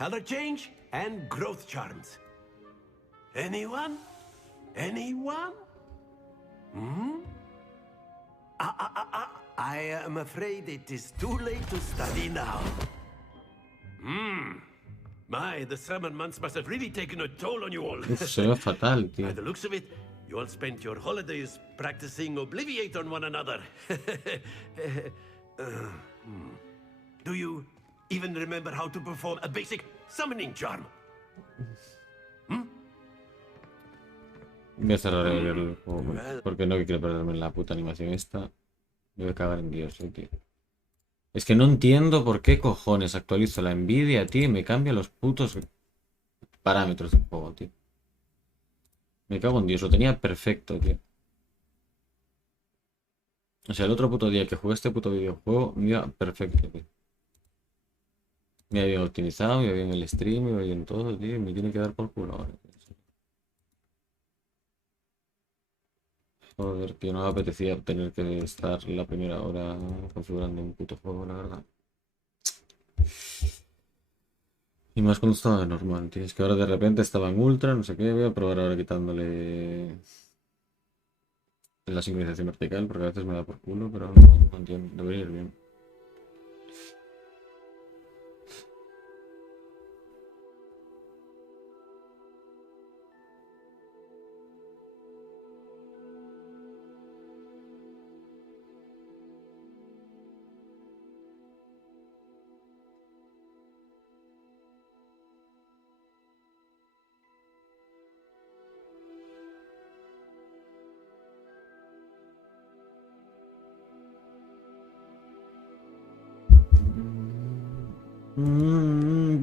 color change, and growth charms. Anyone? Anyone? I am afraid it is too late to study now. My, the summer months must have really taken a toll on you all. Uf, se ve fatal, By tío. the looks of it, you all spent your holidays practicing Obliviate on one another. Do you even remember how to perform a basic summoning charm? Voy a cerrar el juego porque no quiero perderme la puta animación esta. Me voy a cagar en Dios, tío. Es que no entiendo por qué cojones actualizo la Nvidia, tío, y me cambia los putos parámetros del juego, tío. Me cago en Dios, lo tenía perfecto, tío. O sea, el otro puto día que jugué este puto videojuego, me iba perfecto, tío. Me iba bien optimizado, me iba bien el stream, me iba bien todo, tío. Y me tiene que dar por culo ahora, tío. Joder, tío, no me apetecía tener que estar la primera hora configurando un puto juego, la verdad. Y más cuando estaba de normal, tío. Es que ahora de repente estaba en ultra, no sé qué. Voy a probar ahora quitándole la sincronización vertical, porque a veces me da por culo, pero no entiendo. Debería ir bien.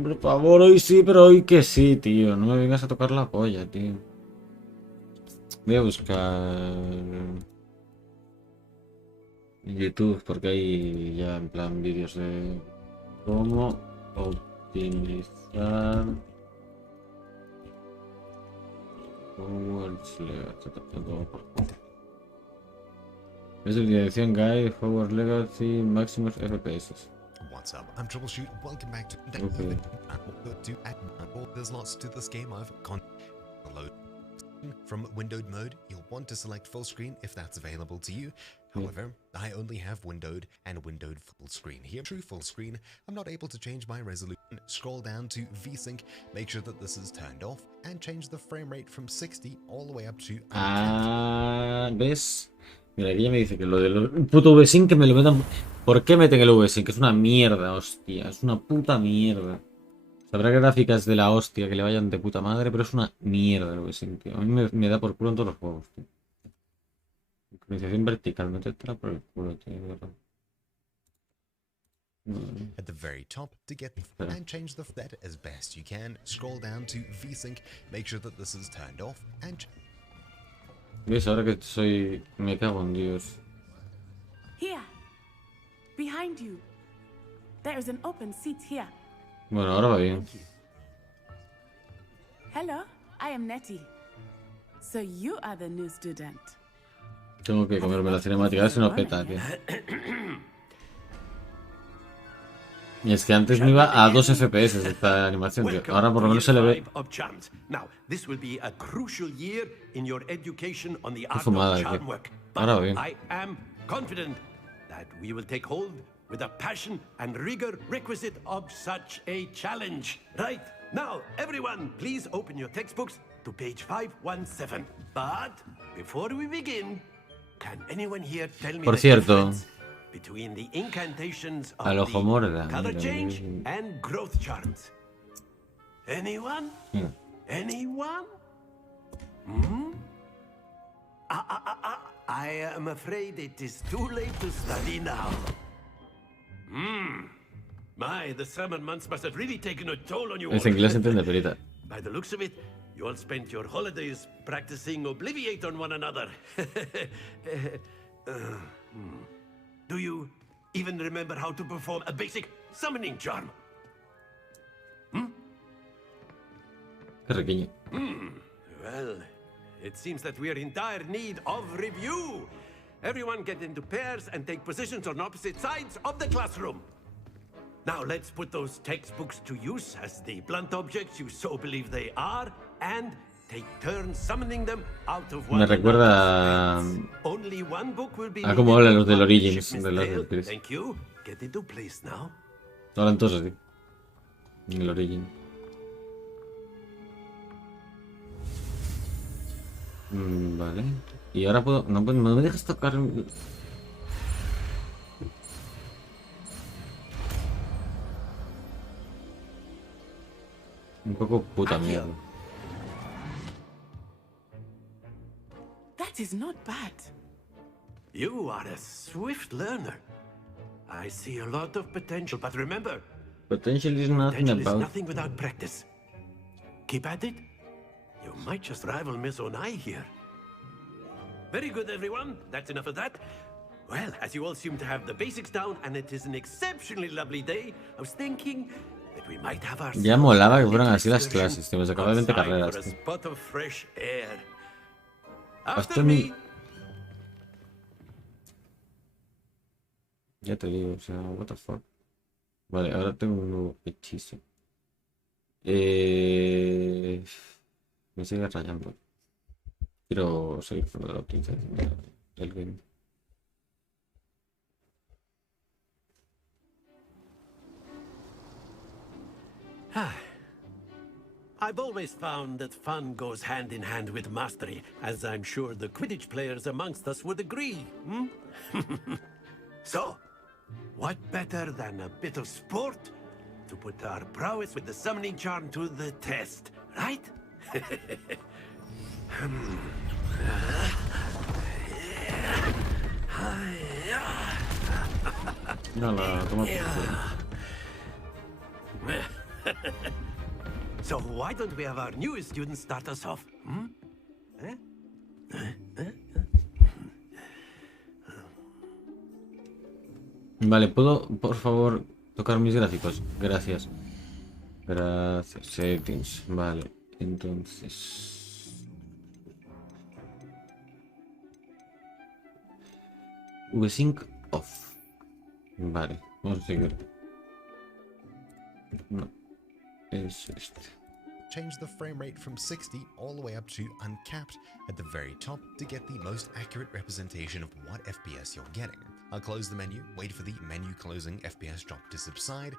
Por favor, hoy sí, pero hoy que sí, tío. No me vengas a tocar la polla, tío. Voy a buscar YouTube porque hay ya en plan vídeos de cómo optimizar Hogwarts Legacy. Es de dirección Guide Hogwarts Legacy Máximos FPS. What's up? I'm Troubleshoot. Welcome back to Okay. There's lots to this game. I've load from windowed mode. You'll want to select full screen if that's available to you. However, I only have windowed and windowed full screen here. True full screen. I'm not able to change my resolution. Scroll down to VSync. Make sure that this is turned off and change the frame rate from 60 all the way up to. ¿Ves? Mira, aquí ya me dice que lo del puto VSync que me lo metan. ¿Por qué meten el VSync? Es una mierda, hostia. Es una puta mierda. Habrá gráficas de la hostia que le vayan de puta madre, pero es una mierda el VSync, tío. A mí me da por culo en todos los juegos, tío. Sincronización vertical, no te entra por el culo, tío. At the very top to get and change the that as best you can. Scroll down to VSync. Make sure that this is turned off and. ¿Ves? Ahora que soy. Me cago en Dios. Here, behind you. There is an open seat here. Bueno, ahora va bien. Hello, I am Nettie. So you are the new student. Tengo que comerme la cinemática, a ver si no peta, tío. Y es que antes me iba a 2 FPS esta animación, tío. Ahora por lo menos se le ve. Qué fumada, tío. Ahora va bien. With a passion and rigor requisite of such a challenge. Right, now, everyone, please open your textbooks to page 517. But before we begin, can anyone here tell me Por the cierto, difference between the incantations of al ojo morda, color mira, change mira. and growth charms? Anyone? Anyone? I am afraid it is too late to study now. My, the summer months must have really taken a toll on you all. Es inglés, entiende, perita. By the looks of it, you all spent your holidays practicing Obliviate on one another. Do you even remember how to perform a basic summoning charm? Qué riquiño. Well, it seems that we are in dire need of review. Everyone get into pairs and take positions on opposite sides of the classroom. Now let's put those textbooks to use as the blunt objects you so believe they are, and take turns summoning them out of one Me recuerda another's hands. Only one book will be a cómo needed hablan los del to Origins, ship Miss de los Dale. del 3. Thank you. Get into place now. Hablan todos así. En el Origin. Vale. Y ahora puedo... No, no me dejas tocar... Un poco puta mierda. That is not bad. You are a swift learner. I see a lot of potential, but remember, Potential is nothing potential is about... nothing without practice. Keep at it. You might just rival Miss Onai here. Very good, everyone. That's enough of that. Well, as you all seem to have the basics down, and it is an exceptionally lovely day, I was thinking that we might have ourselves Ya molaba a que fueran little así las excursion clases, tío. Me sacaba de 20 outside carreras, for a tío. spot of fresh air. Hasta After mi... me. Ya te digo, o sea, what the fuck. Vale, ahora tengo un nuevo hechizo. Me sigue rayando. Quiero seguir con la optimización del game. I've always found that fun goes hand in hand with mastery, as I'm sure the Quidditch players amongst us would agree. So, what better than a bit of sport to put our prowess with the summoning charm to the test, right? No, la toma por culo. So why don't we have our newest student start us off? Vale, ¿puedo, por favor, tocar mis gráficos? Gracias. Gracias. Settings. Vale, entonces... VSync off. Vale, vamos a seguir. No, es este. Change the frame rate from 60 all the way up to uncapped at the very top to get the most accurate representation of what FPS you're getting. I'll close the menu, wait for the menu closing FPS drop to subside,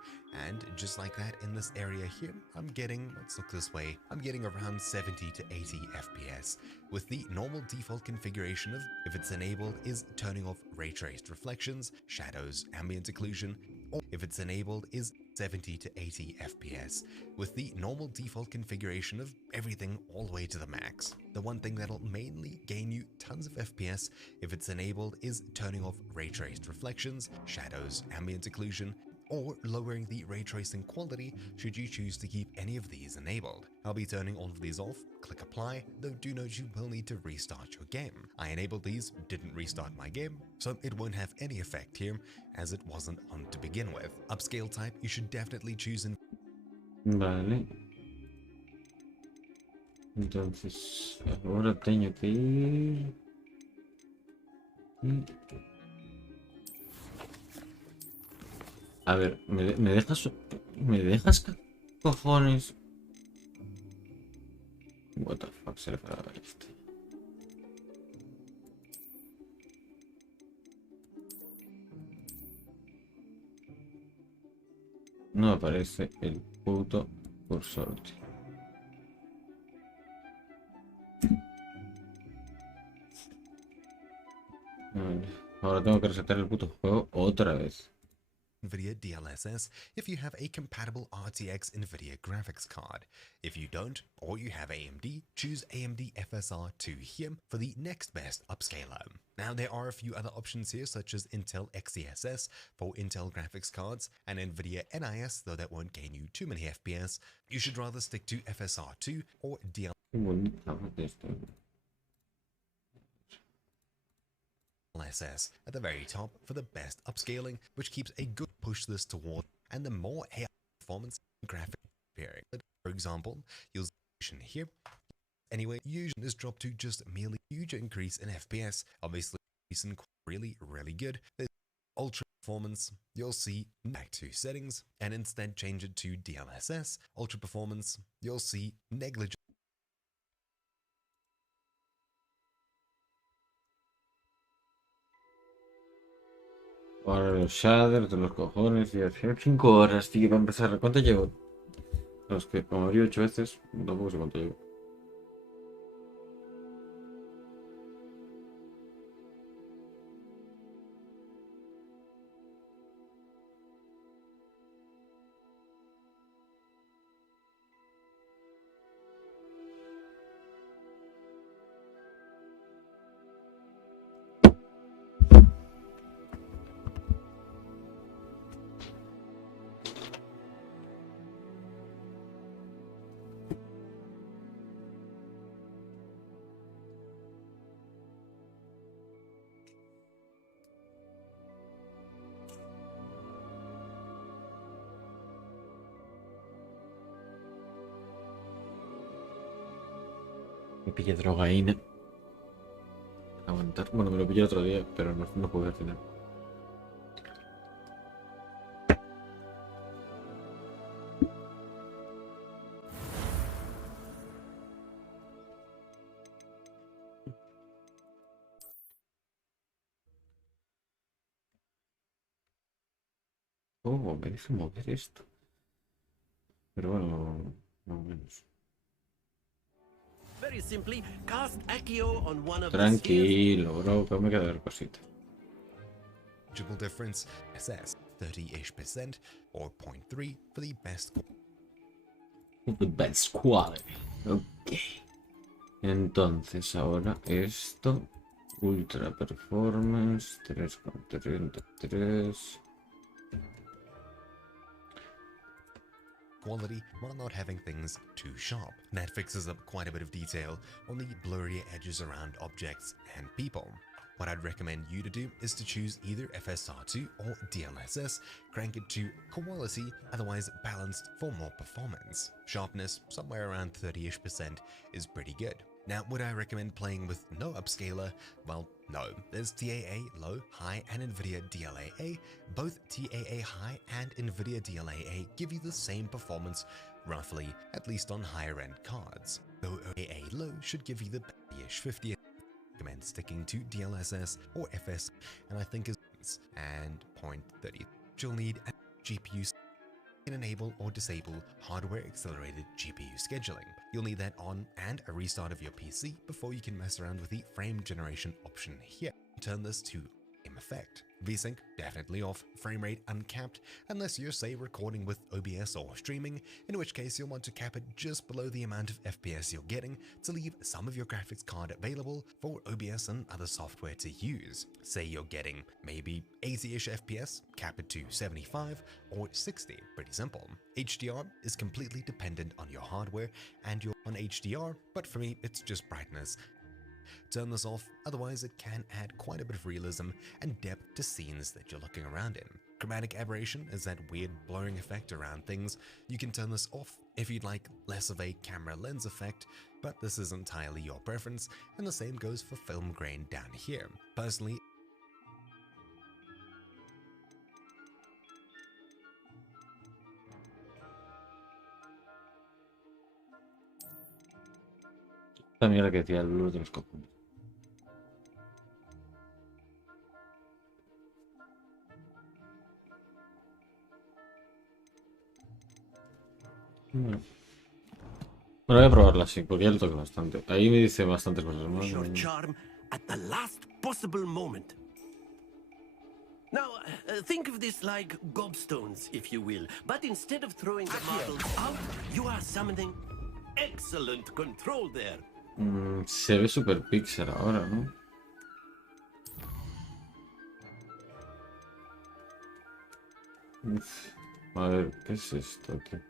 and just like that in this area here, I'm getting, let's look this way, I'm getting around 70 to 80 FPS, with the normal default configuration of, if it's enabled, is turning off ray traced reflections, shadows, ambient occlusion, or if it's enabled is 70 to 80 FPS, with the normal default configuration of everything all the way to the max. The one thing that'll mainly gain you tons of FPS if it's enabled is turning off ray traced reflections, shadows, ambient occlusion, or lowering the ray tracing quality should you choose to keep any of these enabled. I'll be turning all of these off, click apply, though do note you will need to restart your game. I enabled these, didn't restart my game, so it won't have any effect here as it wasn't on to begin with. Upscale type you should definitely choose in. Vale. Entonces, ahora tengo que ir... A ver, ¿me dejas? ¿Me dejas cojones? What the fuck se le para esto. No aparece el puto cursor. Vale. Ahora tengo que resetar el puto juego otra vez. NVIDIA DLSS if you have a compatible RTX NVIDIA graphics card. If you don't, or you have AMD, choose AMD FSR2 here for the next best upscaler. Now there are a few other options here such as Intel XeSS for Intel graphics cards and NVIDIA NIS, though that won't gain you too many FPS. You should rather stick to FSR2 or DLSS. Qué bonita esto. LSS at the very top for the best upscaling, which keeps a good push this toward and the more AI performance graphic pairing. For example, you'll see here. Anyway, usually is dropped to just merely huge increase in FPS. Obviously, recent really good. There's ultra performance, you'll see back to settings and instead change it to DLSS. Ultra performance, you'll see negligible. Ahora los shaders de los cojones, tío. 5 horas, tío, para empezar. ¿Cuánto llevo? No, es que como abrí 8 veces, tampoco sé cuánto llevo. Me pillé drogaína. Aguantar. Bueno, me lo pillé el otro día, pero no pude al final. Oh, me deja mover esto. Pero bueno, no menos. Very simply, cast Accio on one of the spheres. Tranquilo, bro, que me queda ver cositas. Difference SS 30-ish% or 0.3 for the best. The best quality. Ok. Entonces ahora esto. Ultra performance. 3,33. Quality while not having things too sharp. That fixes up quite a bit of detail on the blurry edges around objects and people. What I'd recommend you to do is to choose either FSR2 or DLSS, crank it to quality, otherwise balanced for more performance. Sharpness, somewhere around 30-ish% is pretty good. Now, would I recommend playing with no upscaler? Well, no. There's TAA Low, High, and NVIDIA DLAA. Both TAA High and NVIDIA DLAA give you the same performance, roughly, at least on higher-end cards. Though TAA Low should give you the 50. Recommend sticking to DLSS or FS, and I think is and 0.30. You'll need a GPU can enable or disable hardware accelerated GPU scheduling. You'll need that on and a restart of your PC before you can mess around with the frame generation option here. Turn this to effect. VSync definitely off, frame rate uncapped, unless you're say recording with OBS or streaming, in which case you'll want to cap it just below the amount of FPS you're getting to leave some of your graphics card available for OBS and other software to use. Say you're getting maybe 80-ish FPS, cap it to 75 or 60, pretty simple. HDR is completely dependent on your hardware and your on HDR, but for me it's just brightness. Turn this off, otherwise it can add quite a bit of realism and depth to scenes that you're looking around in. Chromatic aberration is that weird blurring effect around things. You can turn this off if you'd like less of a camera lens effect, but this is entirely your preference, and the same goes for film grain down here. Personally, La mierda que decía el blur de los cojones. Bueno, voy a probarla así, porque ya lo toqué bastante. Ahí me dice bastantes cosas más. Your charm at the last possible moment. Now, think of this like gobstones, if you will. But instead of throwing the marbles out, you are summoning excellent control there. Se ve super pixel ahora, ¿no? Uf. A ver, ¿qué es esto, tío?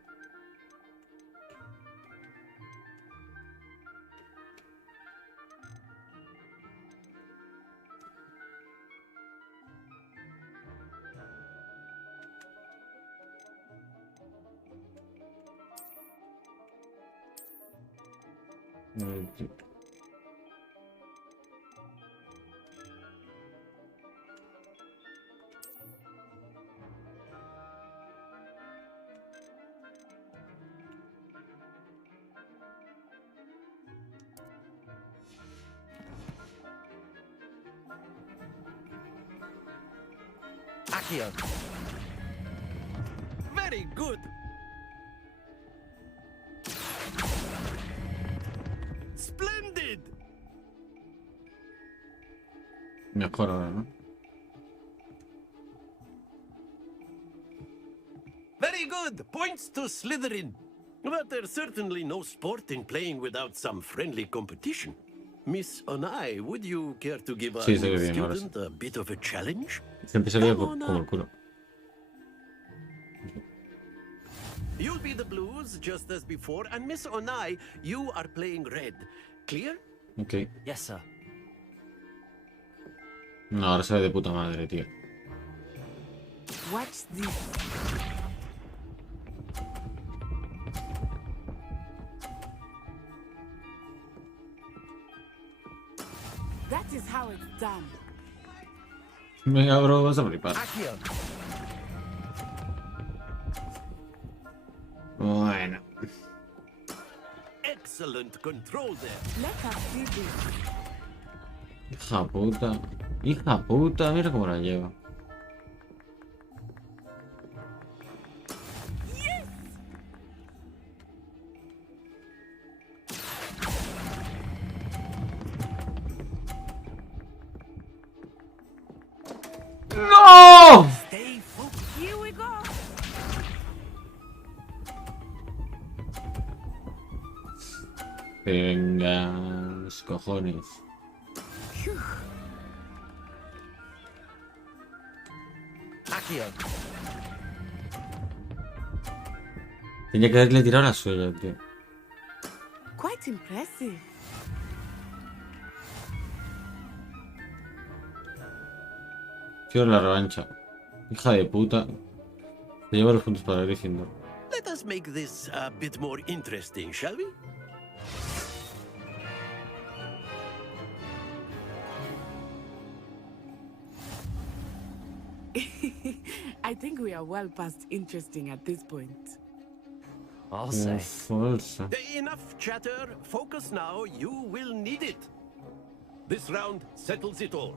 Accio. Very good. Splendid. Mejor ahora, ¿no? Very good. Points to Slytherin. But there's certainly no sport in playing without some friendly competition. Miss Onai, would you care to give our Sí, se ve new bien, ahora student a bit of a challenge? Siempre se ve Come on como el up. culo. You'll be the blues just as before, and Miss Onai, you are playing red. Clear? Ok. Yes, sir. No, ahora se ve de puta madre, tío. Watch this. That is how it's done. Venga, bro, vas a flipar. Accio. Bueno. Excellent control there. Let us see this. Hija puta. Hija puta, mira cómo la lleva. ¡No! Stay focused. Here we go. Venga, los cojones. Accio. Tenía que haberle tirado la suya, tío. Quite impressive. Quiero la revancha. Hija de puta. Se lleva los puntos para Gryffindor. Let us make this a bit more interesting, shall we? I think we are well past interesting at this point. I'll say. Falsa. Enough chatter. Focus now. You will need it. This round settles it all.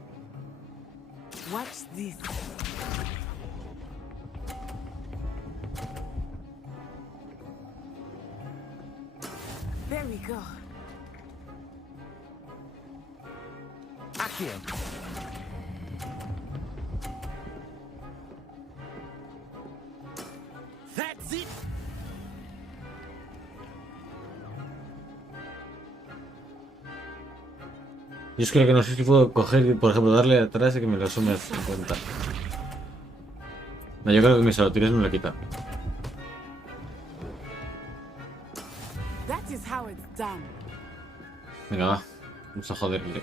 Watch this. There we go. Accio. That's it. Yo es que lo que no sé si puedo coger, por ejemplo, darle atrás y que me lo sumes en cuenta. No, yo creo que me se lo tires no le quita. That is how it's done. Venga, va. Vamos a joderle.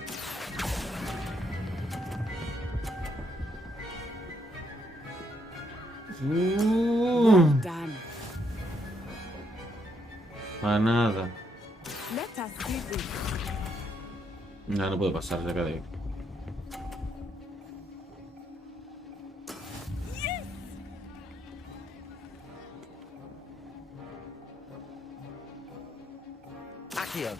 Well done. A nada. Let us see this. No, no puedo pasar, ya de ahí. Accio.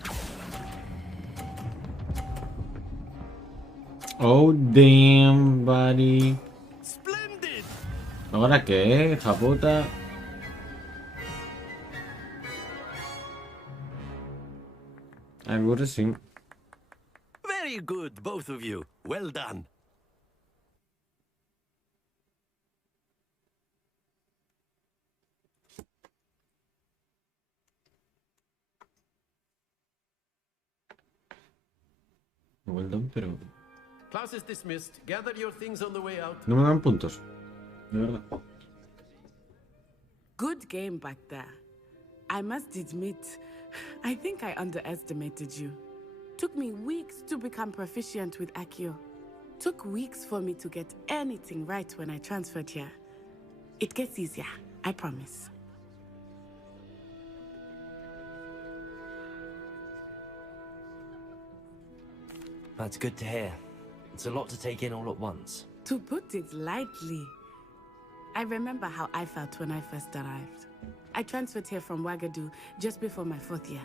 Oh, damn, buddy. Splendid. ¿Ahora qué, hija puta? Ahora sí. Very good, both of you. Well done. Well done, pero Class is dismissed. Gather your things on the way out. no me dan puntos. De verdad. Good game back there. I must admit, I think I underestimated you. Took me weeks to become proficient with Accio. Took weeks for me to get anything right when I transferred here. It gets easier, I promise. That's good to hear. It's a lot to take in all at once. To put it lightly, I remember how I felt when I first arrived. I transferred here from Wagadu just before my 4th year.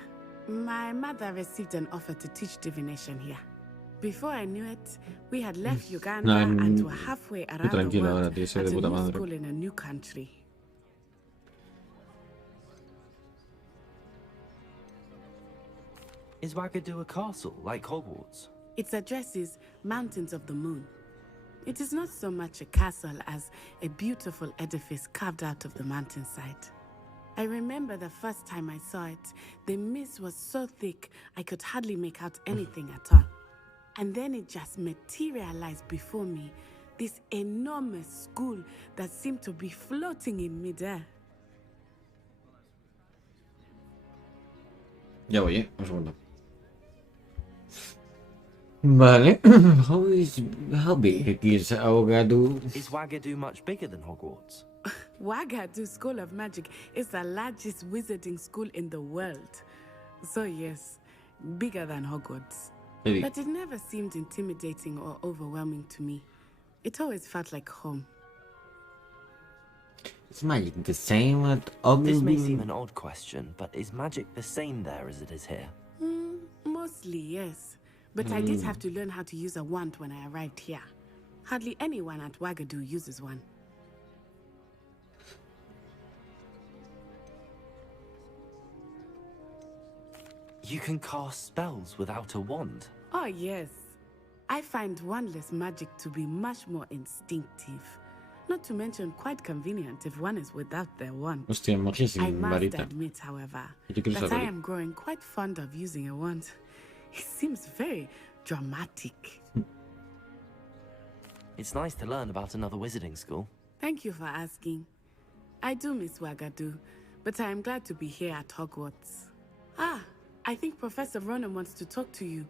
My mother received an offer to teach divination here. Before I knew it, we had left Uganda and were halfway around the tranquilo ahora, world tío, at soy de a puta new madre. school in a new country. Is Wagadu a castle, like Hogwarts? Its address is Mountains of the Moon. It is not so much a castle as a beautiful edifice carved out of the mountainside. I remember the first time I saw it, the mist was so thick I could hardly make out anything at all. And then it just materialized before me, this enormous school that seemed to be floating in midair. Ya voy, un segundo. Vale. How big is Hoguwuarts? Is Wagadu much bigger than Hogwarts? Wagadu School of Magic is the largest wizarding school in the world. So yes, bigger than Hogwarts. Maybe. But it never seemed intimidating or overwhelming to me. It always felt like home. Is magic the same at This may Hogwarts? seem an odd question, but is magic the same there as it is here? Mostly, yes. But I did have to learn how to use a wand when I arrived here. Hardly anyone at Wagadu uses one. You can cast spells without a wand. Oh, yes. I find wandless magic to be much more instinctive. Not to mention quite convenient if one is without their wand. Hostia, magia I sin must varita. admit, however, Yo quiero that I saber. am growing quite fond of using a wand. It seems very dramatic. It's nice to learn about another wizarding school. Thank you for asking. I do miss Wagadu, but I am glad to be here at Hogwarts. Ah, I think Professor Ronan wants to talk to you.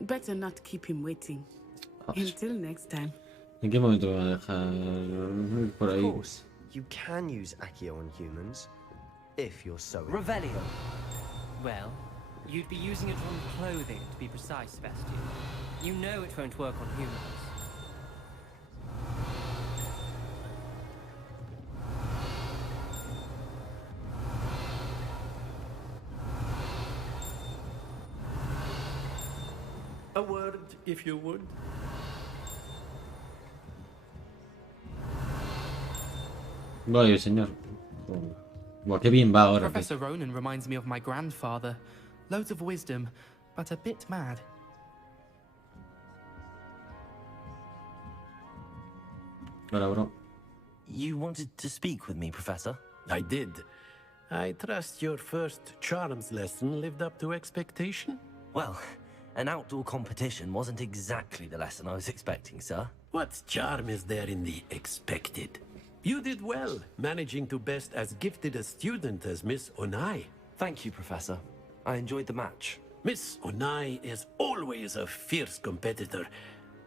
Better not keep him waiting. Until next time. ¿En qué momento me va a dejar ir por Of ahí? course, you can use Accio on humans, if you're so inclined. Revelio. Well, you'd be using it on clothing, to be precise, Sebastian. You know it won't work on humans. A word, if you would. Vaya, señor. Buah, qué bien va ahora. tío. Professor Ronan reminds me of my grandfather. Loads of wisdom, but a bit mad. Ahora, bro. You wanted to speak with me, Professor? I did. I trust your first charms lesson lived up to expectation? Well, an outdoor competition wasn't exactly the lesson I was expecting, sir. What charm is there in the expected? You did well, managing to best as gifted a student as Miss Onai. Thank you, Professor. I enjoyed the match. Miss Onai is always a fierce competitor,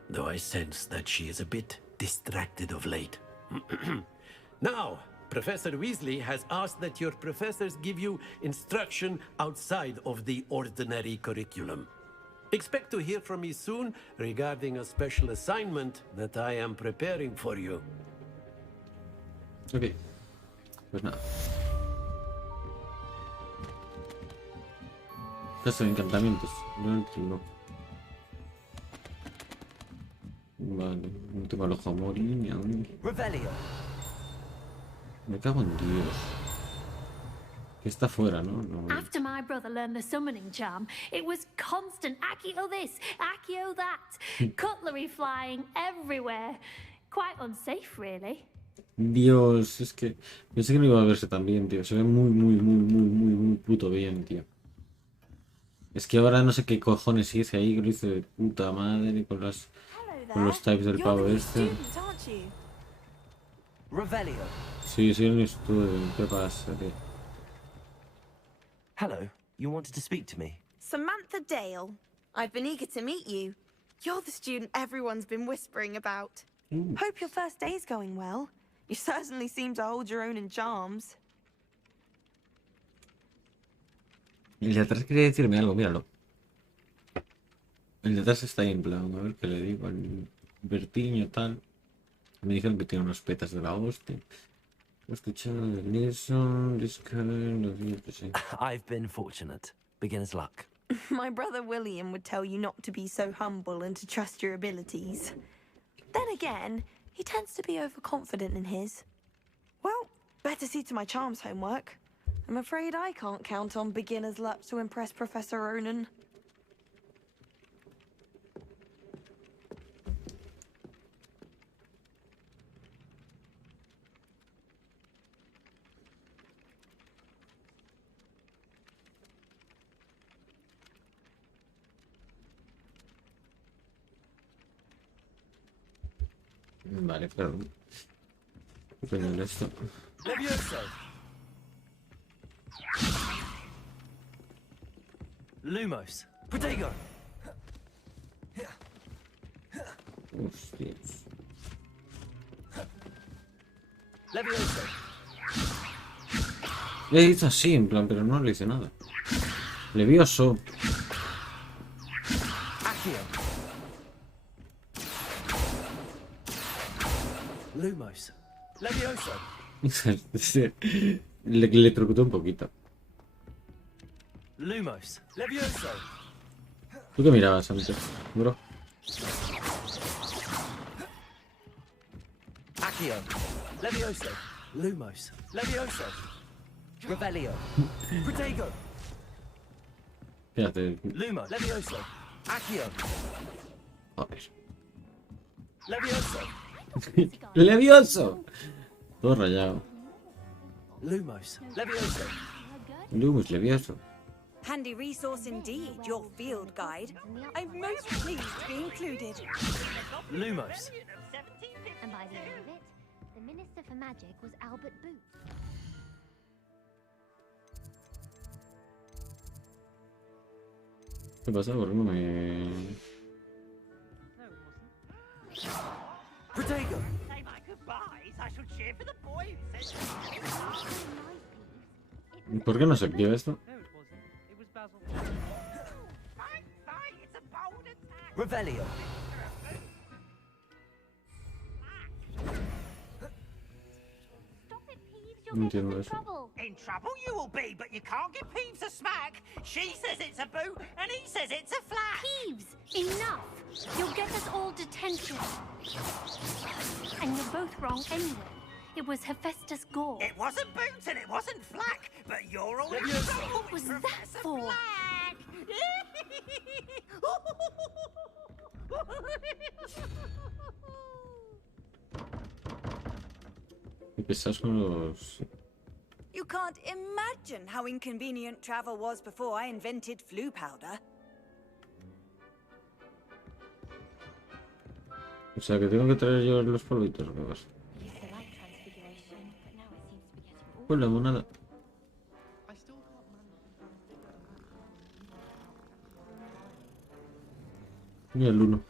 though I sense that she is a bit distracted of late. Now, Professor Weasley has asked that your professors give you instruction outside of the ordinary curriculum. Expect to hear from me soon regarding a special assignment that I am preparing for you. Ok. Pues nada. Casa de encantamientos. Vale, no tengo el ojo morir. Revelio. Me cago en Dios. Que está fuera, ¿no? No. After my brother learned the summoning charm, it was constant Accio this, Accio that, cutlery flying everywhere. Quite unsafe, really. Dios, es que pensé que no iba a verse tan bien, tío. Se ve muy puto bien, tío. Es que ahora no sé qué cojones hice ahí, que lo hice de puta madre con las con los types del pavo este. Revelio. Sí, soy un estudio. ¿Qué pasa, tío? Hello. You wanted to speak to me? Samantha Dale. I've been eager to meet you. You're the student everyone's been whispering about. Hope your first day's going well. You certainly seem to hold your own in charms. El de atrás quería decirme algo, míralo. El de atrás está ahí en plan, a ver qué le digo al Bertiño tal. Me dijeron que tiene unos petas de la hostia. Escuchando de Nilsson, this kind of... I've been fortunate. Beginner's luck. My brother William would tell you not to be so humble and to trust your abilities. Then again, he tends to be overconfident in his. Well, better see to my charms homework. I'm afraid I can't count on beginner's luck to impress Professor Ronan. Vale, claro. Coño, esto. Levioso. Lumos. Protego. Hostias. Levioso. Le hice así, en plan, pero no le hice nada. Levioso. Accio. Lumos. Levioso. Le electrocutó un poquito. Lumos. Levioso. ¿Tú qué mirabas antes, bro? Accio. Levioso. Lumos. Levioso. Revelio. Protego. Fíjate. Lumos. Levioso. Accio. Joder. Levioso. ¡Levioso! Todo rayado. Lumos. Levioso. Lumos, levioso. Handy resource indeed, your field guide. I'm most pleased to be included. Lumos. And by the end of it, the Minister for Magic was Albert Booth. ¿Qué pasa? ¿Por qué no me...? Protego. Say my goodbyes. I shall cheer for the boy who says. ¿Por qué no se activa esto? Fight, fight. It's a bold attack. Revelio. No entiendo eso. In trouble you will be, but you can't give Peeves a smack. She says it's a boot, and he says it's a flat. Peeves, enough! You'll get us all detention. And you're both wrong anyway. It was Hephaestus Gore. It wasn't boot and it wasn't flack, but you're all in Levioso. trouble. What was with that Professor for? Flack. Y pesas con los... You can't imagine how inconvenient travel was before I invented flu powder. O sea, que tengo que traer yo los polvitos, ¿o qué pasa? Pues la monada. Y el 1.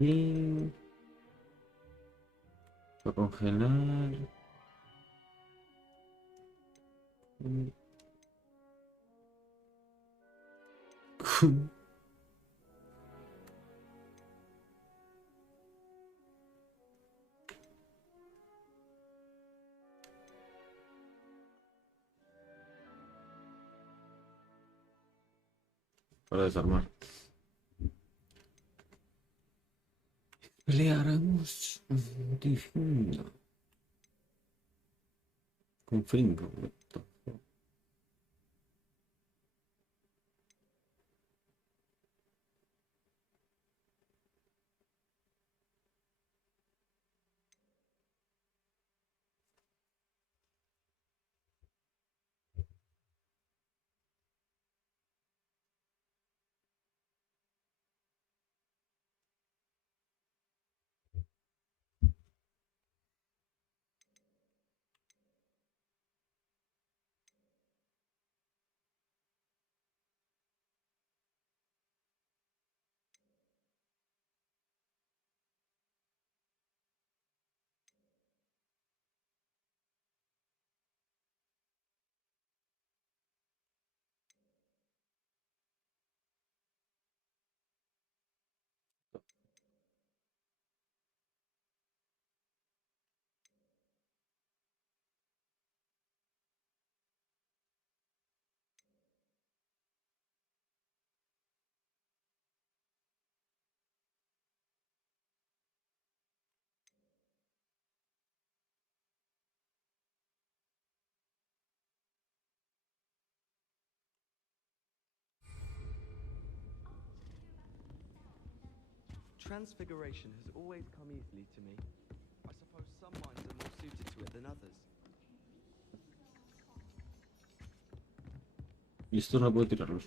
Y... para congelar. Para desarmar. Pelearemos diciendo con Fringo. Transfiguration has always come easily to me. I suppose some minds are more suited to it than others. Y estos no puedo tirarlos.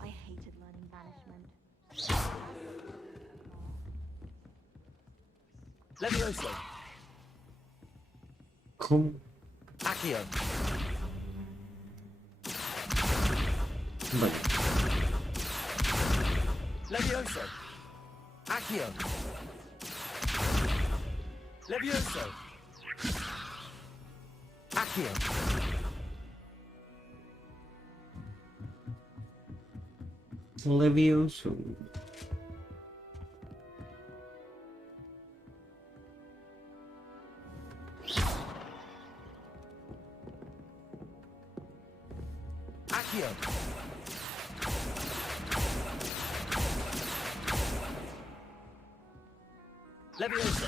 I hated learning banishment. Levioso. ¿Cómo? Accio. Vale. Levioso. Accio. Levioso. Accio. Levioso. Accio. Levioso.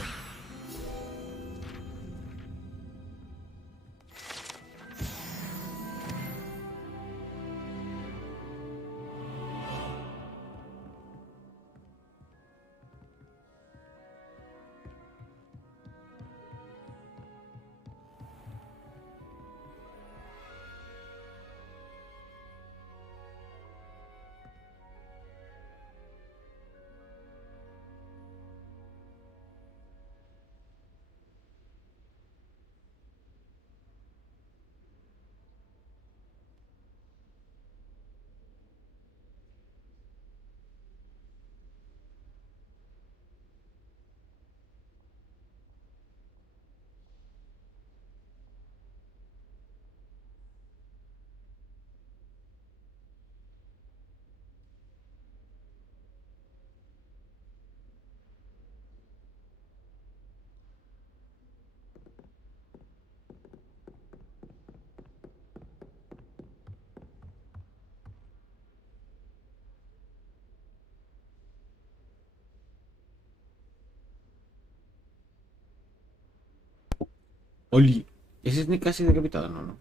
Oli. ¿Ese es casi decapitado? No, no.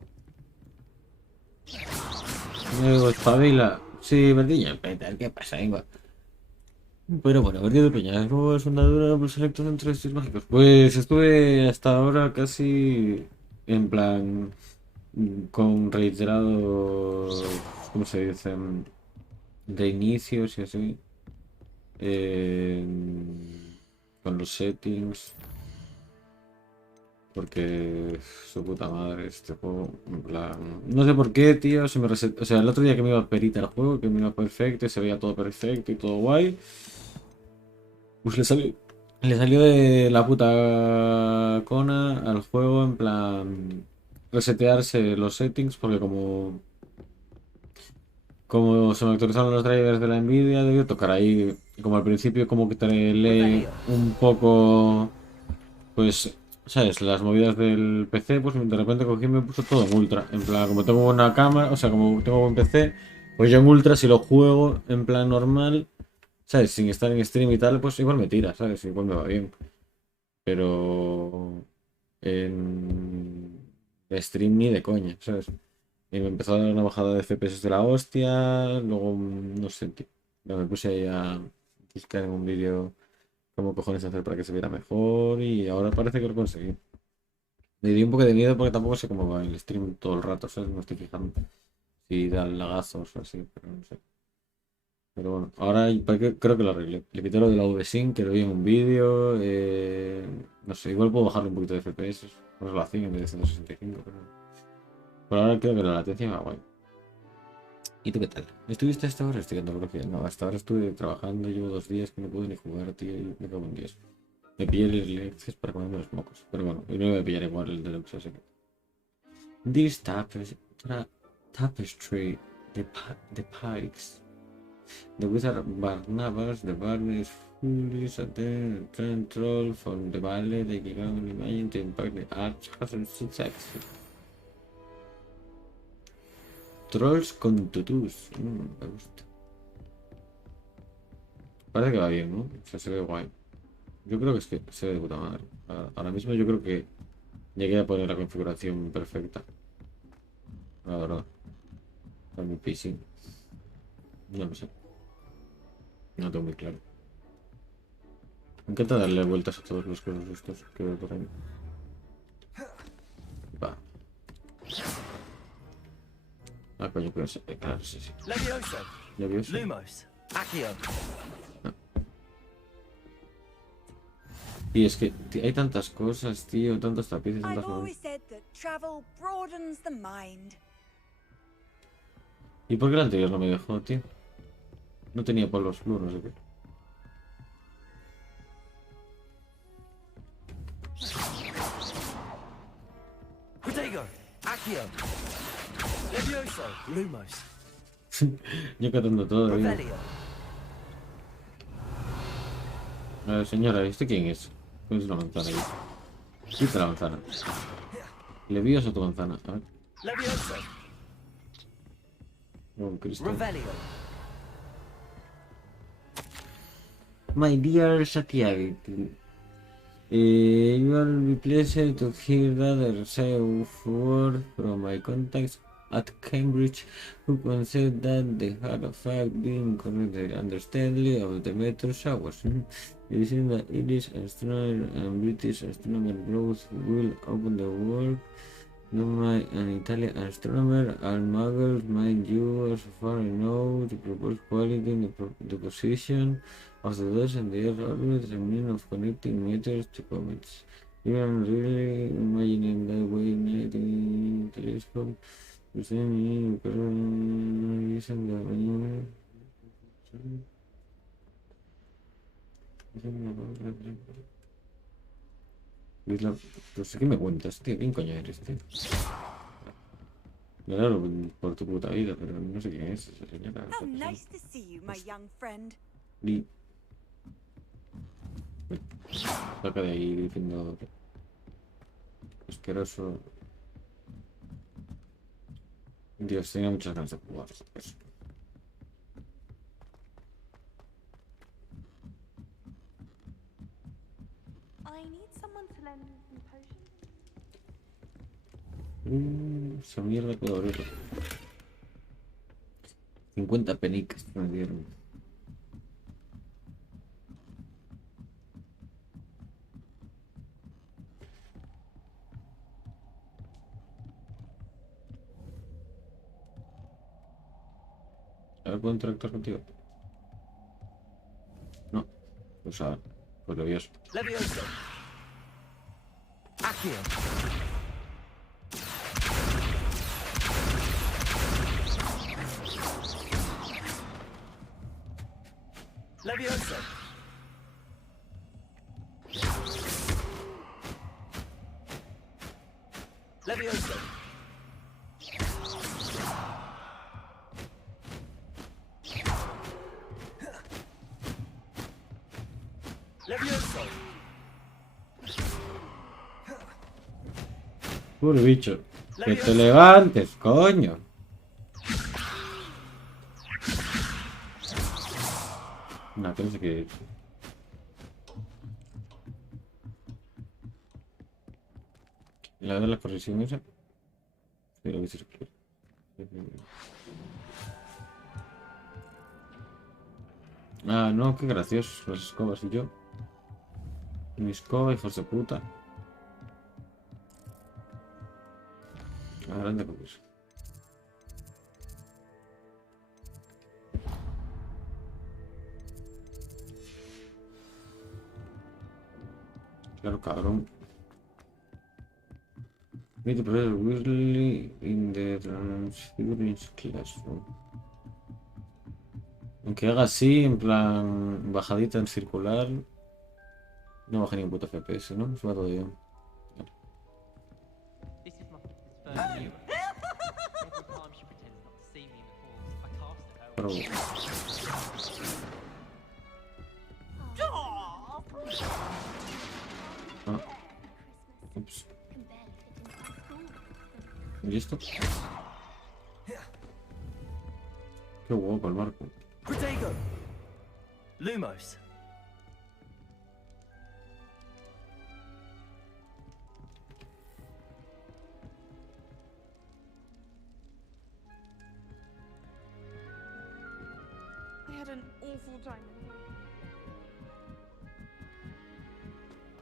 Luego espabila. Sí, verdilla. ¿Qué pasa, Ingua? Pero bueno, Bertito Peña, ¿cómo es una por selecto entre estos mágicos? Pues estuve hasta ahora casi en plan con reiterados, ¿cómo se dicen? Reinicios y así. Con los settings. Porque su puta madre este juego, en plan, no sé por qué, tío, se me resetó. O sea, el otro día que me iba perita el juego, que me iba perfecto y se veía todo perfecto y todo guay. Pues le salió de la puta cona al juego en plan resetearse los settings porque como se me actualizaron los drivers de la Nvidia debió tocar ahí como al principio como que te lee un poco pues sabes las movidas del PC pues de repente cogí y me puso todo en ultra en plan como tengo una cámara o sea como tengo buen PC pues yo en ultra si lo juego en plan normal ¿sabes? Sin estar en stream y tal, pues igual me tira, ¿sabes? Igual me va bien. Pero en stream ni de coña, ¿sabes? Y me empezó a dar una bajada de FPS de la hostia, luego no sé, tío. Me puse ahí a buscar en un vídeo cómo cojones hacer para que se viera mejor y ahora parece que lo conseguí. Me dio un poco de miedo porque tampoco sé cómo va el stream todo el rato, ¿sabes? No estoy fijando si da lagazos o así, pero no sé. Pero bueno, ahora creo que lo arreglé. Le quité lo de la V-Sync, que lo vi en un vídeo. No sé, igual puedo bajarle un poquito de FPS. No lo hacía en vez de 165, pero... Por ahora creo que la latencia va guay. ¿Y tú qué tal? ¿Estuviste hasta ahora estudiando biología? No, hasta ahora estuve trabajando, llevo 2 días que no puedo ni jugar, tío, y me cago en 10. Me pillé el Early Access para comerme los mocos. Pero bueno, y no me voy a pillar igual el Deluxe, así que... This tapestry, the pikes. The wizard Barnabas, the Barney's foolish attend troll from the valley, they can imagine to impact the arch hazard success. Trolls con tutús. Me gusta. Parece que va bien, ¿no? O sea, se ve guay. Yo creo que es que se ve de puta madre. Ahora mismo yo creo que llegué a poner la configuración perfecta. La verdad. Para mi PC. No lo sé. No tengo muy claro. Me encanta darle vueltas a todos los cosas estos que veo por ahí. Va. Ah, coño, pero claro, sí, sí. Levioso. Levioso. Lumos. Accio. Y es que hay tantas cosas, tío, tantos tapices, I've tantas always said that travel broadens the mind. ¿Y por qué el anterior no me dejó, tío? No tenía polvos flur, no sé qué. Protego. Accio. Levioso. Lumos. Yo catando todo, tío. Revelio. A ver, señora, ¿este quién es? ¿Cuál es la manzana ahí? Quita la manzana. ¿Levioso tu manzana? A ver. Levioso. Oh, Cristo. Revelio. My dear Satyajit, you will be pleased to hear that say of word from my contacts at Cambridge who consider that the hard fact being correctly understandably of the meteor showers. It is in the Irish astronomer and British astronomer both will open the world. No, an Italian astronomer and muggles mind you, as far as I know, to propose quality in the position of the dust and the Earth orbit as a means of connecting meteors to comets. You are really imagining that way in the telescope. Using the no sé qué me cuentas, tío. ¿Quién coño eres, tío? Claro, por tu puta vida, pero no sé quién es esa señora. How nice to see you, my young friend. Saca de ahí diciendo asqueroso. Dios, tenía muchas ganas de jugar. Pues. I need someone to lend me some potions. Esa mierda puedo abrirlo. 50 penicas me dieron. ¿Ahora puedo interactuar contigo? No. Pues ahora. Pues Levioso. Levioso. Accio. Levioso. Levioso. Levioso. Puro bicho. Que te levantes, coño. No, que no sé qué. La de la corrección esa. Sí, lo que se requiere. Ah, no, qué graciosos las escobas y yo. Mi escoba, hijos de puta. Grande con eso. Claro, cabrón. Meet the Professor Weasley in the Transfiguring Classroom. Aunque haga así, en plan bajadita en circular. No baja ni un puto FPS, ¿no? Se va todo bien. Pero... Ah. Ups. ¿Y esto? Qué guapo el barco. Protego. Lumos.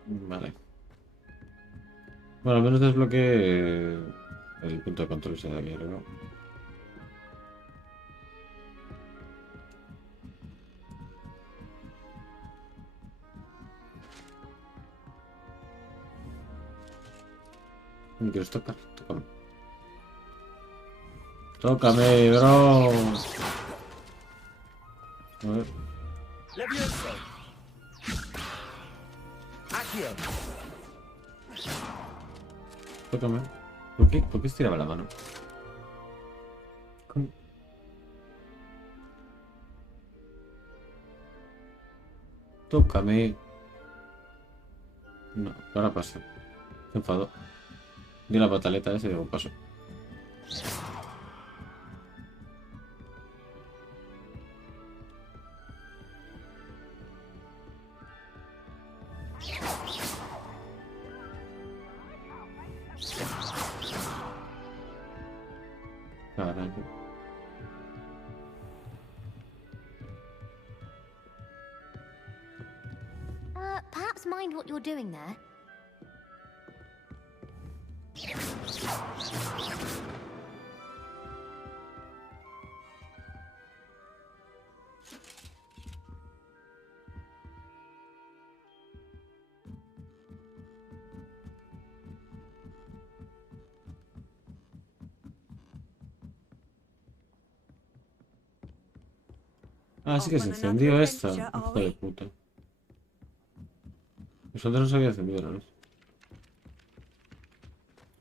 Vale. Bueno, al menos desbloqueé el punto de control ese de aquí arriba. ¿Me quieres tocar? Tócame. Tócame, bro. A ver. Tócame. ¿Por qué? ¿Por qué estiraba la mano? ¿Cómo? Tócame. No, ahora pasa. Se enfadó. Dio la pataleta ese y digo paso. Carajo. Perhaps mind what you're doing there. Ah, sí que se encendió esta. Hijo de puta. Nosotros no se había encendido la luz.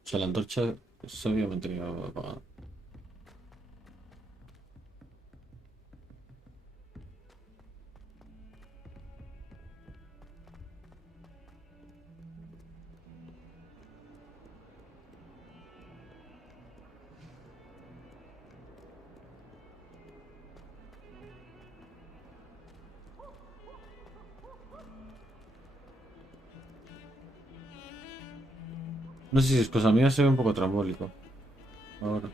O sea, la antorcha se había mantenido apagada. No sé si es cosa mía, se ve un poco trambólico. Ahora.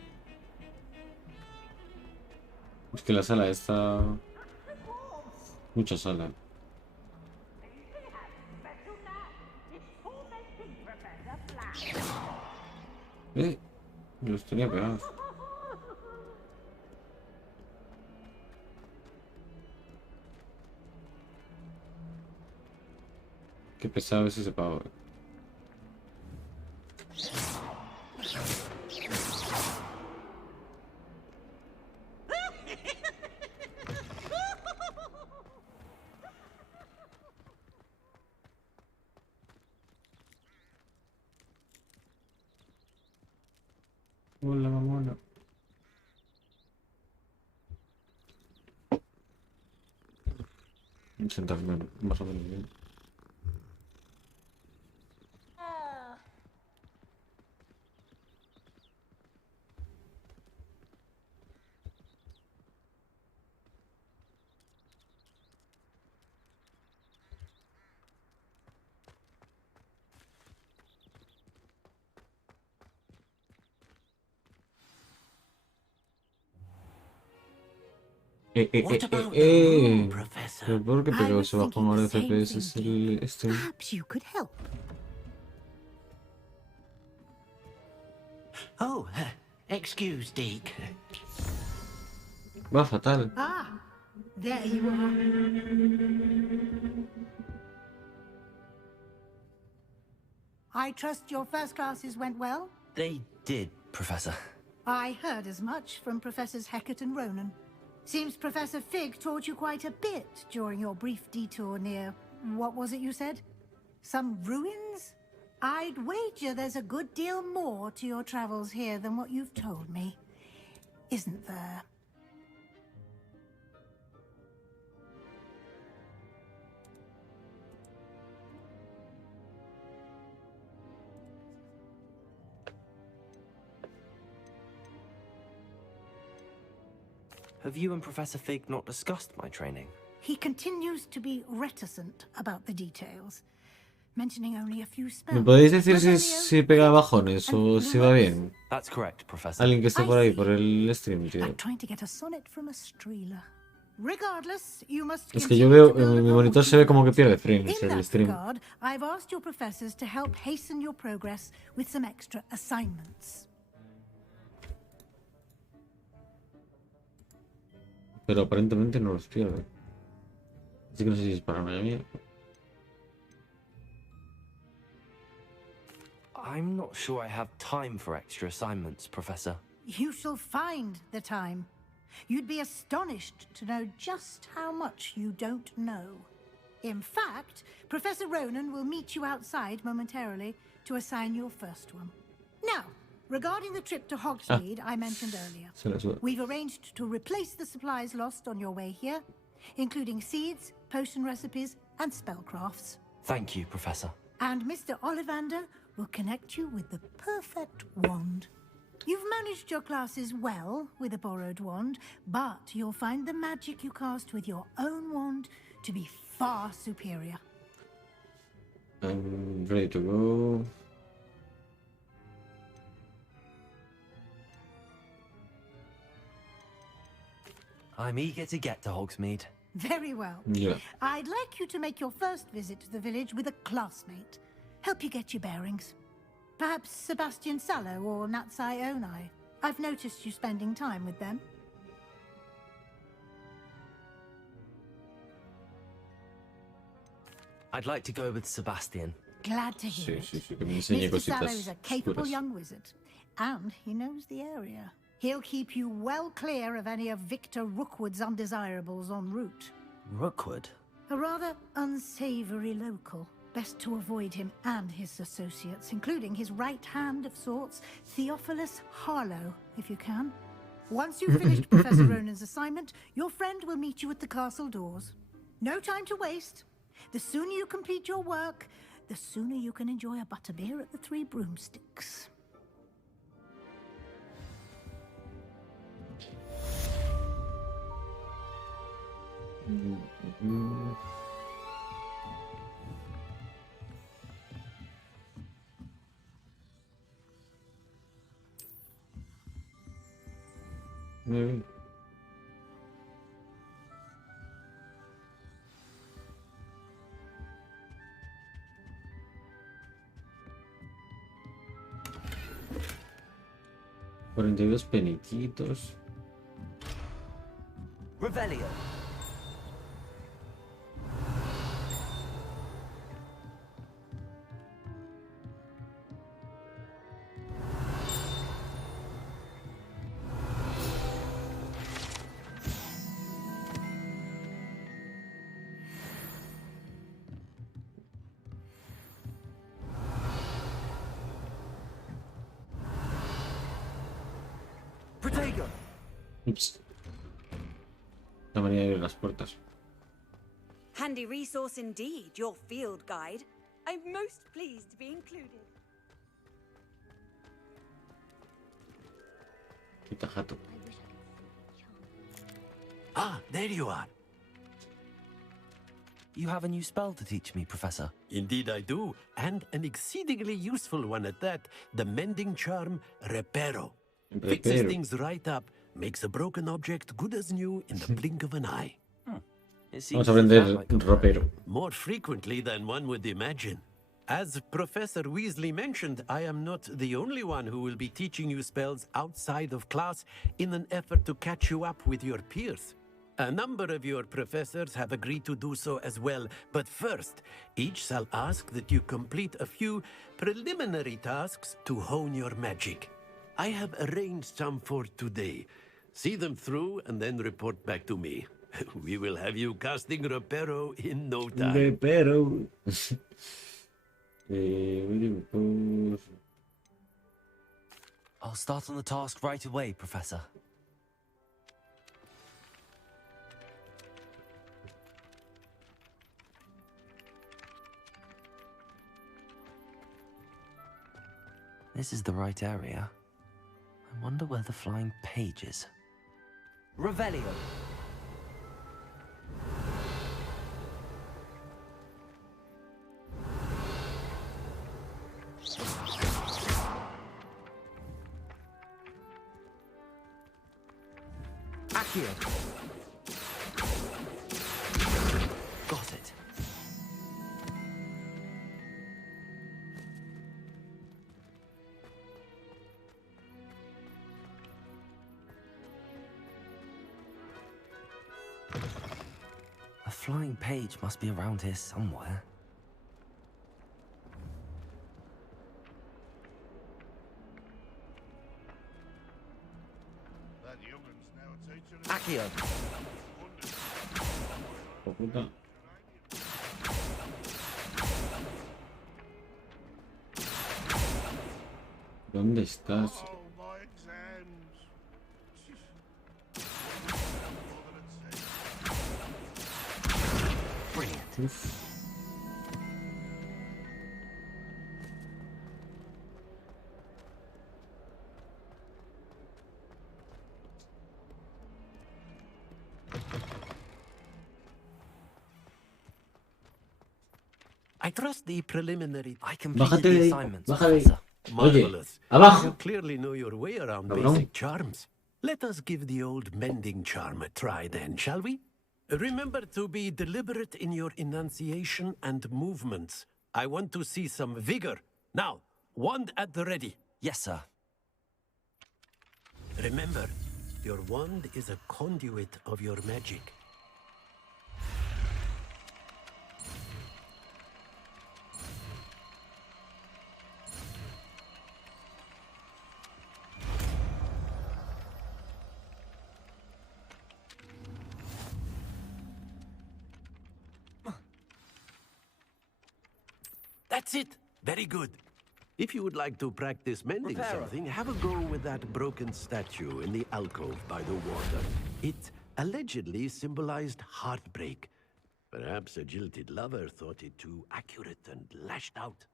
Es que la sala está... Mucha sala. Los tenía pegados. Qué pesado es ese pavo. Hola, mamona. Sentarme más o menos bien. Pero ¿por qué pegó ese bajón ahora de FPS? Es el stream. Perhaps you could help. Oh, excuse, Deke. Va fatal. Ah, there you are. I trust your first classes went well? They did, Professor. I heard as much from Professors Hecat and Ronan. Seems Professor Fig taught you quite a bit during your brief detour near... what was it you said? Some ruins? I'd wager there's a good deal more to your travels here than what you've told me. Isn't there? Have you and Professor Fig not discussed my training? He continues to be reticent about the details, mentioning only a few spells. ¿Me podéis decir si pega bajones o si va bien? That's correct, Professor. Alguien que esté por ahí, por el stream, tío. I'm trying to get a sonnet from a streeler. Regardless, you must Es que yo veo, en mi monitor se ve como que pierde frames In el that stream. regard, I've asked your professors to help hasten your progress with some extra assignments. Pero aparentemente no los pierde. Así que no sé si es paranoia mía. I'm not sure I have time for extra assignments, Professor. You shall find the time. You'd be astonished to know just how much you don't know. In fact, Professor Ronan will meet you outside momentarily to assign your first one. Now, regarding the trip to Hogsmeade I mentioned earlier, we've arranged to replace the supplies lost on your way here, including seeds, potion recipes, and spellcrafts. Thank you, Professor. And Mr. Ollivander will connect you with the perfect wand. You've managed your classes well with a borrowed wand, but you'll find the magic you cast with your own wand to be far superior. I'm ready to go. I'm eager to get to Hogsmeade. Very well. Yeah. I'd like you to make your first visit to the village with a classmate. Help you get your bearings. Perhaps Sebastian Sallow or Natsai Onai. I've noticed you spending time with them. I'd like to go with Sebastian. Glad to hear it. Sí, que me enseñe Mr. Sallow cositas is a capable oscuras. young wizard, and he knows the area. He'll keep you well clear of any of Victor Rookwood's undesirables en route. Rookwood? A rather unsavory local. Best to avoid him and his associates, including his right hand of sorts, Theophilus Harlow, if you can. Once you've finished Professor Ronan's assignment, your friend will meet you at the castle doors. No time to waste. The sooner you complete your work, the sooner you can enjoy a butterbeer at the Three Broomsticks. Muy bien. $42 peniquitos. Revelio. Ups. La manera de abrir las puertas. Handy resource indeed, your field guide. I'm most pleased to be included. Quita jato. Ah, there you are. You have a new spell to teach me, Professor. Indeed I do, and an exceedingly useful one at that. The mending charm, Reparo. Fixes things right up, makes a broken object good as new in the blink of an eye. Vamos a aprender ropero. More frequently than one would imagine. As Professor Weasley mentioned, I am not the only one who will be teaching you spells outside of class in an effort to catch you up with your peers. A number of your professors have agreed to do so as well, but first, each shall ask that you complete a few preliminary tasks to hone your magic. I have arranged some for today. See them through and then report back to me. We will have you casting Reparo in no time. Reparo. I'll start on the task right away, Professor. This is the right area. I wonder where the flying page is. Revelio. Accio. flying page must be around here somewhere. Accio! Oh, puta. ¿Dónde estás? Uf. I trust the preliminary. Bájate de ahí. Baja de ahí. Oye, Marvelous. abajo. You clearly know your way around Cabrón. basic charms. Let us give the old mending charm a try then, shall we? Remember to be deliberate in your enunciation and movements. I want to see some vigor. Now, wand at the ready. Yes, sir. Remember, your wand is a conduit of your magic. That's it. Very good. If you would like to practice mending something, have a go with that broken statue in the alcove by the water. It allegedly symbolized heartbreak. Perhaps a jilted lover thought it too accurate and lashed out.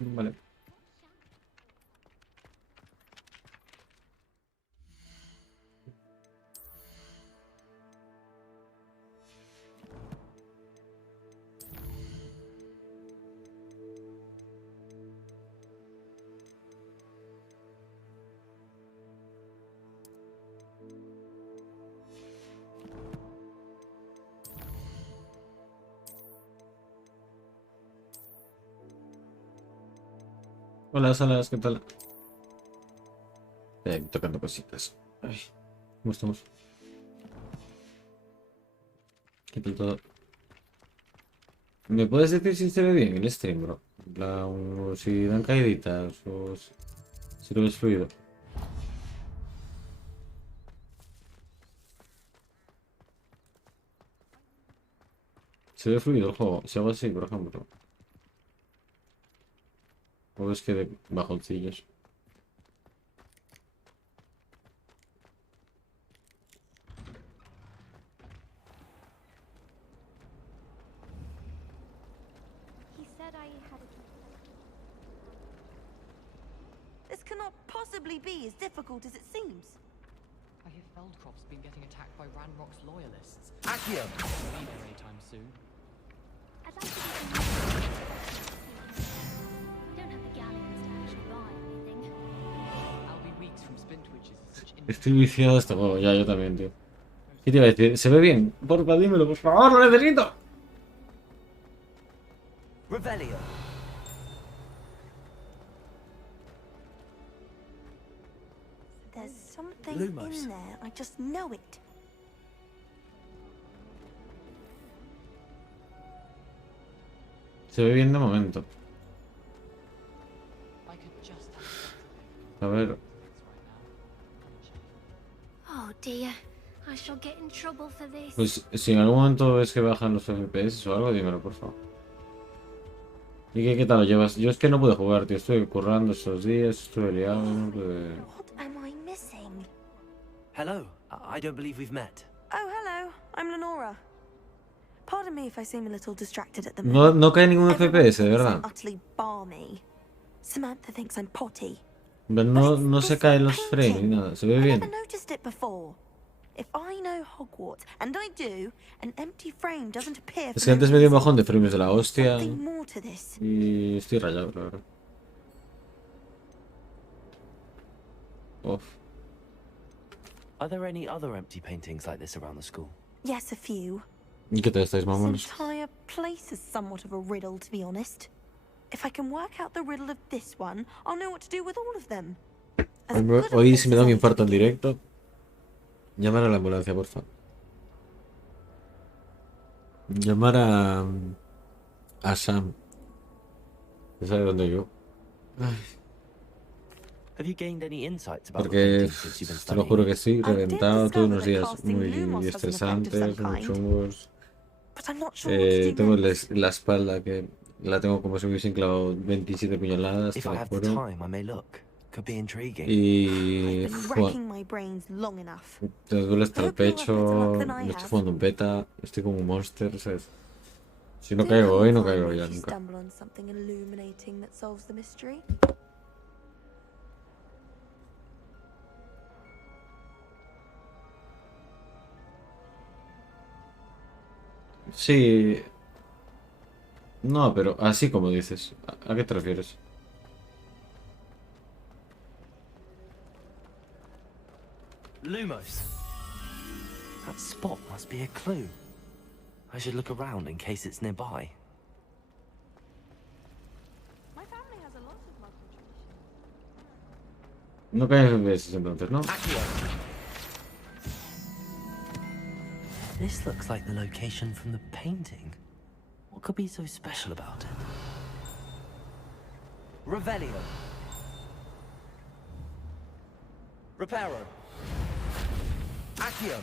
Vale. Hola, Salas, ¿qué tal? Tocando cositas. Ay, ¿cómo estamos? ¿Qué tal todo? ¿Me puedes decir si se ve bien el stream, bro? En plan, o si dan caíditas, o si lo ves fluido. Se ve fluido el juego, si hago así, por ejemplo. O es que de bajoncillos. This cannot possibly be as difficult as it seems. I hear Feldcroft's been getting attacked by Ranrock's loyalists. Accio! Won't be there anytime soon. I'd like to do some... We don't have the galleons to actually buy anything. I'll be weeks from Splintwitches as such Estoy viciado a este juego, ya yo también, tío. ¿Qué te iba a decir? ¿Se ve bien? Porfa, dímelo, por favor, lo necesito. Revelio. There's something Lumos. in there. I just know it. Se ve bien de momento. I could just A ver. Oh dear, I shall get in trouble for this. Pues si en algún momento ves que bajan los FPS o algo, dímelo, por favor. ¿Y qué tal lo llevas? Yo es que no pude jugar, tío. Estuve currando esos días, estuve liado, no pude... What am I missing? Hello. I don't believe we've met. Oh, hello. I'm Lenora. Pardon me if I seem a little distracted at the No, moment. no cae ningún Everyone FPS, de thinks verdad. I'm utterly balmy. Samantha thinks I'm potty. Pero no se caen los frames ni nada, se ve I bien. never noticed it before. If I know Hogwarts, and I do, an empty frame doesn't appear. Es que antes me dio un bajón de frames de la hostia. Something more to this. Y estoy rayado, la verdad. Uf. Are there any other empty paintings like this around the school? Yes, a few. ¿Y qué tal estáis, This mamones? entire place is somewhat of a riddle, to be honest. If I can work out the riddle of this one, I'll know what to do with all of them. Hoy si me da un infarto en directo. Llamar a la ambulancia, por favor. Llamar a Sam. ¿No sabe dónde yo? Have you gained any insights about the Porque painting since you've been te lo studying? juro que estoy reventado, todos unos días casting muy lumos has an effect of estresantes, some muy kind. chungos. But I'm not sure what to do Tengo next. la espalda que la tengo como si me hubiesen clavado 27 puñaladas, te If I lo have the juro. time, I may look. Could be intriguing. Y I've been racking my brains long enough. te duele hasta el Hope you have better luck pecho, than I me estoy have. jugando un beta, estoy como un monster, ¿sabes? Si no Do caigo come hoy, no find caigo me ya if you nunca. stumble on something illuminating that solves the mystery. Sí. No, pero así como dices. ¿A qué te refieres? Lumos. That spot must be a clue. I should look around in case it's nearby. My family has a lot of local traditions. No caes en veces entonces, ¿no? This looks like the location from the painting. What could be so special about it? Revelio. Reparo. Accio.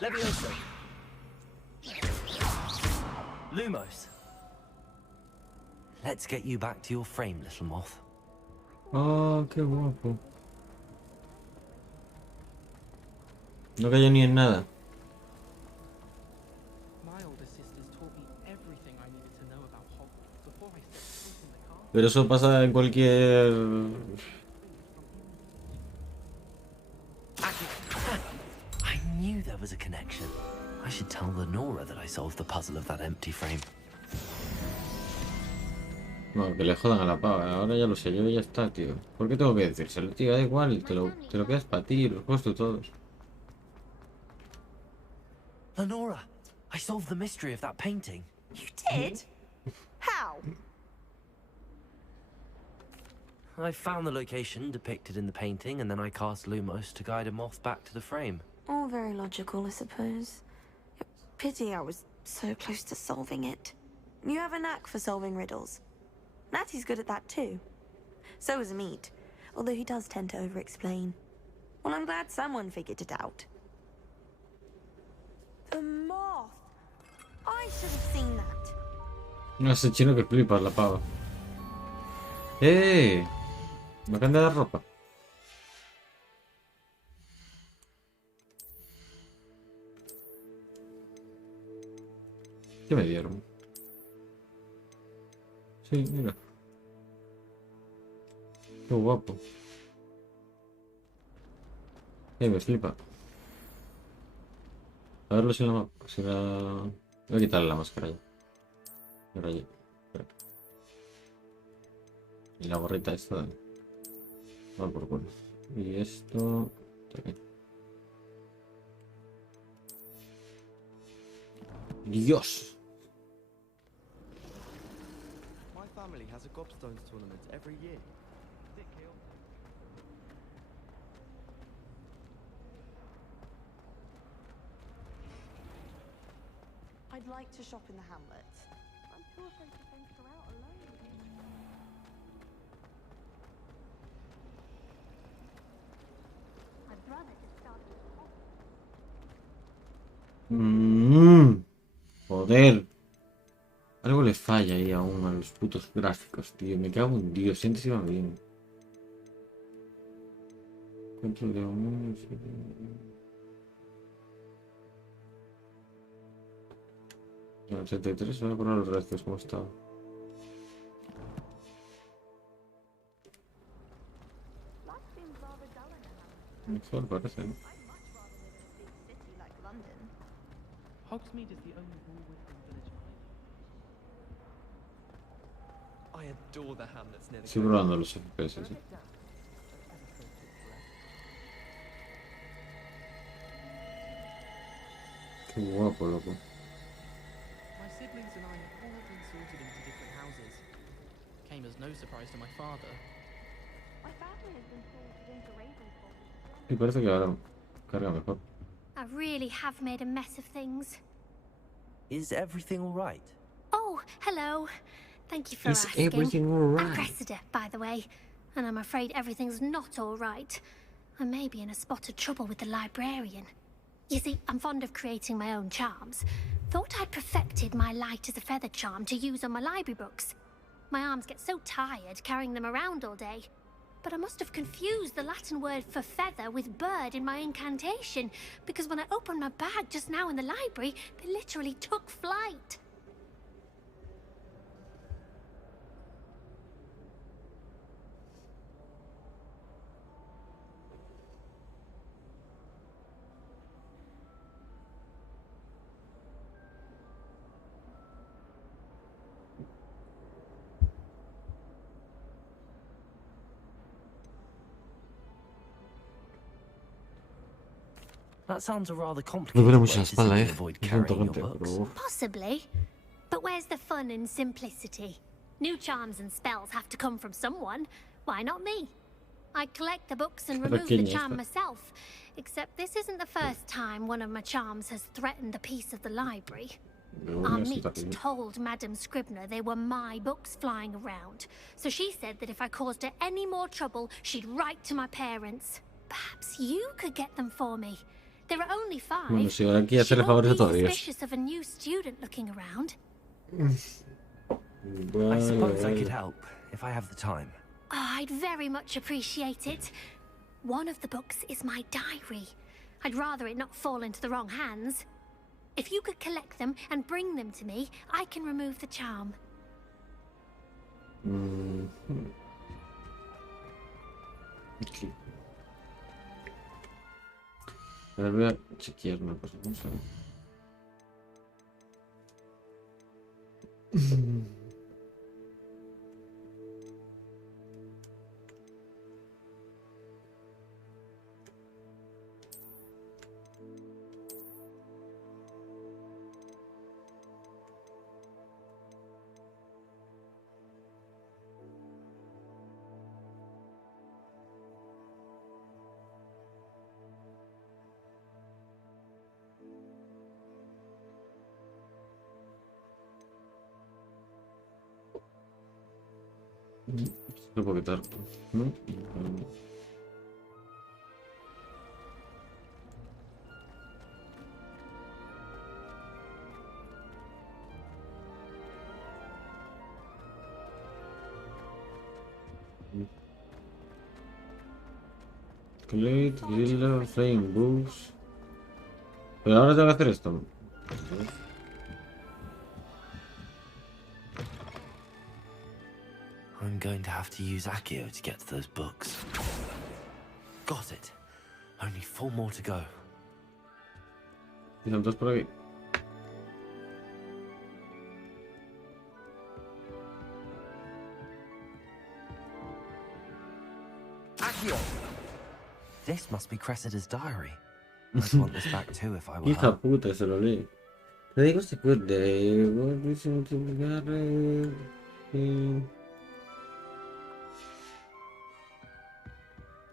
Levioso. Lumos. Let's get you back to your frame, little moth. Oh, qué guapo. No cayó ni en nada. My older sisters taught me everything I needed to know about Hogwarts before I stepped foot in the castle. Pero eso pasa en cualquier... I knew there was a connection. I should tell Lenora that I solved the puzzle of that empty frame. No, que le jodan a la pava. Ahora ya lo sé yo y ya está, tío. ¿Por qué tengo que decírselo, tío? Da igual, te lo quedas para ti, los juegos tú todos. Lenora, I solved the mystery of that painting. You did? How? I found the location depicted in the painting, and then I cast Lumos to guide a moth back to the frame. All very logical, I suppose. Pity I was so close to solving it. You have a knack for solving riddles. Natty's good at that too. So is Meat, although he does tend to over-explain. Well, I'm glad someone figured it out. The moth! I should have seen that. No, ese chino que flipa la pava. ¡Eh! Me acaban de dar ropa. ¿Qué me dieron? Sí, mira. Qué guapo. Me flipa. A verlo si la... Si la... Voy a quitarle la máscara ya. Ahora ya. Espera. Y la gorrita esta. Va por culo. Y esto... Aquí. Dios. My family has a gobstones tournament every year. I'd like to shop in the hamlets. I'm too afraid to venture out alone. My brother just started Joder. Algo le falla ahí aún a los putos gráficos, tío. Me cago en Dios. Siempre se va bien. Control de música. 83, voy a poner los restos como estaba. Mejor parece, ¿no? Hogsmeade is the only Woolworths village I adore the hamlets near the Estoy probando los FPS, ¿sí? Qué guapo, loco. My siblings and I have all been sorted into different houses. came as no surprise to my father. My family has been sorted into Ravensbourne. Y parece que ahora carga mejor. I really have made a mess of things. Is everything all right? Oh, hello. Thank you for Is asking. everything all right? I'm Cressida, by the way, and I'm afraid everything's not all right. I may be in a spot of trouble with the librarian. You see, I'm fond of creating my own charms. Thought I'd perfected my light as a feather charm to use on my library books. My arms get so tired carrying them around all day. But I must have confused the Latin word for feather with bird in my incantation, because when I opened my bag just now in the library, they literally took flight. That sounds a rather Me complicated duele way mucho la to espalda, simply avoid carrying your books. Possibly. But where's the fun in simplicity? New charms and spells have to come from someone. Why not me? I collect the books and remove the charm myself. Except this isn't the first time one of my charms has threatened the peace of the library. Amit told Madame Scribner they were my books flying around. So she said that if I caused her any more trouble, she'd write to my parents. Perhaps you could get them for me. There are only 5. Bueno, si ahora aquí hacerle She won't favores a be todos ellos. suspicious of a new student looking around. I suppose I could help, if I have the time. Oh, I'd very much appreciate it. One of the books is my diary. I'd rather it not fall into the wrong hands. If you could collect them and bring them to me, I can remove the charm. Aquí. Ahora voy a chequear una cosa. Vamos a ver. Lo puedo quitar, ¿no? Clay, Grilla, Flying Books. Pero ahora tengo que hacer esto. I'm going to have to use Accio to get to those books. Got it. Only 4 more to go. Y son 2 por aquí. Accio! This must be Cressida's diary. I'd want this back too if I were Hija her. puta, se lo leí. Te digo si puede. Multiplicar.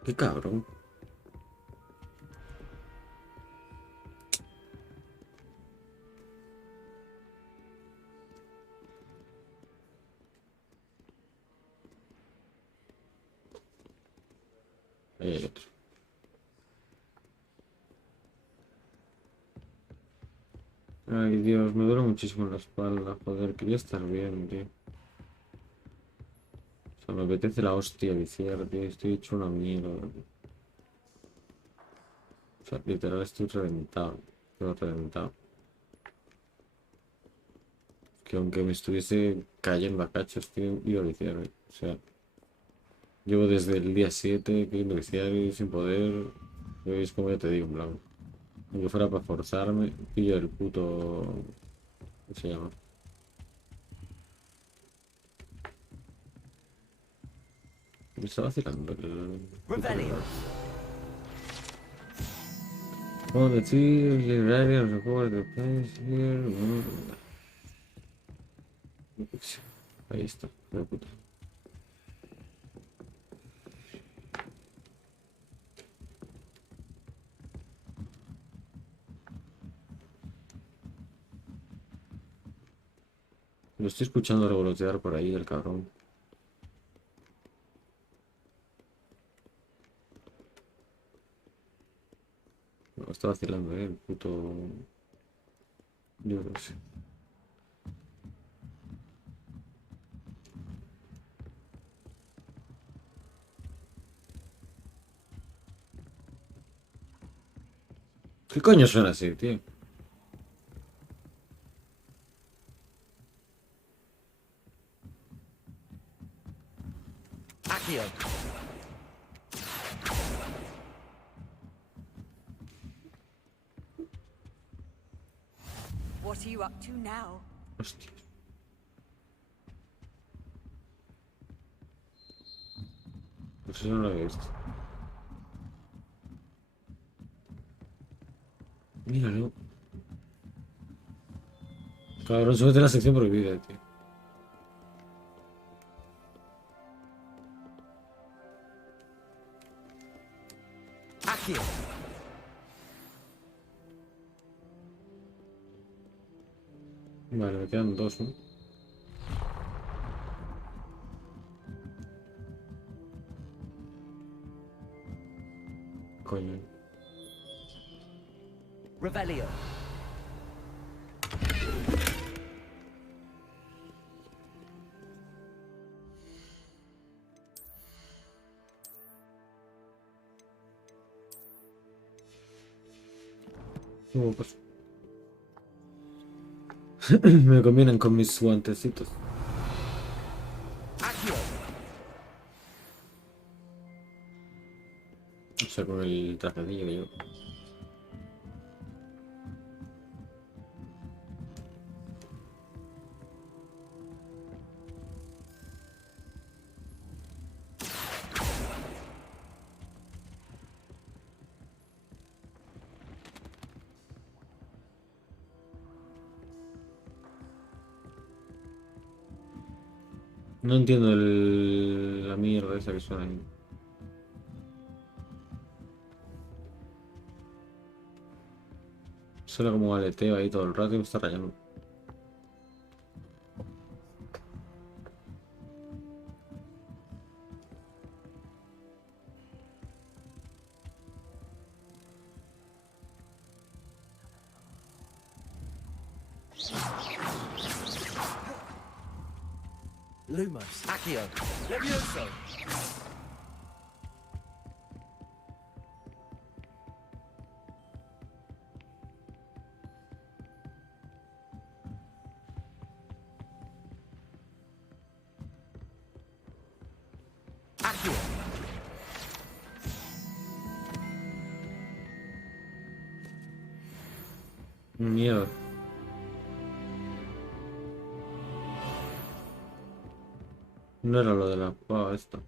Qué cabrón. Ahí hay otro. Ay, Dios, me duele muchísimo la espalda. Joder, quería estar bien, tío. O sea, me apetece la hostia viciar, tío. Estoy hecho una mierda. O sea, literal estoy reventado. Estoy reventado. Que aunque me estuviese cayendo a cachos, tío, iba a viciar, ¿eh? O sea, llevo desde el día 7 queriendo viciar y sin poder. Es como ya te digo, en plan. Aunque fuera para forzarme, pillo el puto. ¿Cómo se llama? Me estaba vacilando el. Oh, the tea, librarian, record the place here. Ahí está, la puta. Lo estoy escuchando revolotear por ahí, el cabrón. No, está vacilando, el puto... Yo no sé. ¿Qué coño suena así, tío? Accio. What are you up to now? Hostia. Pues eso no lo he visto. Míralo. Cabrón, se mete en la sección prohibida, tío. Accio. Vale, me quedan dos, ¿no? Coño. Revelio. No, pues. Me combinan con mis guantecitos. Accio. O sea, con el trajecillo que llevo. No entiendo la mierda esa que suena ahí. Suena como aleteo ahí todo el rato y me está rayando. Lumos. Accio. Levioso. Accio. Mierda. No era lo de la pava esta.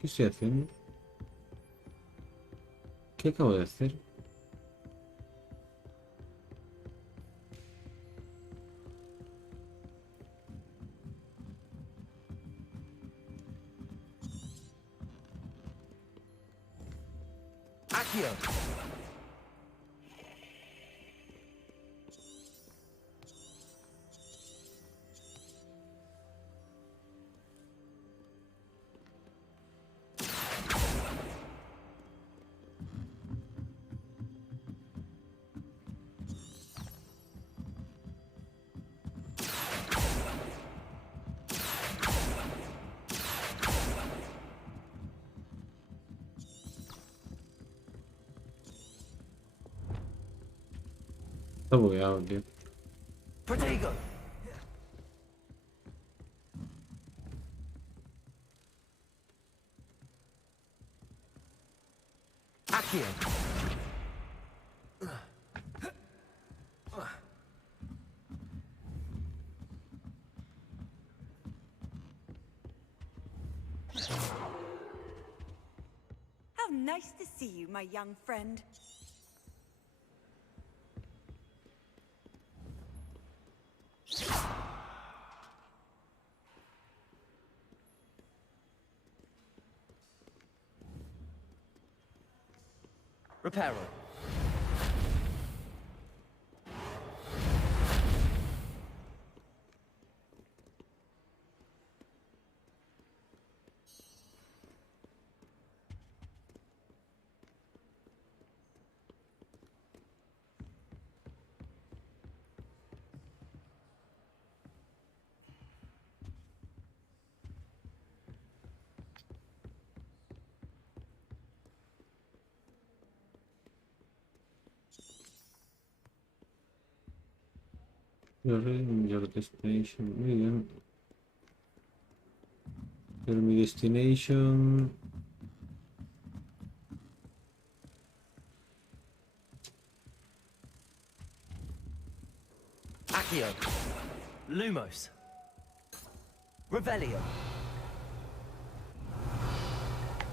¿Qué estoy haciendo? ¿Qué acabo de hacer? Accio. Está bugueado, tío. Protego. Accio. How nice to see you, my young friend. Reparo. You're in your destination. Muy bien. Pero mi destination. Accio. Lumos. Revelio.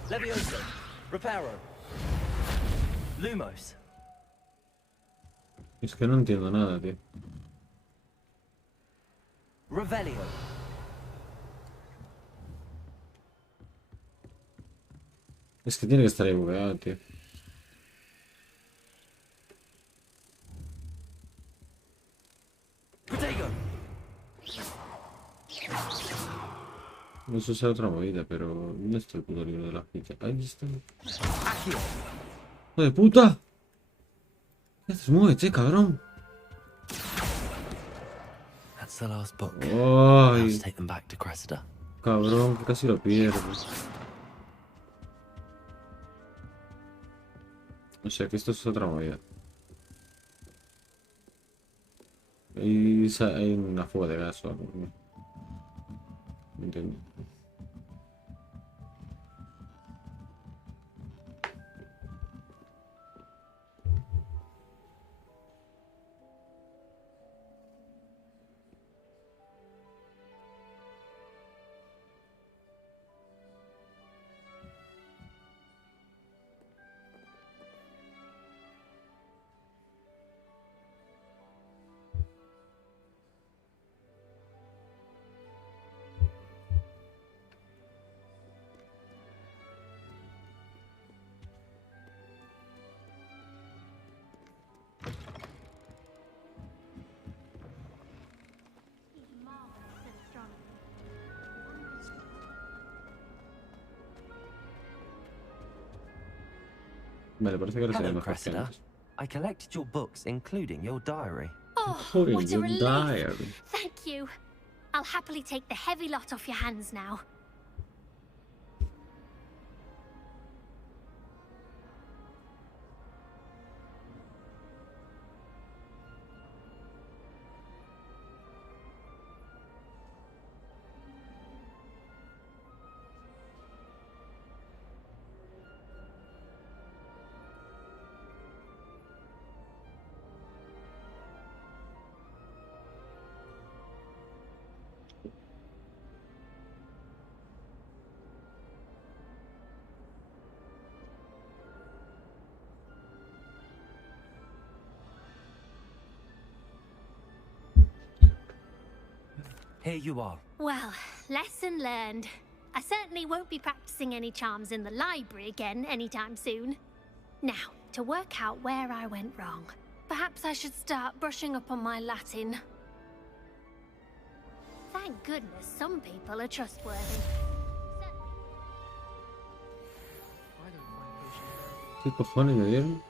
Levioso. Reparo. Lumos. Es que no entiendo nada, tío. Revelio. Es que tiene que estar ahí bugueado, tío. Protego. Eso es otra movida, pero ¿dónde está el puto libro de la ficha? Ahí está. Accio. ¡Hijo de puta! ¿Qué haces? Muévete, cabrón. That's the last book. Ay, Let's take them back to Cressida. cabrón, que casi lo pierdo. O sea que esto es otra movida. Hay una fuga de gas o algo. No entiendo. Vale, parece que ahora sería Hello, mejor que Cressida. antes. I collected your books, including your diary. Oh, Including what a your relief. diary. Thank you. I'll happily take the heavy lot off your hands now. Here you are. Well, lesson learned. I certainly won't be practicing any charms in the library again anytime soon. Now, to work out where I went wrong. Perhaps I should start brushing up on my Latin. Thank goodness some people are trustworthy. ¿Qué cojones me dieron?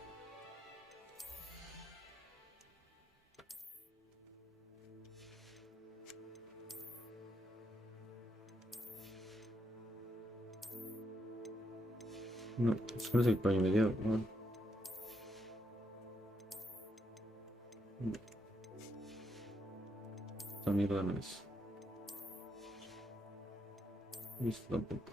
No, eso no sé qué coño me dio. Bueno. Esta mierda no es. Y esto tampoco.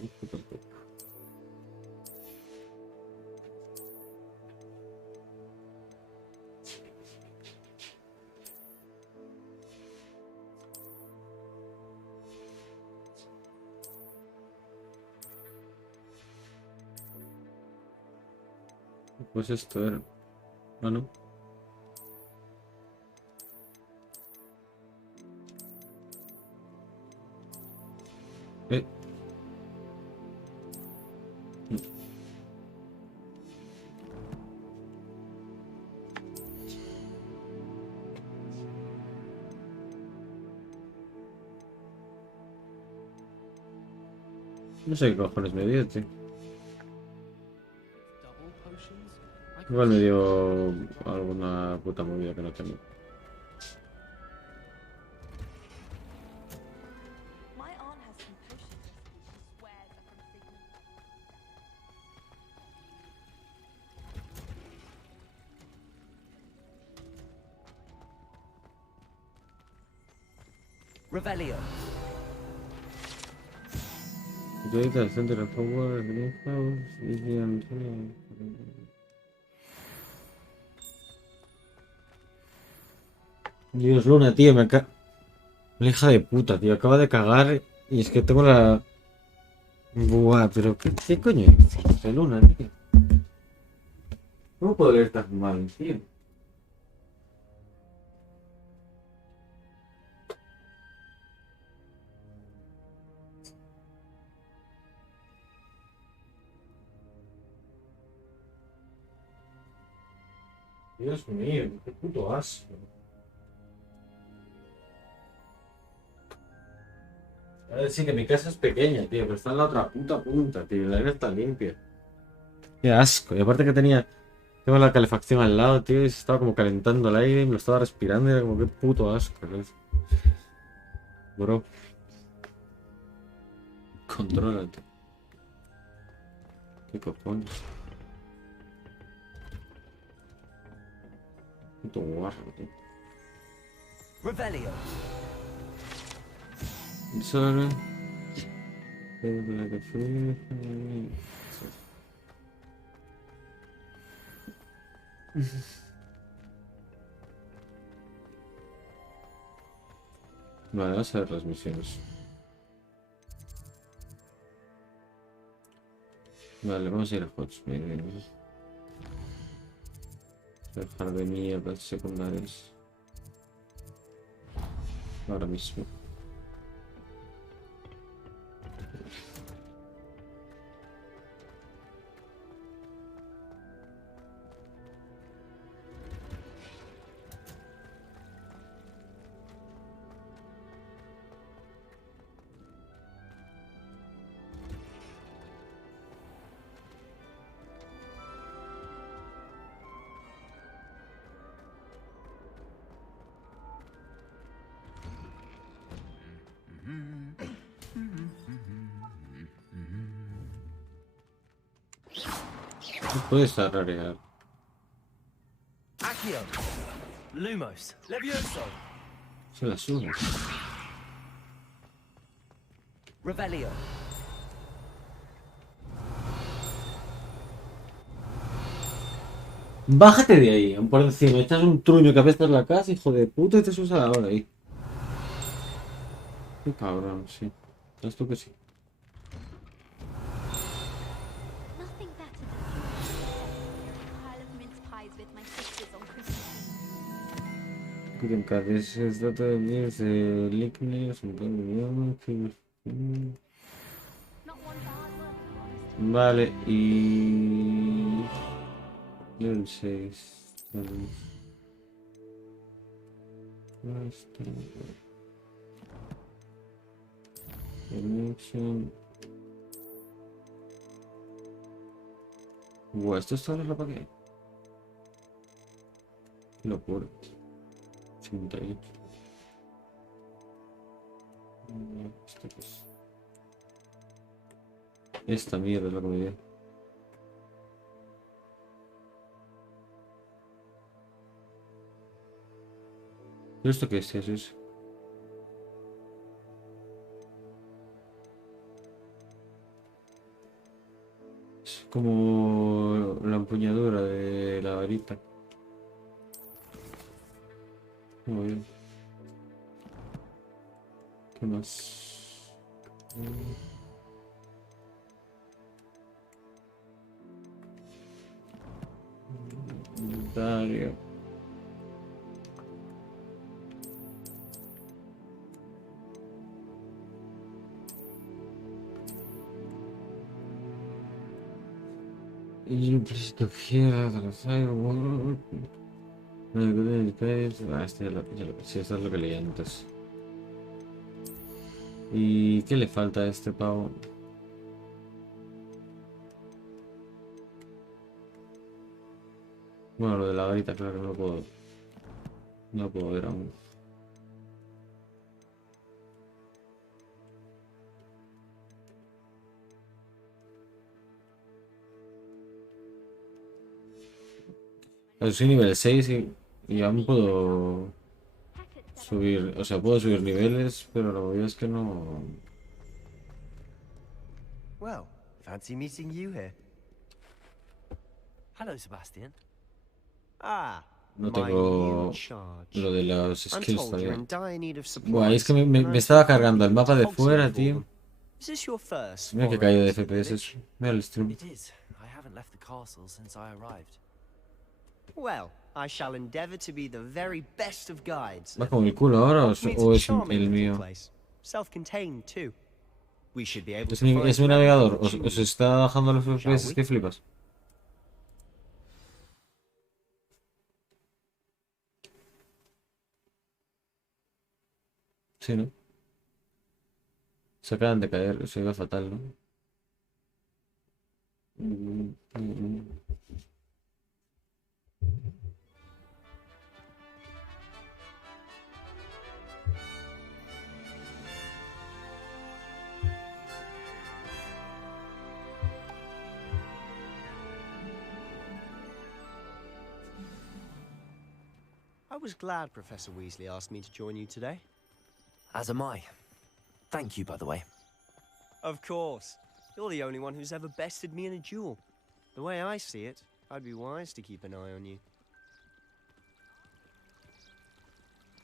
Esto tampoco. Pues esto era. Ah, no. Eh. No sé qué cojones me dio, tío. Igual me dio alguna puta movida que no tengo. Revelio. Utiliza el centro de Hogwarts, Greenhouse y Antonio. Dios, Luna, tío, la hija de puta, tío, acaba de cagar y es que tengo la... Buah, pero ¿qué coño es Luna, tío? ¿Cómo puedo leer tan mal, tío? Dios mío, qué puto asco. A ver, sí que mi casa es pequeña, tío, pero está en la otra puta punta, tío, el aire está limpio. Qué asco, y aparte que tengo la calefacción al lado, tío, y se estaba como calentando el aire y me lo estaba respirando y era como qué puto asco, tío. Bro. Contrólate. ¿Qué cojones? Puto guarro, tío. Revelio. Solo. Vale, vamos a ver las misiones. Vale, vamos a ir a Hogsmeade. Dejar de mierdas secundarias. Ahora mismo. No puedes tararear. Accio. Lumos. Levioso. Se la sube. Revelio. Bájate de ahí, por encima. Echas un truño que apestas la casa, hijo de puta, y te subes a la hora ahí. Qué cabrón, sí. ¿Sabes tú que sí? Cuiden cada vez es dato de días de líquidos, vale, y... Nivel 6. Buah, esto es todo lo que hay. Qué locura. 58. ¿Esto qué es? Esta mierda es la que me dio. ¿Pero esto qué es? ¿Eso es? Es como la empuñadura de la varita. Muy bien. ¿Qué más? Inventario. Y un Bertito quiera sí, esto es lo que leí antes. ¿Y qué le falta a este pavo? Bueno, lo de la varita, claro que no lo puedo ver aún. Soy nivel 6 y aún puedo subir, o sea, puedo subir niveles, pero lo obvio es que no... Well, fancy meeting you here. Hello, Sebastian. Ah, No my tengo new charge. lo de los I'm skills told you're todavía. in dire need of Buah, es supplies, que and me I'm estaba hoping cargando el you mapa de can fuera, Hogsmeade for tío. them. Is this your first Mira que foray caído de into the FPS. village? Mira el stream. It is. I haven't left the castle since I arrived. Well, I shall endeavor to be the very best of guides. ¿Va con el culo ahora Hogsmeade's o a es charming el little mío? place, self-contained too. We should be able Es to mi, find es mi whoever navegador. we Os choose. está bajando los Shall FPS we? que flipas. Sí, ¿no? Se acaban de caer, se iba fatal, ¿no? I was glad Professor Weasley asked me to join you today. As am I. Thank you, by the way. Of course. You're the only one who's ever bested me in a duel. The way I see it, I'd be wise to keep an eye on you.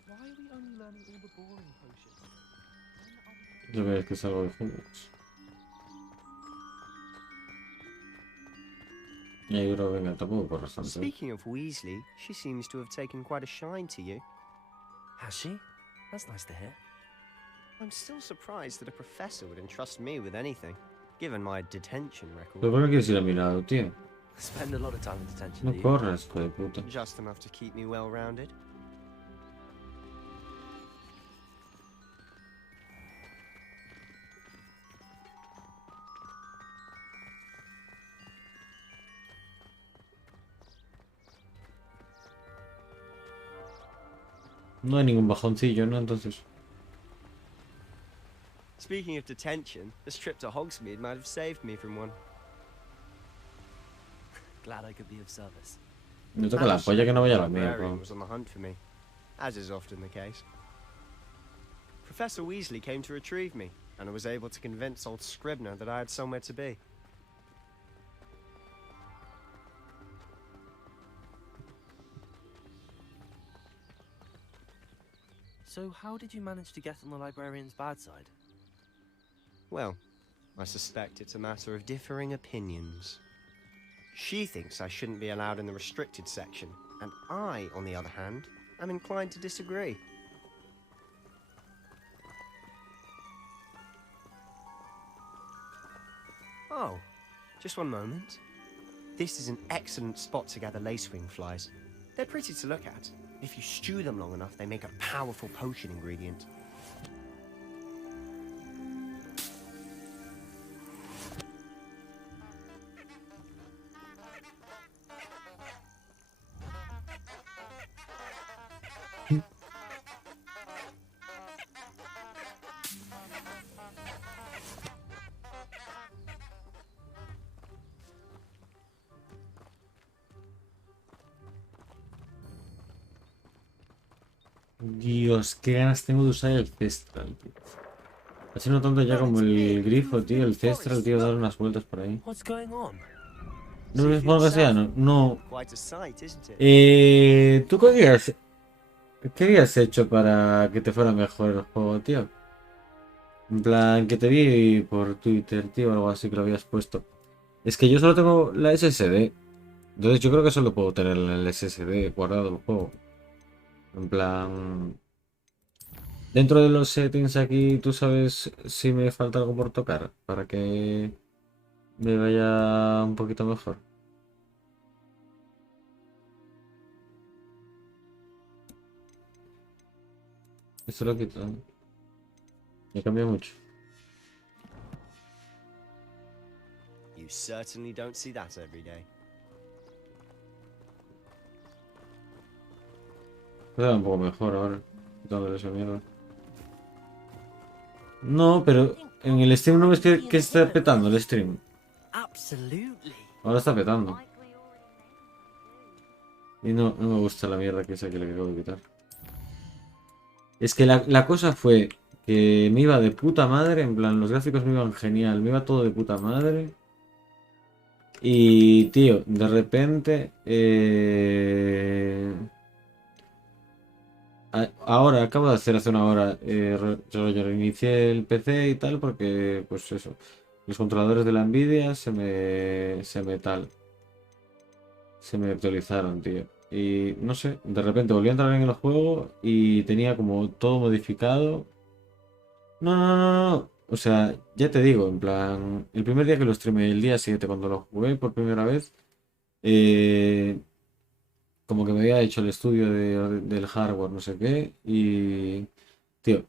Why are we only learning all the boring potions? Yo veo que salgo de Hogwarts. Y ahí, bro, venga, tampoco por bastante. Speaking of Weasley, she seems to have taken quite a shine to you. Has she? That's nice to hear. I'm still surprised that a professor would entrust me with anything, given my detention ¿Pero record. por qué quieres ir a mi lado, tío? Spend a lot of time in detention, No do you? corras, hijo de puta. Just enough to keep me well-rounded. No hay ningún bajoncillo, ¿no? Entonces... Speaking of detention, this trip to Hogsmeade might have saved me from one. Glad I could be of service. Me toca la polla que no vaya a la mía, Librarian bro. was on the hunt for me, as is often the case. Professor Weasley came to retrieve me, and I was able to convince old Scribner that I had somewhere to be. So how did you manage to get on the librarian's bad side? Well, I suspect it's a matter of differing opinions. She thinks I shouldn't be allowed in the restricted section, and I, on the other hand, am inclined to disagree. Oh, just one moment. This is an excellent spot to gather lacewing flies. They're pretty to look at. If you stew them long enough, they make a powerful potion ingredient. Dios, qué ganas tengo de usar el Cestral, tío. Así no tanto ya como el grifo, tío. El Cestral, tío, dar unas vueltas por ahí. What's going on? ¿No me supongo que sea? No. Quite a sight, isn't it? ¿Tú qué habías hecho para que te fuera mejor el juego, tío? En plan, que te vi por Twitter, tío, o algo así que lo habías puesto. Es que yo solo tengo la SSD. Entonces yo creo que solo puedo tener el SSD guardado el juego. En plan... Dentro de los settings aquí, ¿tú sabes si me falta algo por tocar? Para que me vaya un poquito mejor. Esto lo quito. Me cambia mucho. You certainly don't see that every day. Queda un poco mejor ahora. Quitándole esa mierda. No, pero en el stream no ves que está petando el stream. Ahora está petando. Y no me gusta la mierda que esa que le acabo de quitar. Es que la cosa fue que me iba de puta madre, en plan, los gráficos me iban genial, me iba todo de puta madre. Y, tío, de repente... ahora, acabo de hacer hace una hora, yo reinicié el PC y tal, porque, pues eso, los controladores de la Nvidia se me actualizaron, tío. Y no sé, de repente volví a entrar en el juego y tenía como todo modificado. No. O sea, ya te digo, en plan, el primer día que lo streamé, el día 7 cuando lo jugué por primera vez, como que me había hecho el estudio del hardware, no sé qué, y, tío,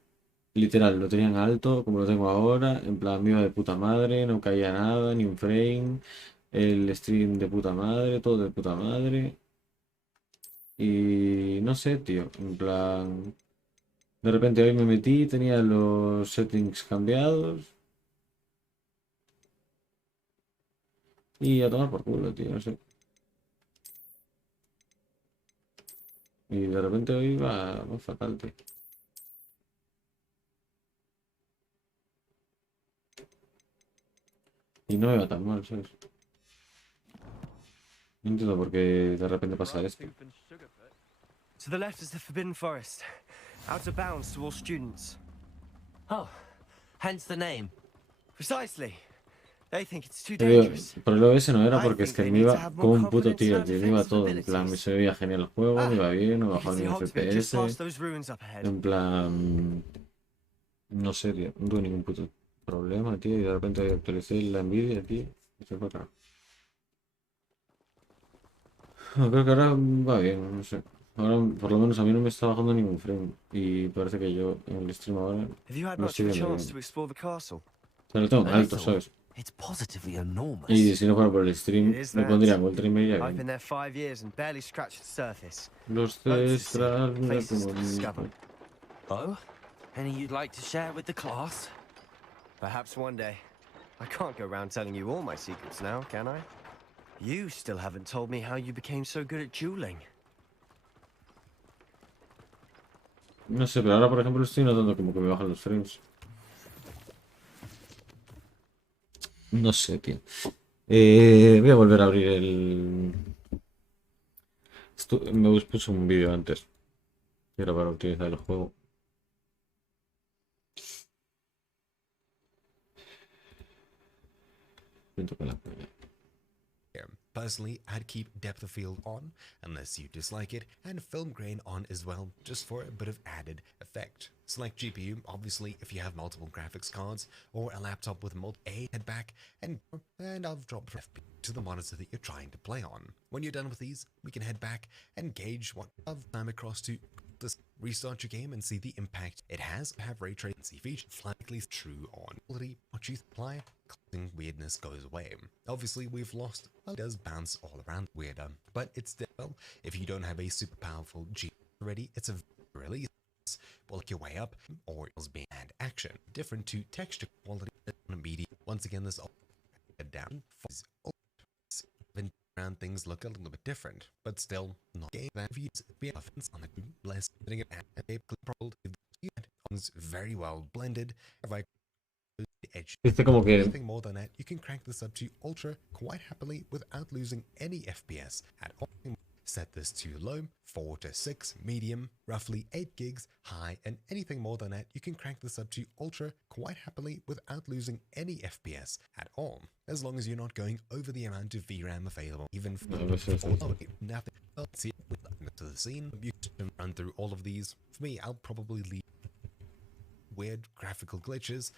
literal, lo tenían alto, como lo tengo ahora, en plan, me iba de puta madre, no caía nada, ni un frame, el stream de puta madre, todo de puta madre, y no sé, tío, en plan, de repente hoy me metí, tenía los settings cambiados, y a tomar por culo, tío, no sé. Y de repente hoy va fatal, tío. Y no me va tan mal, ¿sabes? No entiendo por qué de repente pasa esto. To the left is the Forbidden Forest, out of bounds to all students. Oh, hence the name. Precisely. They think it's too Te digo, dangerous. por el OBS no era porque es que me iba como un puto tío, tío. Me iba todo, en plan, me se veía genial el juego, me iba bien, no bajaba ni un FPS. En plan... No sé, tío. No tuve ningún puto problema, tío. Y de repente actualicé la Nvidia, tío. Y se fue acá. No, creo que ahora va bien, no sé. Ahora, por lo menos a mí no me está bajando ningún frame. Y parece que yo en el stream ahora Have you had no much estoy of a viendo chance bien. to explore the castle? Se lo tengo alto, ¿sabes? It's positively enormous. Y si no fuera por el stream, It is me that. pondría en ultra y me iría I've bien. been there 5 years and barely scratched the surface. Los Loads to see, cestras, mira places como to discover. Oh? Any you'd like to share with the class? Perhaps one day. I can't go around telling you all my secrets now, can I? You still haven't told me how you became so good at dueling. No sé, pero ahora por ejemplo estoy notando como que me bajan los frames. No sé, tío. Voy a volver a abrir el... Me puse un vídeo antes. Y era para utilizar el juego. Siento que la polla. Personally, I'd keep depth of field on, unless you dislike it, and film grain on as well, just for a bit of added effect. Select GPU, obviously, if you have multiple graphics cards, or a laptop with multi head back, and I've dropped FP to the monitor that you're trying to play on. When you're done with these, we can head back and gauge what I've time across to this. Restart your game and see the impact it has. Have ray tracing feature likely true on quality. What you apply, clothing weirdness goes away. Obviously, we've lost. Well, it does bounce all around weirder, but it's still. If you don't have a super powerful G already, it's a release. Work your way up, or it'll be add action. Different to texture quality on media. Once again, this all down. Around things look a little bit different, but still not game that views be offense on the group less getting it at a very well blended. If I edge anything more than that, you can crank this up to ultra quite happily without losing any FPS at all. Set this to low, 4 to 6, medium, roughly 8 gigs, high, and anything more than that, you can crank this up to ultra quite happily without losing any FPS at all, as long as you're not going over the amount of VRAM available, even for nothing. Well, see, to the scene, you can run through all of these. For me, I'll probably leave weird graphical glitches,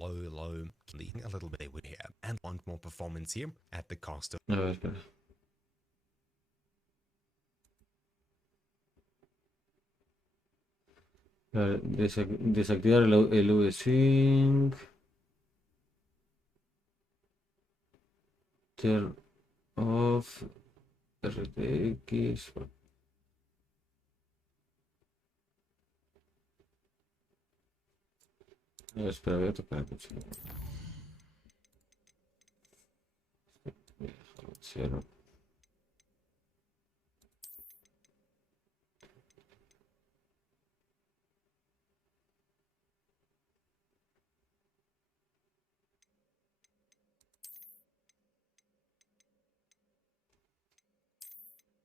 low, leaving a little bit with here, and want more performance here at the cost of... Desactivar el V-Sync. Turn off. RTX. Espera, voy a tocar el coche. Cero.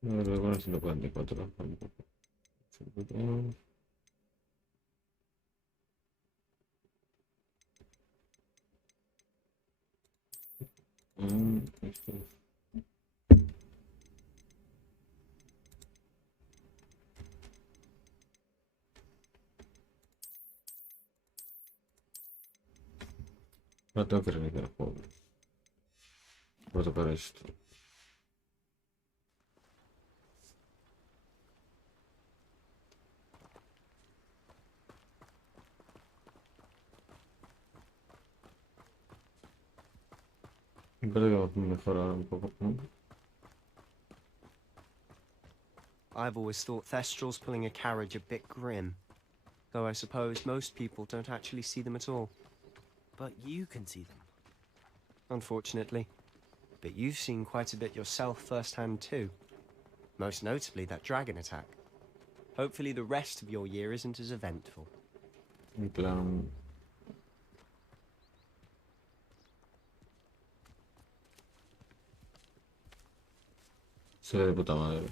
No, luego no 144. Esto. Ahora tengo que reiniciar el juego. Voy a tocar esto. Creo que vamos a mejorar un poco, ¿no? I've always thought Thestrals pulling a carriage a bit grim. Though I suppose most people don't actually see them at all. But you can see them. Unfortunately. But you've seen quite a bit yourself firsthand too. Most notably that dragon attack. Hopefully the rest of your year isn't as eventful. En plan... Se ve de puta madre.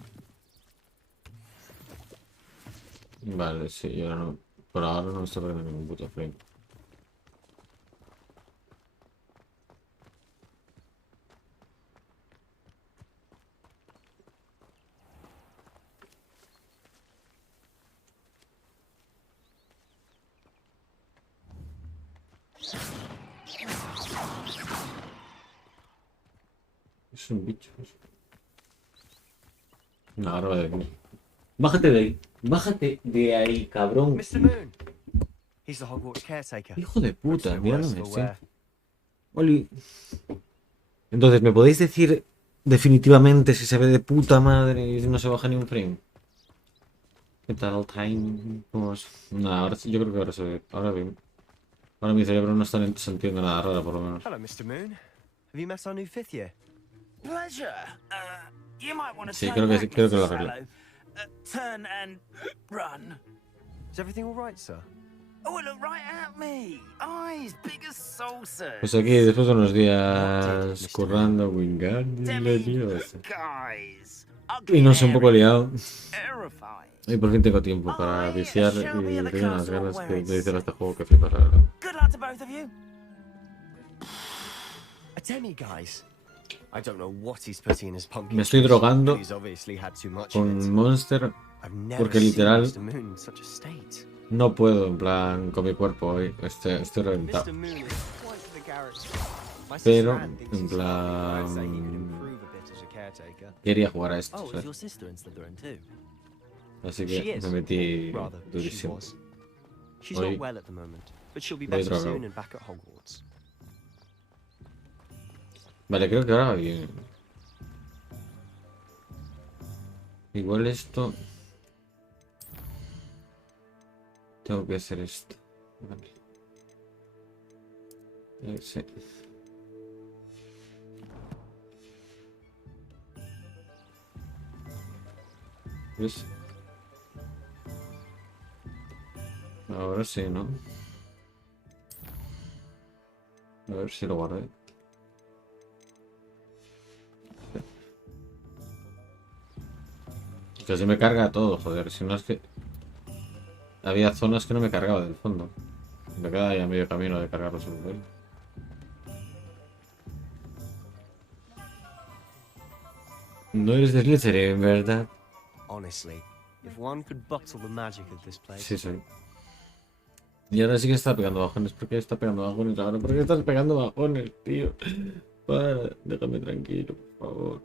Vale, sí, yo ahora no... Por ahora no me está perdiendo ningún puto frame. Es un bicho. Una garra de aquí. Bájate de ahí. Bájate de ahí, cabrón. Mr. Moon. He's the Hogwarts caretaker. Hijo de puta, mirándome, sí. Oli. Entonces, ¿me podéis decir definitivamente si se ve de puta madre y no se baja ni un frame? ¿Qué tal, time? Pues, nada, ahora yo creo que ahora se ve. Ahora bien. Ahora mi cerebro no está sintiendo nada raro, por lo menos. Hello, Mr. Moon. Have you met our new fifth year? Pleasure. You might want to Sí, creo que lo arreglé. Turn and run. Is everything all right, sir? Oh, look right at me. Eyes big as saucers. Pues aquí, después de unos días currando Wingardium Leviosa. Y no sé, un poco liado. Y por fin tengo tiempo para viciar y tengo unas ganas de viciar a este juego que flipas, la verdad. Good luck to both of you. A demi-guise. I don't know what he's putting in his pumpkin. Me estoy drogando He's obviously had too much con Monster porque literal no puedo, en plan, con mi cuerpo hoy. Estoy reventado. Pero, en plan, quería jugar a esto, ¿sabes? Así que me metí durísimo. Hoy voy drogado. Vale, creo que ahora va bien. Igual esto... Tengo que hacer esto. Vale. Sí. ¿Ves? Ahora sí, ¿no? A ver si lo guardé. Que se me carga todo, joder. Si no es que... Había zonas que no me cargaba del fondo. Me queda ahí a medio camino de cargarlo sobre él. No eres de Slytherin, ¿verdad? Sí, sí. Y ahora sí que está pegando bajones. ¿Por qué está pegando bajones ahora? ¿Por qué estás pegando bajones, tío? Para, déjame tranquilo, por favor.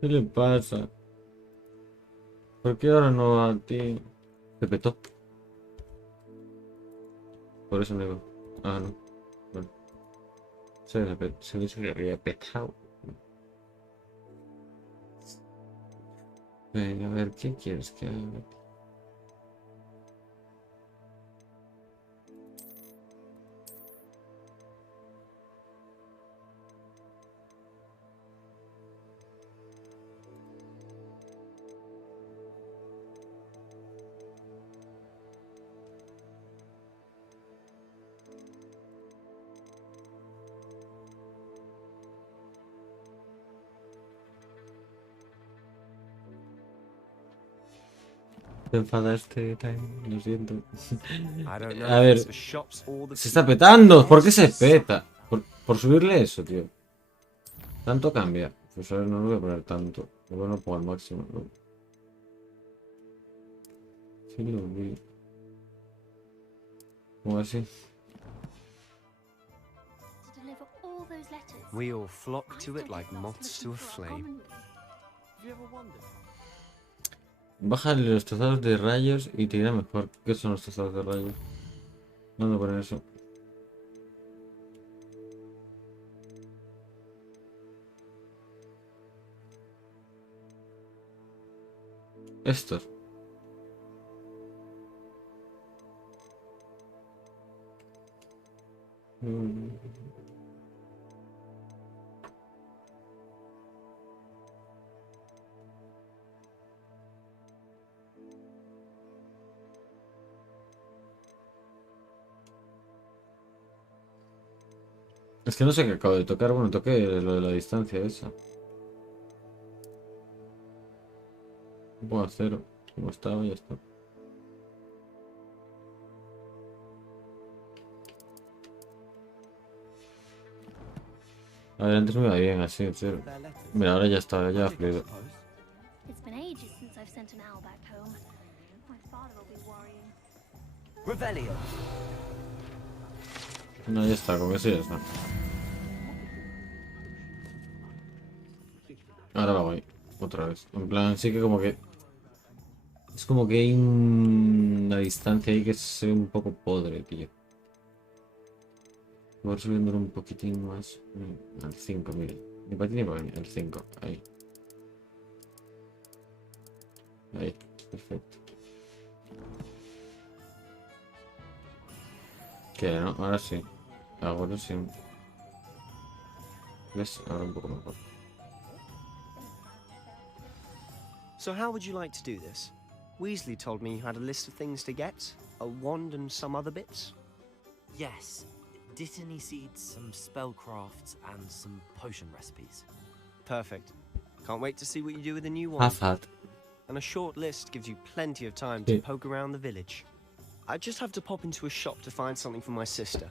¿Qué le pasa? ¿Por qué ahora no a ti? Se petó. Por eso no digo. Ah, no. Bueno. Se dice que había petado. Venga, a ver, ¿qué quieres que haga? Te enfadaste, Time, lo siento. A ver, se está petando. ¿Por qué se peta? Por subirle eso, tío. ¿Tanto cambia? Pues ahora no lo voy a poner tanto. Luego no pongo al máximo. ¿No? Sí lo vi. ¿Cómo así? We all flock to it like moths to a flame. Bájale los trazados de rayos y te irá mejor. ¿Qué son los trazados de rayos? ¿Dónde poner eso? Estos. Es que no sé qué acabo de tocar. Bueno, toqué lo de la distancia esa. Pongo a 0. Como estaba, ya está. A ver, antes me iba bien así, en serio. Mira, ahora ya está, ya ha fluido. No, ya está, con eso ya está. Ahora lo voy, otra vez. En plan, sí que como que... Es como que hay una distancia ahí que se ve un poco podre, tío. Voy a ir subiéndolo un poquitín más. Al 5, mira. Ni para ti ni para mí, al 5. Ahí. Ahí, perfecto. Que no, ahora sí. Ahora sí. ¿Ves? Ahora un poco mejor. So how would you like to do this? Weasley told me you had a list of things to get, a wand and some other bits. Yes. Dittany seeds, some spellcrafts, and some potion recipes. Perfect. Can't wait to see what you do with the new wand. Have had. And a short list gives you plenty of time to poke around the village. I just have to pop into a shop to find something for my sister.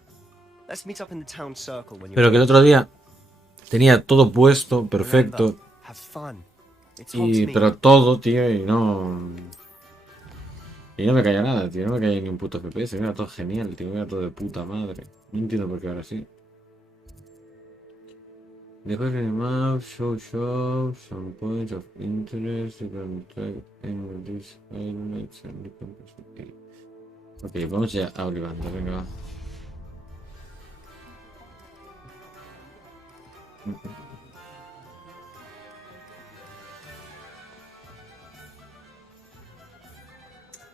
Let's meet up in the town circle when you're Pero que el otro día tenía todo puesto, perfecto. Have fun. Pero todo, tío, y no... Y no me caía nada, tío. No me caía ni un puto FPS. Me iba todo genial, tío. Me iba todo de puta madre. No entiendo por qué ahora sí. The question map, show some points of interest. You can track any of these highlights and different perspectives. Ok, vamos ya a Olivando, venga, va.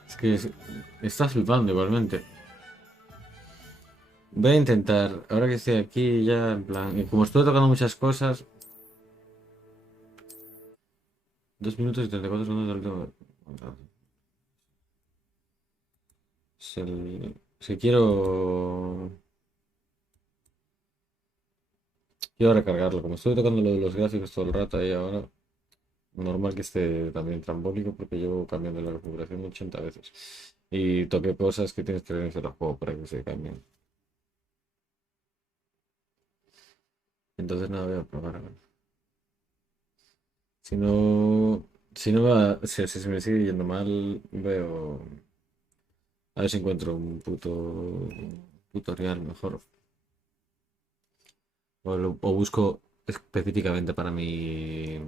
Es que está flipando igualmente. Voy a intentar, ahora que estoy aquí ya en plan, como estoy tocando muchas cosas. 2 minutos y 34 segundos del último. Si quiero recargarlo, como estoy tocando lo de los gráficos todo el rato ahí ahora. Normal que esté también trambólico porque llevo cambiando la configuración 80 veces. Y toqué cosas que tienes que reiniciar el juego para que se cambien. Entonces nada, voy a probar a ver. Si se me sigue yendo mal, veo... A ver si encuentro un puto tutorial mejor. O busco específicamente para mi...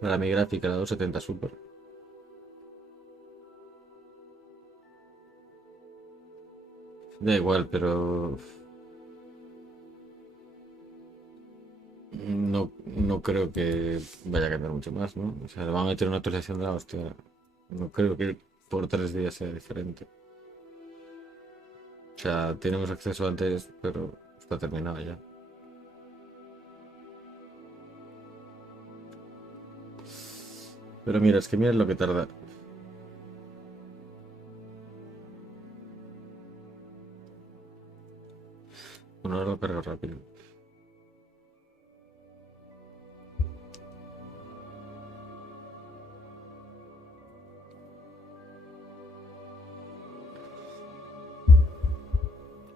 Para mi gráfica, la 270 Super. Da igual, pero... No creo que vaya a cambiar mucho más, ¿no? O sea, le van a meter una actualización de la hostia. No creo que por 3 días sea diferente. O sea, tenemos acceso antes, pero está terminado ya. Pero mira, es que mira lo que tarda. Bueno, ahora lo cargo rápido.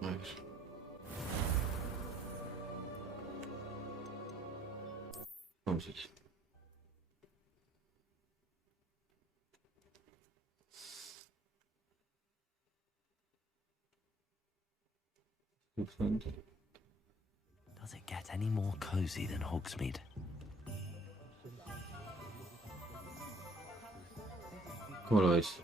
A ver. Vamos a ir. Does it get any more cozy than Hogsmeade? ¿Cómo lo veis?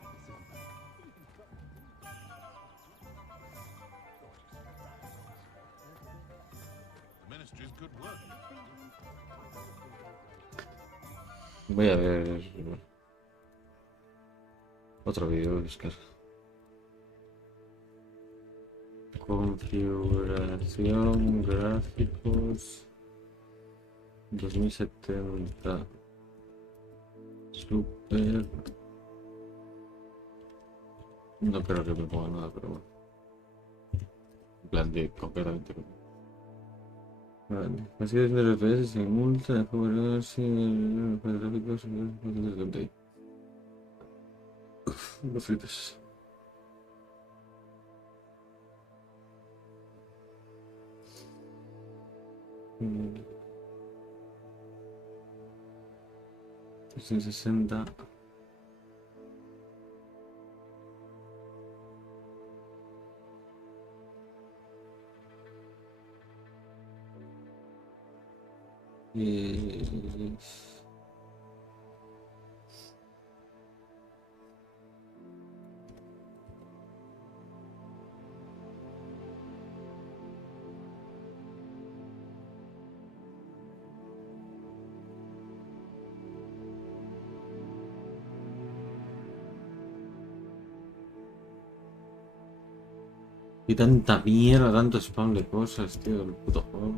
Voy a ver otro vídeo, buscar. Configuración, gráficos, 2070, super. No creo que me ponga nada, pero bueno. En plan de completamente. Vale, así es de FPS sin multa, jugadores sin gráficos, no flipes. Mm. 360. Y... Y tanta mierda, tanto spam de cosas, tío, el puto juego.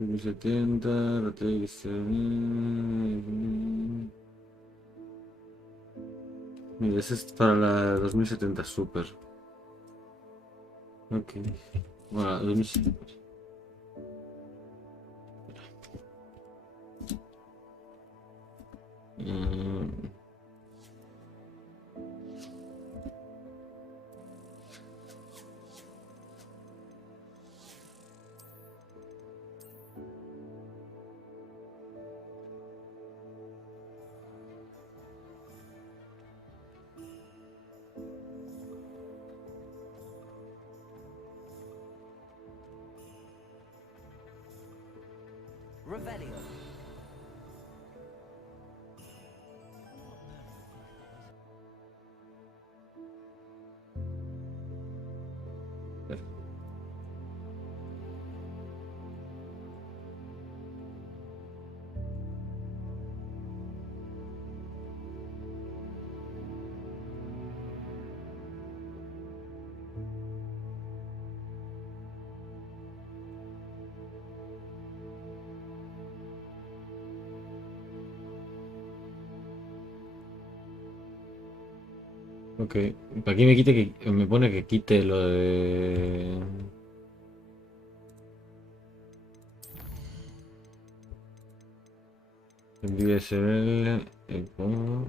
Windows 70, RTX. Mira, ese es para la 2070 Super. Ok. Bueno, 2070. Revelio. Ok, aquí me pone que quite lo de En DSL, ¿cómo?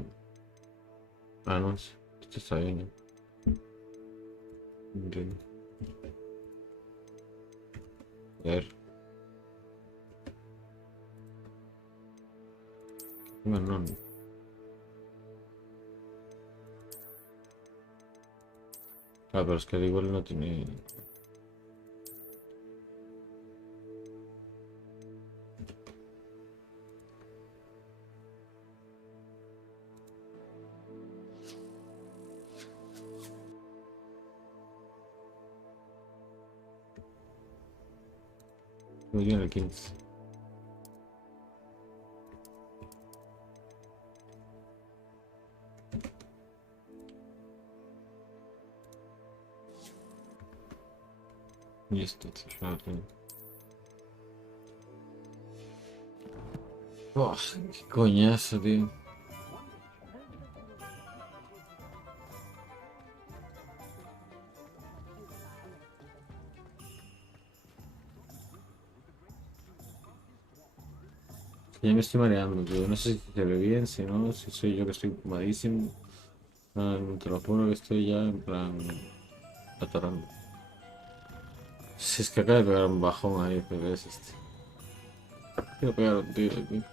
Ah, no, esto está bien. Entiendo. A ver. Bueno, no. Ah, pero es que igual no tiene... Muy bien el 15. Y esto, oh, qué coñazo, tío. Ya me estoy mareando, tío. No sé si se ve bien, si no, si soy yo que estoy fumadísimo. Ah, te lo juro que estoy ya en plan atorando. Si es que acaba de pegar un bajón ahí, pero es este. Quiero pegar un tiro, tío.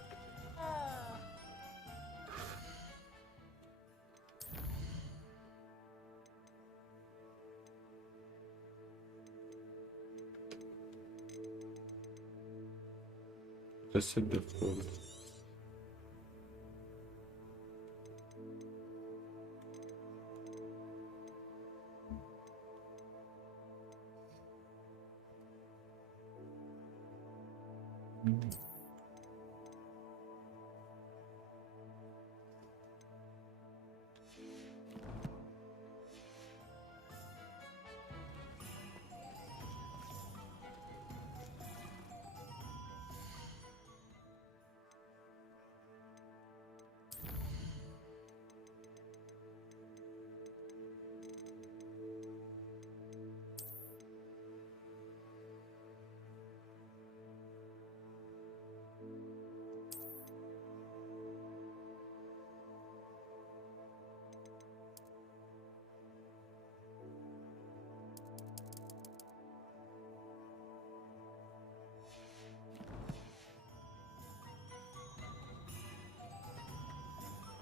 Reset the fold.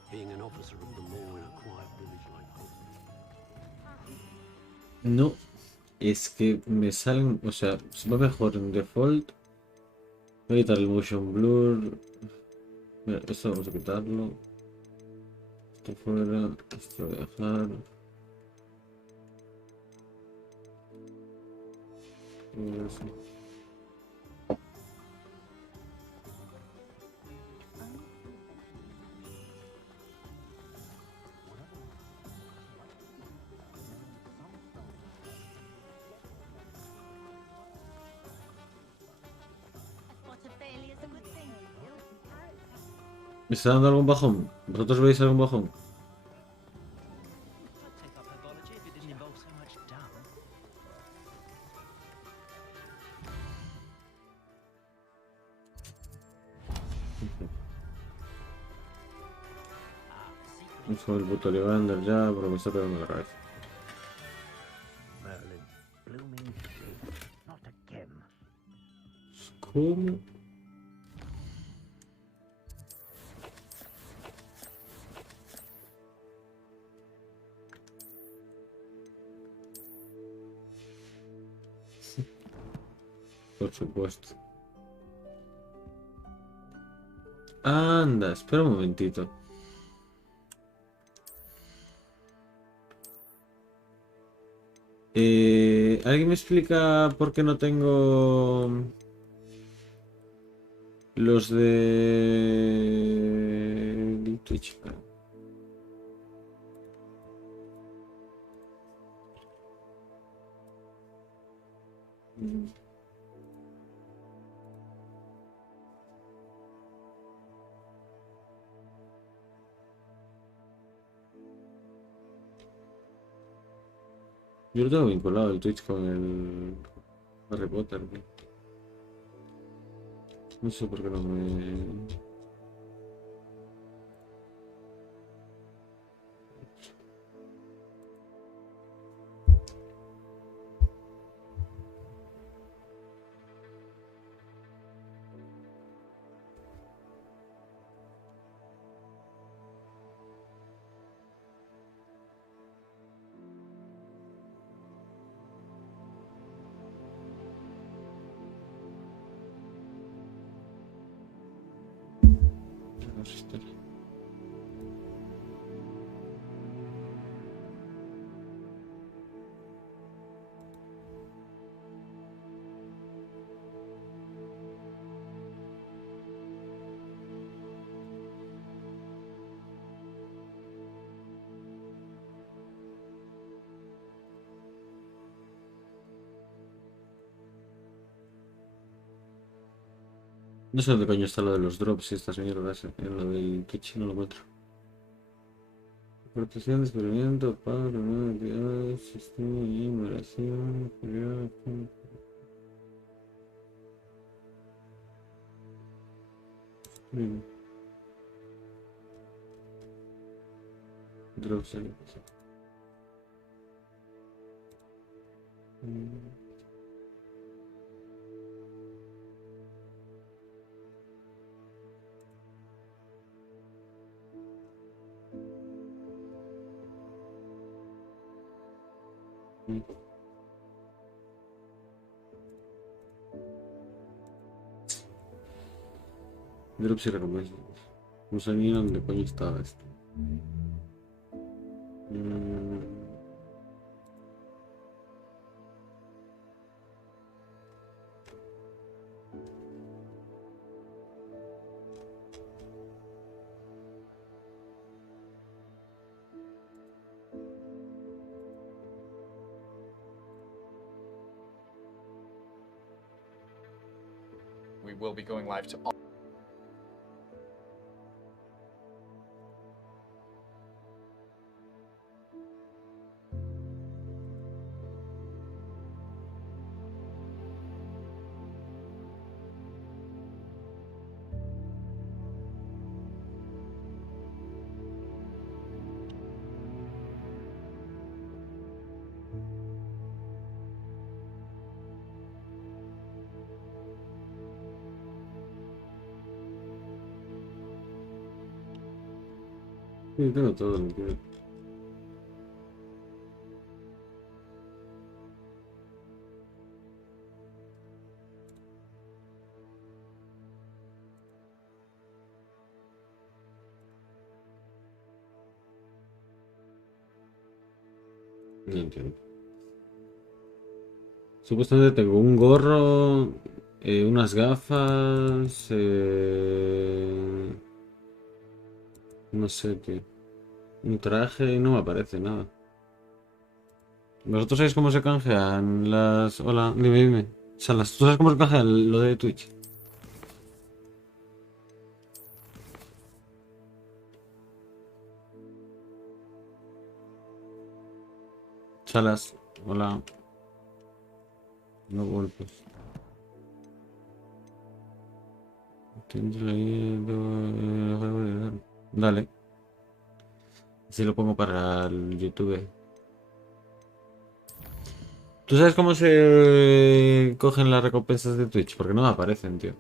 Being an officer of the law in a quiet village like Hogwarts. No, es que me salen, o sea, se va mejor en default. Voy a quitar el motion blur. Mira, esto vamos a quitarlo. Esto fuera, esto lo voy a dejar. Eso. ¿Me está dando algún bajón? ¿Vosotros veis algún bajón? Uso el puto Levander ya, pero me está pegando la cabeza. ¿Cómo? Por supuesto. Anda, espera un momentito. ¿Alguien me explica por qué no tengo los de Twitch? Yo lo tengo vinculado el Twitch con el Harry Potter, ¿no? No sé por qué no me... No sé dónde coño está lo de los drops y estas mierdas. En lo del Twitch no lo encuentro. Protección, descubrimiento, pago, entidades, sistema y numeración, drops en drops y recompensas. No sé ni dónde coño estaba esto. We will be going live to all. Sí, tengo todo lo que quiero. No entiendo. Supuestamente tengo un gorro, unas gafas, no sé, tío. Un traje y no me aparece nada. ¿Vosotros sabéis cómo se canjean las...? Hola, dime. O sea, ¿tú sabes cómo se canjean lo de Twitch? Salas, hola. No golpes. Dale. Así lo pongo para el YouTube. ¿Tú sabes cómo se cogen las recompensas de Twitch? Porque no me aparecen, tío.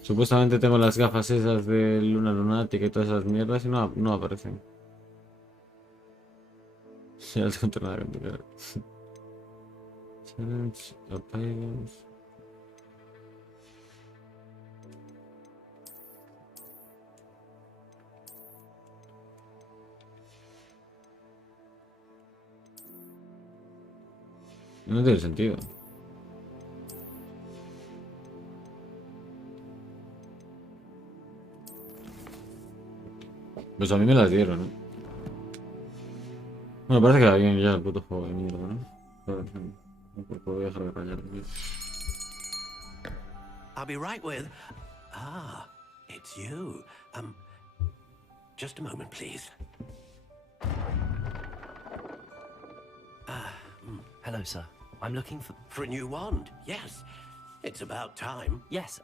Supuestamente tengo las gafas esas de Luna Lunática y todas esas mierdas y no me aparecen. Ya no tengo nada que entender. Challenge, apagos. No tiene sentido. Pues a mí me las dieron, ¿no? Bueno, parece que va bien ya el puto juego de mierda, ¿no? Porque voy a dejar de rayar. I'll be right with... Ah, it's you. Just a moment, please. Hello, sir. I'm looking for... For a new wand, yes. It's about time. Yes,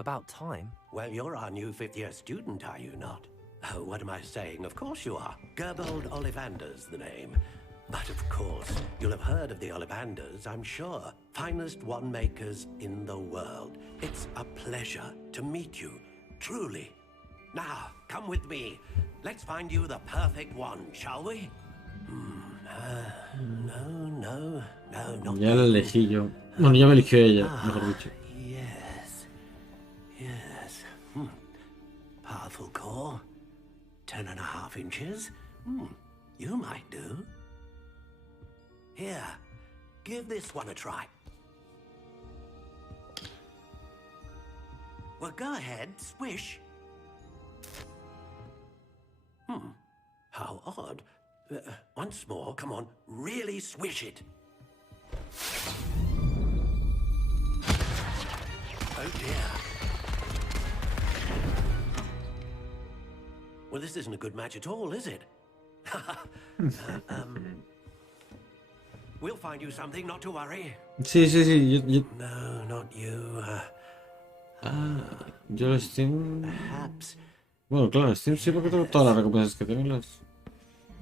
about time? Well, you're our new fifth-year student, are you not? Oh, what am I saying? Of course you are. Gerbold Ollivander's the name. But of course, you'll have heard of the Ollivanders, I'm sure. Finest wand makers in the world. It's a pleasure to meet you, truly. Now, come with me. Let's find you the perfect wand, shall we? No, not ya la elegí yo. Bueno, ya me eligió ella, mejor dicho. Yes. Powerful core. 10.5 inches. You might do. Here, give this one a try. Well, go ahead, swish. How odd. Once more, come on, really swish it. Oh dear. Well, this isn't a good match at all, is it? We'll find you something, not to worry. Sí, sí, sí. No, not you. Yo los Steam... Perhaps Bueno, claro, Steam sí, porque tengo todas las recompensas que tengo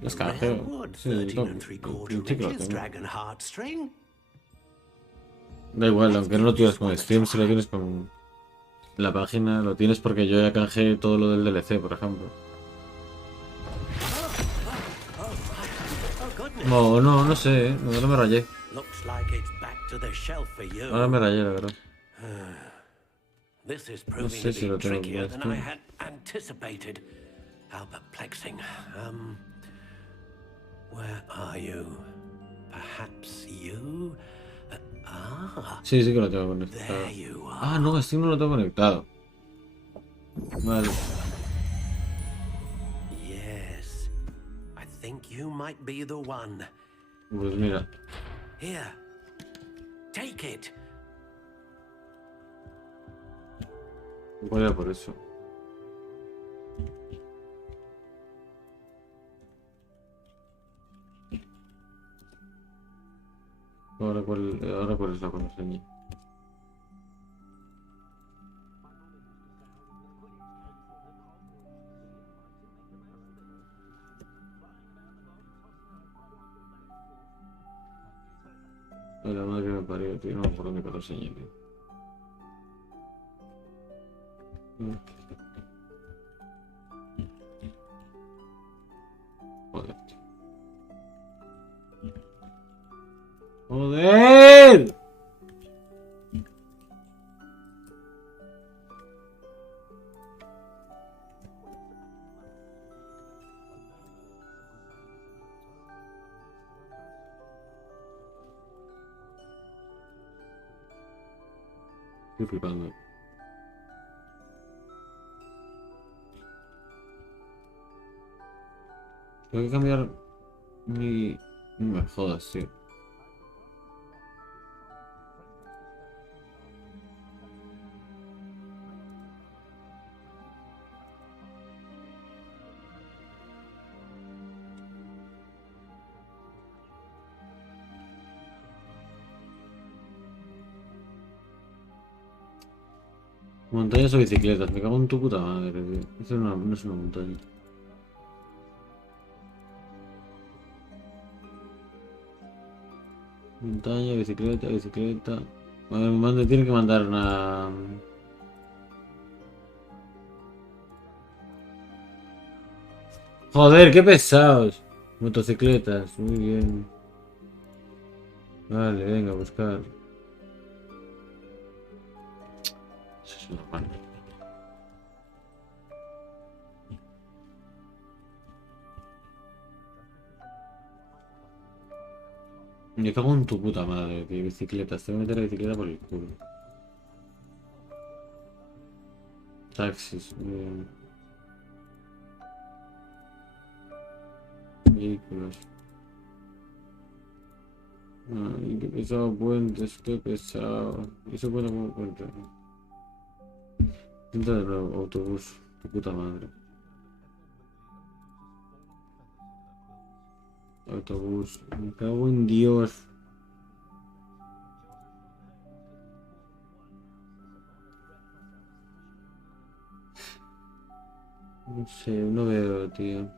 las canjeo. Redwood, Sí, 13 tengo, and 3/4 sí que lo inches, tengo. dragon heartstring. Da igual, aunque no lo tienes con Steam, si lo tienes con la página, lo tienes porque yo ya canjeé todo lo del DLC, por ejemplo. No, no sé, ahora me rayé. Looks like it's back to the shelf for you. Ahora me rayé, la verdad. This is No proving sé to si be lo tengo trickier con than I Steam. had anticipated. How perplexing. Where are you? Perhaps you? Sí, sí que lo tengo conectado. There you are. Ah, no, Steam no lo tengo conectado. Vale. Yes. I think you might be the one. Pues mira. Here. Take it. Voy a por eso. Ahora cuál es la contraseña. Ay, la madre que me parió, tío, no me acuerdo mi contraseña, tío. Joder, tío. ¡Joder! Estoy flipando. Tengo que cambiar mi... No me jodas, tío. Montañas o bicicletas, me cago en tu puta madre, tío. Esto no es una montaña. Montaña, bicicleta, bicicleta. Me tiene que mandar una... Joder, qué pesados. Motocicletas, muy bien. Vale, venga, a buscar. Eso es normal. Me cago en tu puta madre, que bicicletas. Te voy a meter la bicicleta por el culo. Taxis, muy bien. Vehículos. Ay, qué pesado, puentes, qué pesado. Eso cuenta como puente. Intenta de nuevo, autobús, tu puta madre. Autobús, me cago en Dios. No sé, no veo, tío.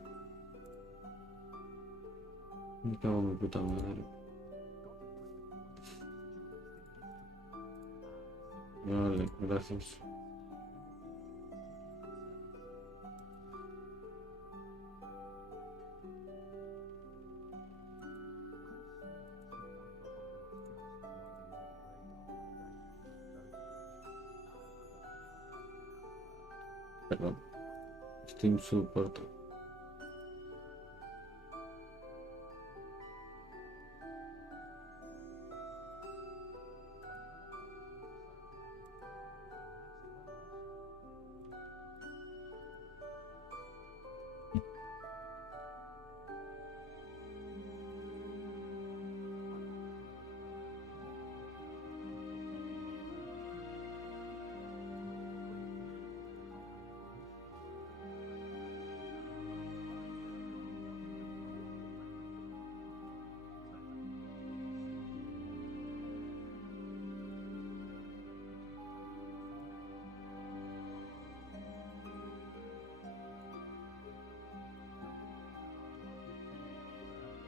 Me cago en mi puta madre. Vale, gracias. Perdón. Steam Support.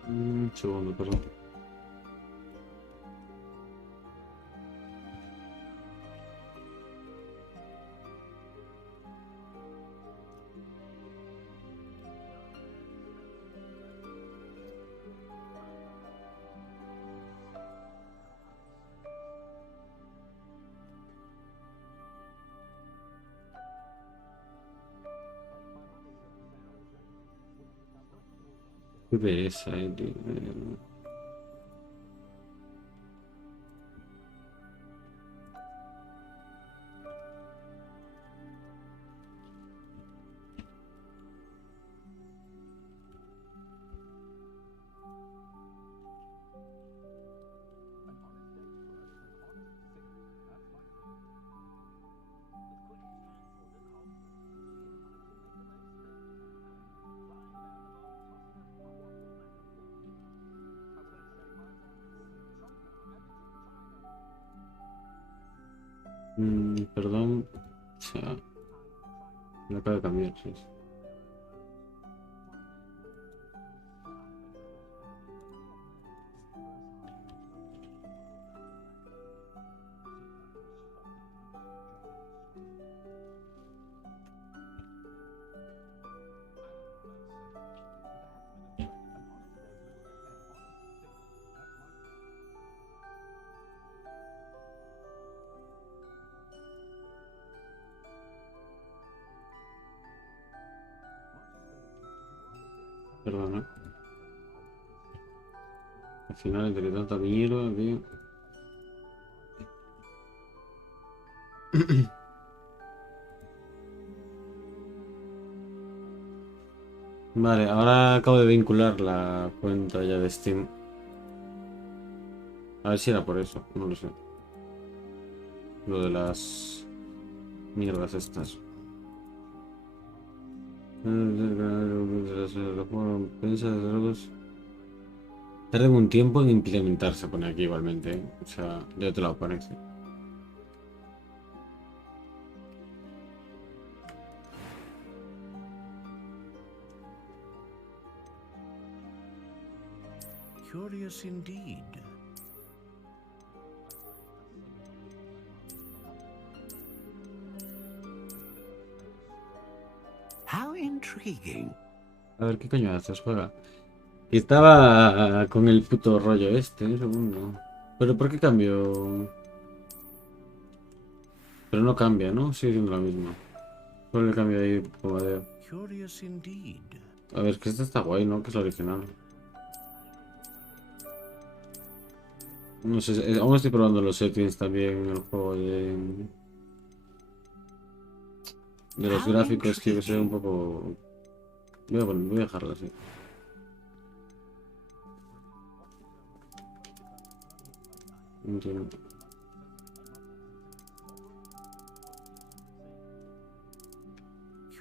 Un segundo, perdón. Qué pereza, tío. Perdón. O sea, me acaba de cambiar, sí. Perdona. Al final, entre tanta mierda, tío. Vale, ahora acabo de vincular la cuenta ya de Steam. A ver si era por eso, no lo sé. Lo de las mierdas estas. Tarda un tiempo en implementarse, pone aquí igualmente, ¿eh? O sea, ya te lo aparece. Curious indeed. How intriguing. A ver, ¿qué coño haces? Juega. Y estaba con el puto rollo este, un segundo. Pero ¿por qué cambio? Pero no cambia, ¿no? Sigue siendo lo mismo. Solo le cambio ahí pomadeo. Curious indeed. A ver, que esta está guay, ¿no? Que es la original. No sé, aún estoy probando los settings también en el juego de los gráficos, que ser un poco... voy a dejarlo así. Entiendo.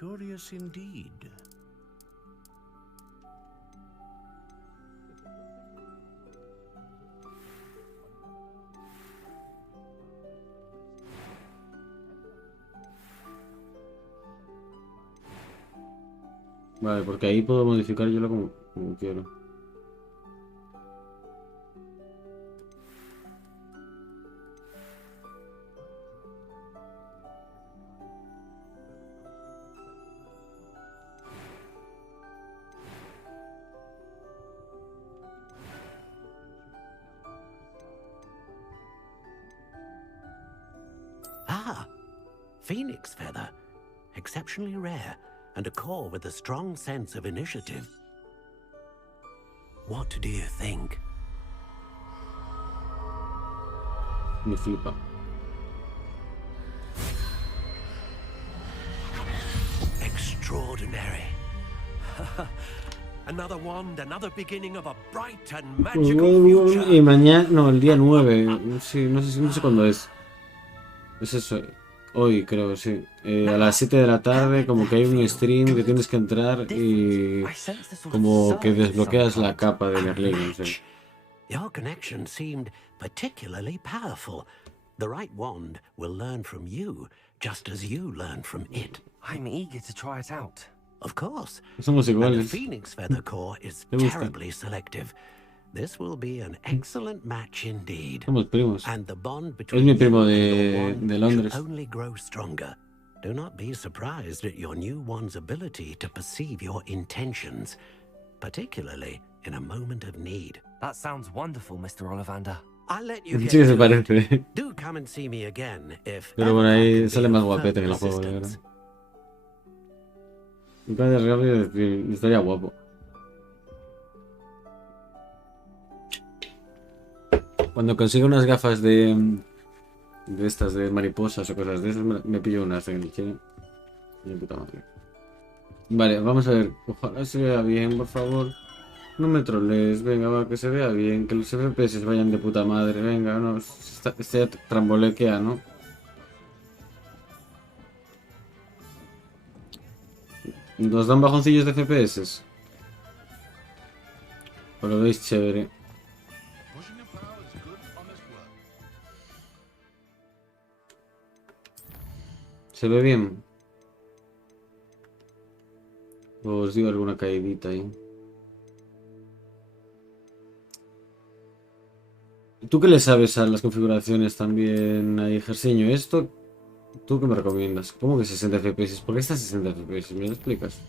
Curious indeed. Vale, porque ahí puedo modificar yo lo como quiero. Ah, phoenix feather. Exceptionally rare, and a core with a strong sense of initiative. What do you think? Me flipa. Extraordinary. Another wand, another beginning of a bright and magical future. Y mañana, no, el día 9. Sí, no sé cuándo es. Es eso. Hoy creo, sí. A las 7 de la tarde, como que hay un stream que tienes que entrar y como que desbloqueas la capa de Merlin. Sí. Your connection seemed particularly powerful. The right wand will learn from you, just as you learn from it. I'm eager to try it out. Of course. Somos And the iguales. Phoenix Feather Core is Me gusta. terribly selective. This will be an excellent match indeed. Somos primos. And the bond Es between mi primo you de and your wand Londres. should only grow stronger. Do not be surprised at your new wand's ability to perceive your intentions, particularly in a moment of need. That sounds wonderful, Mr. Ollivander. I'll let you get Sí, se to it. parece. Do come and see me again if Pero por ahí Evercon can sale be más of guapete en el further juego, de verdad. assistance. Vaya rápido, estaría guapo. Cuando consiga unas gafas de estas de mariposas o cosas de esas, me pillo unas en el chile. Y de puta madre. Vale, vamos a ver. Ojalá se vea bien, por favor. No me trolees, venga, va, que se vea bien. Que los FPS vayan de puta madre, venga, no. Este trambolequea, ¿no? ¿Nos dan bajoncillos de FPS? ¿O lo veis chévere? ¿Se ve bien? ¿O os digo alguna caidita ahí? ¿Tú qué le sabes a las configuraciones también ahí, Jerseño? ¿Esto? ¿Tú qué me recomiendas? ¿Cómo que 60 FPS? ¿Por qué está 60 FPS? ¿Me lo explicas?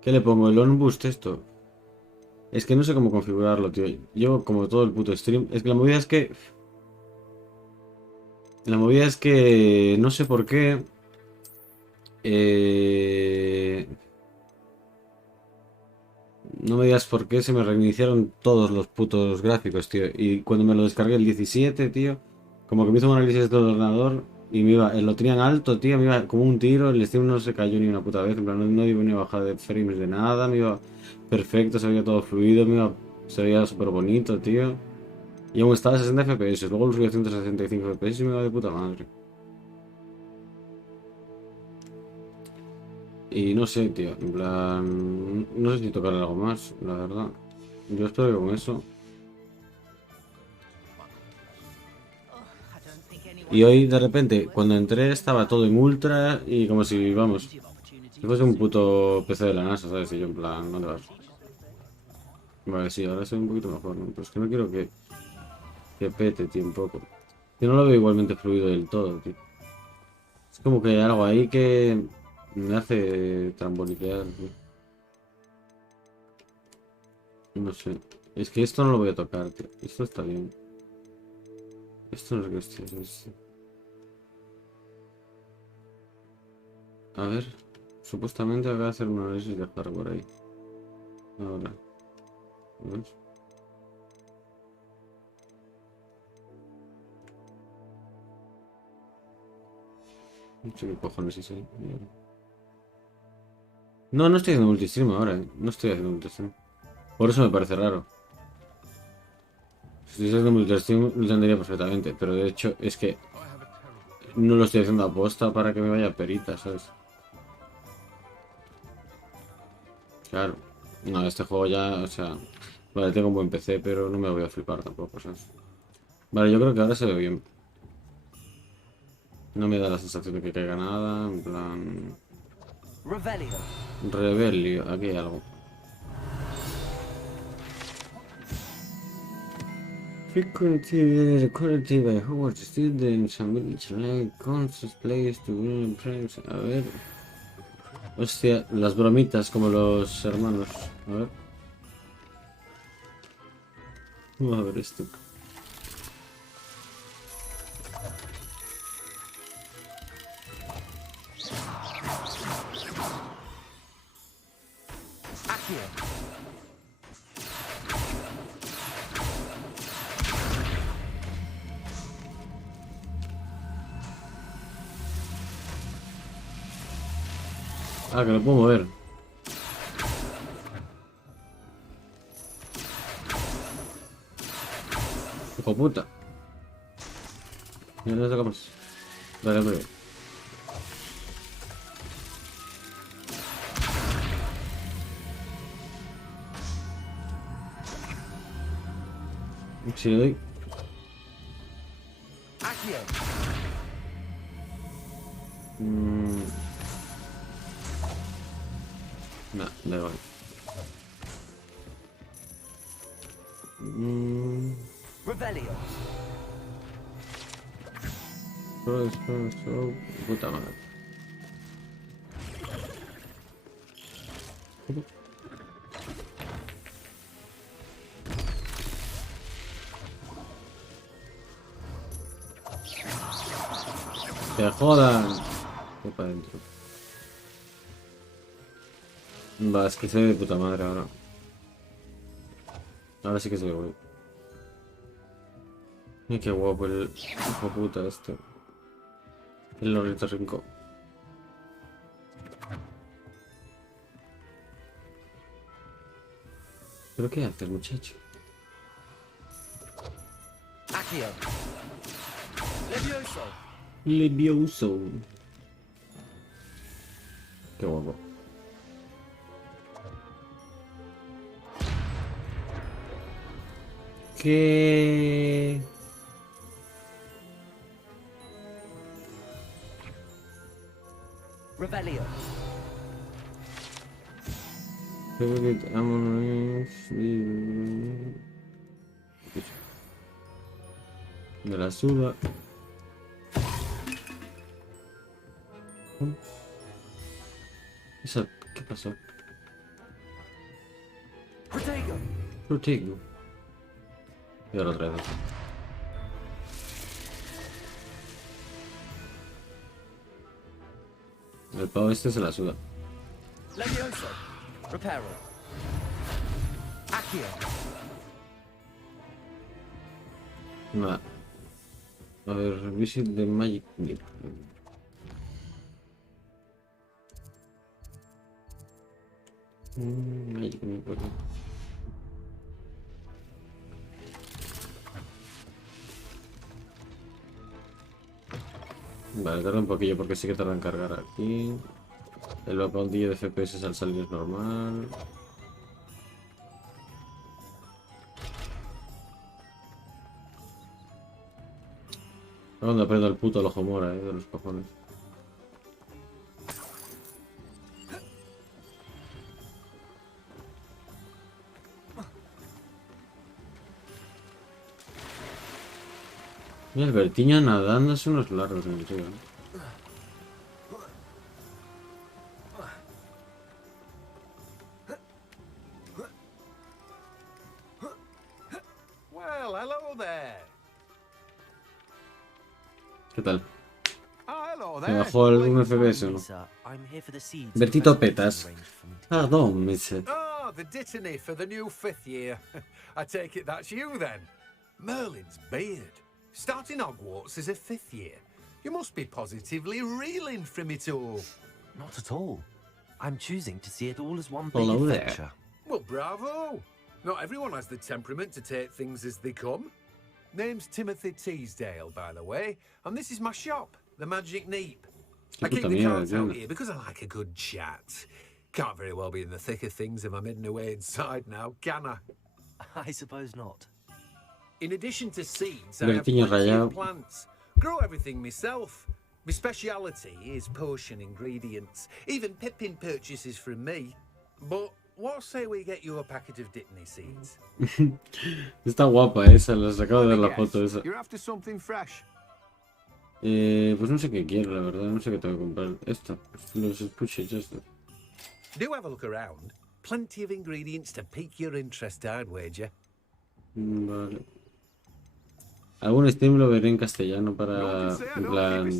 ¿Qué le pongo? ¿El on boost esto? Es que no sé cómo configurarlo, tío. Yo como todo el puto stream. Es que la movida es que... La movida es que... No sé por qué... No me digas por qué se me reiniciaron todos los putos gráficos, tío. Y cuando me lo descargué el 17, tío... Como que me hizo una crisis del ordenador... Y me iba... Lo tenían alto, tío. Me iba como un tiro. El stream no se cayó ni una puta vez. En plan, no iba ni a bajar de frames de nada. Me iba... Perfecto, se veía todo fluido, se veía súper bonito, tío. Y aún estaba a 60 FPS, luego lo subí a 165 FPS y me iba de puta madre. Y no sé, tío, en plan... No sé si tocar algo más, la verdad. Yo espero que con eso... Y hoy, de repente, cuando entré estaba todo en ultra y como si, vamos... Si fuese un puto PC de la NASA, ¿sabes? Y yo en plan, ¿dónde vas? Vale, sí, ahora soy un poquito mejor, ¿no? Pero es que no quiero que pete, tío, un poco. Yo no lo veo igualmente fluido del todo, tío. Es como que hay algo ahí que me hace tramboliquear, tío. No sé. Es que esto no lo voy a tocar, tío. Esto está bien. Esto no es que esté... A ver. Supuestamente acaba de hacer un análisis de hardware ahí. Ahora. A ver. No sé qué cojones es ahí. No, no estoy haciendo multistream ahora, No estoy haciendo multistream. Por eso me parece raro. Si estoy haciendo multistream lo entendería perfectamente. Pero de hecho es que no lo estoy haciendo a posta para que me vaya perita, ¿sabes? Claro. No, este juego ya, o sea... Vale, tengo un buen PC, pero no me voy a flipar tampoco, ¿sabes? Vale, yo creo que ahora se ve bien. No me da la sensación de que caiga nada, en plan... Rebelio, aquí hay algo. Frequently recorded by Hogwarts students and village like concerts plays to win friends. A ver... Hostia, las bromitas como los hermanos. A ver. Vamos a ver esto. Ah, que lo puedo mover. Hijo puta. Mira, lo sacamos. Dale, hombre. Si le doy. No, da igual. Revelio. Puta madre. ¡Que jodan! Voy para adentro. Va, es que se ve de puta madre ahora. Ahora sí que se ve guay. Mira qué guapo el hijo puta este. El ornitorrinco. ¿Pero qué hace el muchacho? Accio. Levioso. Levioso. Qué guapo. ¿Qué? Revelio. Vámonos. De la suba. ¿Esa qué pasó? Protego. Protego. Y ahora otra vez. El pavo este se la suda. Levioso. Reparo. Accio. Nada. A ver, visit the magic leap. Magic leap. Vale, tarda un poquillo porque sí que tarda en cargar aquí. El bapondillo de FPS al salir es normal. ¿Dónde aprendo el puto ojo mora, de los cojones? Mira, el Bertiño nadando son unos largos en el río. Well, hello there. ¿Qué tal? Oh, hello ¿Me there. bajó algún FPS o no? I'm here for the seeds. Bertito Petas. Pardon, mister. Oh, the dittany for the new 5th year. I take it that's you then. Merlin's beard. Starting Hogwarts as a 5th year. You must be positively reeling from it all. Not at all. I'm choosing to see it all as one big Hello there. adventure. Well, bravo. Not everyone has the temperament to take things as they come. Name's Timothy Teasdale, by the way, and this is my shop, the Magic Neep. I keep the cards out here because I like a good chat. Can't very well be in the thick of things if I'm hidden away inside now, can I? I suppose not. In addition to seeds, I have Bertiño plenty rayado. of plants. Grow everything myself. My speciality is potion ingredients. Even Pippin purchases from me. But what say we get you a packet of Dittany seeds? Está guapa esa, les acabo de ver la foto esa. You're after something fresh. Pues no sé qué quiero, la verdad, no sé qué tengo que comprar. Esta, los spuches estos. Do have a look around. Plenty of ingredients to pique your interest, I'd wager. Vale. Algún stream lo veré en castellano para, en plan,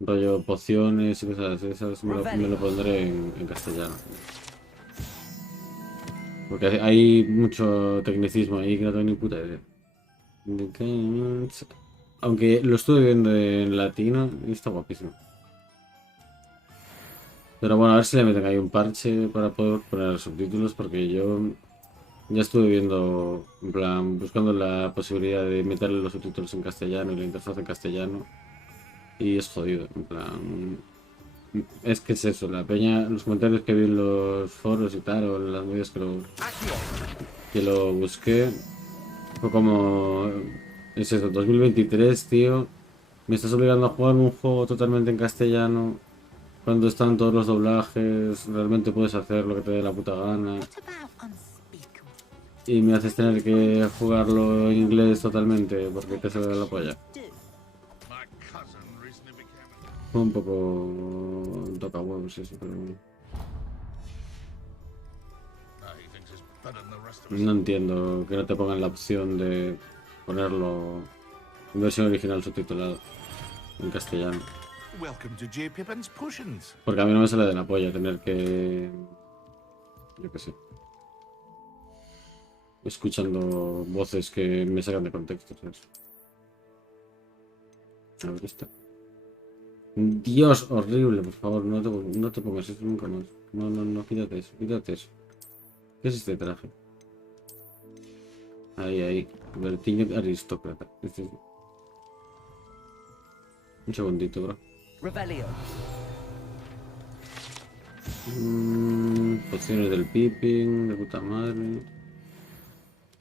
rollo pociones y cosas así, esas me lo pondré en castellano. Porque hay mucho tecnicismo ahí que no tengo ni puta idea. Aunque lo estuve viendo en latino y está guapísimo. Pero bueno, a ver si le meten ahí un parche para poder poner los subtítulos, porque yo ya estuve viendo, en plan, buscando la posibilidad de meterle los subtítulos en castellano y la interfaz en castellano. Y es jodido, en plan... Es que es eso, la peña, los comentarios que vi en los foros y tal, o en las medios que lo busqué, fue como... Es eso, 2023, tío, me estás obligando a jugar un juego totalmente en castellano, cuando están todos los doblajes, realmente puedes hacer lo que te dé la puta gana. Y me haces tener que jugarlo en inglés totalmente, porque te sale de la polla. Fue un poco toca huevos eso, pero no entiendo que no te pongan la opción de ponerlo en versión original subtitulado en castellano. Porque a mí no me sale de la polla tener que, yo qué sé, escuchando voces que me sacan de contexto, ¿sabes? A ver, esta. Dios, horrible, por favor, no te pongas eso nunca más. No, quítate eso, quítate eso. ¿Qué es este traje? Ahí, Bertito aristócrata. Un segundito, bro. Pociones del Pippin, de puta madre.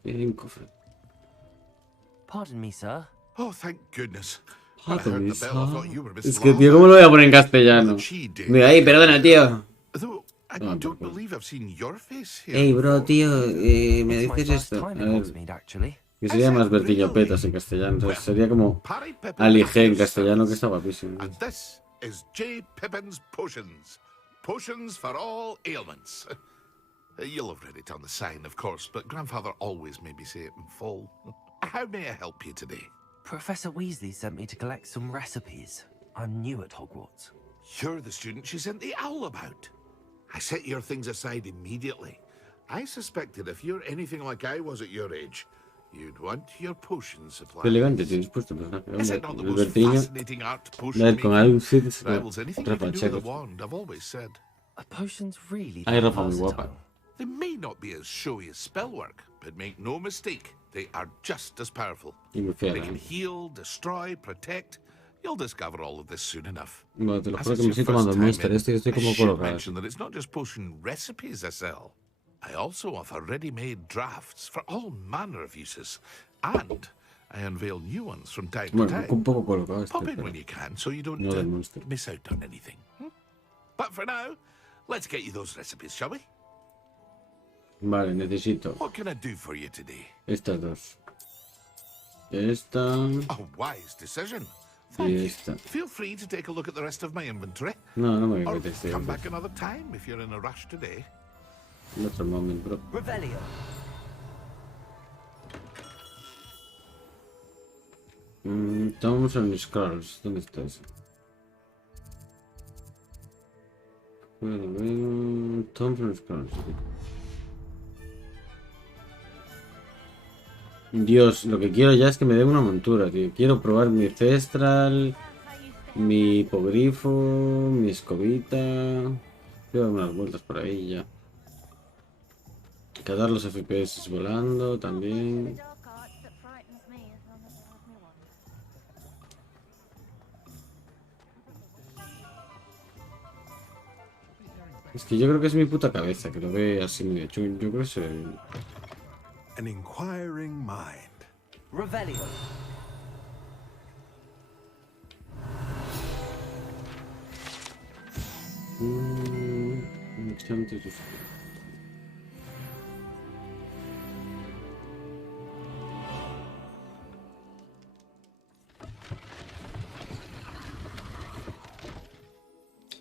Y hay un cofre. Pardon me, sir. Oh, thank goodness. Es que, tío, ¿cómo lo voy a poner en castellano? Mira, ahí, perdona, tío. Ey, bro, tío, me dices esto. A ver, que sería más Bertillo Petas en castellano. Entonces sería como Alige en castellano, que está guapísimo. And this is J. Pippin's Potions. Potions for all ailments. You'll have read it on the sign, of course, but Grandfather always made me say it in full. How may I help you today? Professor Weasley sent me to collect some recipes. I'm new at Hogwarts. You're the student she sent the owl about. I set your things aside immediately. I suspected if you're anything like I was at your age, you'd want your potion supply. Qué elegante tienes puesto el personaje. Is it not the El most Bertiño, fascinating art potion la del con making? outfits, Rivals anything you can do with a repachecos. wand, I've always said. A potion's really Hay ropa muy guapa. They may not be as showy as spellwork, but make no mistake, they are just as powerful. Y muy fea, They can ¿eh? heal, destroy, protect. You'll discover all of this soon enough. Bueno, te lo As juro it's que me your estoy tomando first el time Monster in, este y estoy I como should colocado. mention that it's not just potion recipes I sell. I also offer ready-made drafts for all manner of uses, and I unveil new ones from time to Bueno, time. un poco colocado este, Pop in pero when you can, so you don't no del Monster. miss out on anything. But for now, let's get you those recipes, shall we? Vale, necesito What can I do for you today? estas dos. Esta A wise decision. y Thank you. esta. Feel free to take a look at the rest of my inventory. No, no me Or apetece. come back another time if you're in a rush today. En otro momento, bro. Revelio. Thompson Scrolls, ¿dónde está eso? Thompson Scrolls. Dios, lo que quiero ya es que me den una montura, tío. Quiero probar mi Cestral, mi hipogrifo, mi escobita. Quiero dar unas vueltas por ahí ya. Quedar los FPS volando también. Es que yo creo que es mi puta cabeza que lo ve así medio chulo. Yo creo que se ve bien. An inquiring mind. Revelio.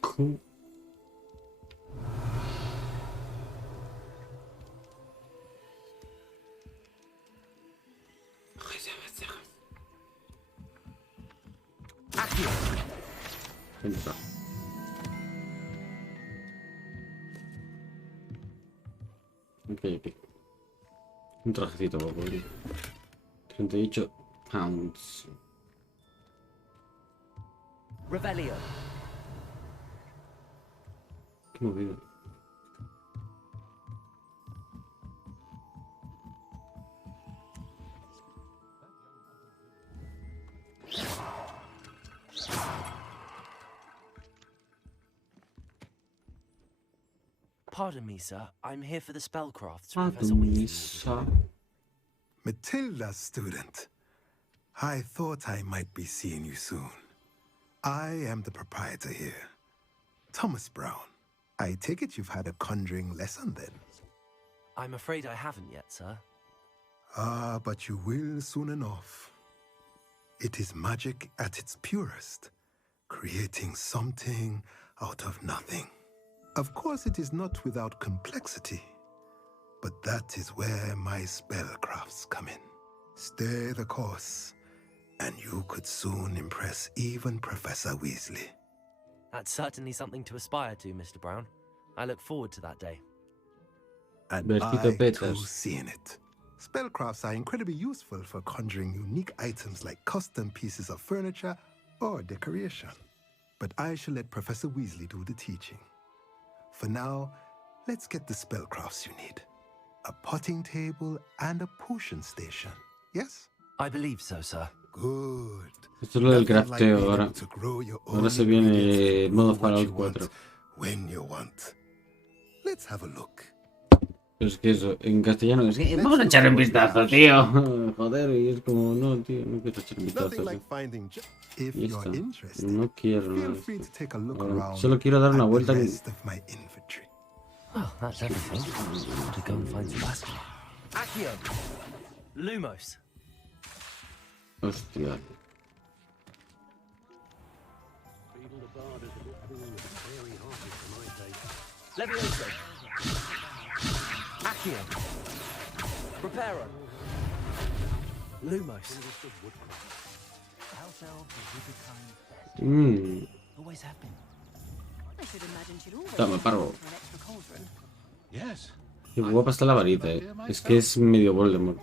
Cool. Entra. Ok. Un trajecito poco, 38 pounds. Revelio. Qué movido. Pardon me, sir. I'm here for the spellcrafts. Matilda, student. I thought I might be seeing you soon. I am the proprietor here, Thomas Brown. I take it you've had a conjuring lesson then? I'm afraid I haven't yet, sir. Ah, but you will soon enough. It is magic at its purest, creating something out of nothing. Of course, it is not without complexity, but that is where my spellcrafts come in. Stay the course, and you could soon impress even Professor Weasley. That's certainly something to aspire to, Mr. Brown. I look forward to that day. And Bertito I too seeing it. Spellcrafts are incredibly useful for conjuring unique items like custom pieces of furniture or decoration. But I shall let Professor Weasley do the teaching. For now, let's get the spellcrafts you need. A potting table and a potion station, yes? I believe so, sir. Good. Esto es lo del crafteo ahora. Ahora se viene modo Fallout 4. When you want. Let's have a look. Pero es que eso, en castellano es que vamos a echar un vistazo, tío. Joder, y es como, no, tío, no quiero echar un vistazo. Y está. No quiero nada. Ahora, solo quiero dar una vuelta. Oh, that's everything. To go and find Sebastian. Accio! Lumos! Hostia. Levioso! Accio! Reparo! Lumos! Always have been. Toma, parvo. Qué guapa está la varita, Es que es medio Voldemort.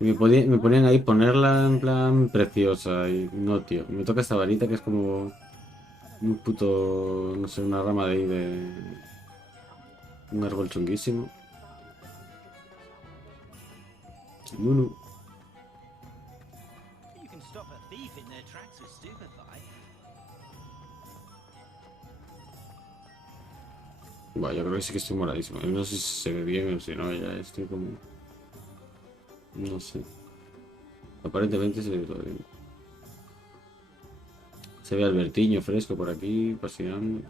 Me ponían ahí ponerla en plan preciosa y no, tío. Me toca esta varita que es como un puto, no sé, una rama de ahí de un árbol chunguísimo. Lulu. Bueno, yo creo que sí que estoy moradísimo. No sé si se ve bien o si no, ya estoy como... No sé. Aparentemente se ve todo bien. Se ve Albertiño fresco por aquí, paseando.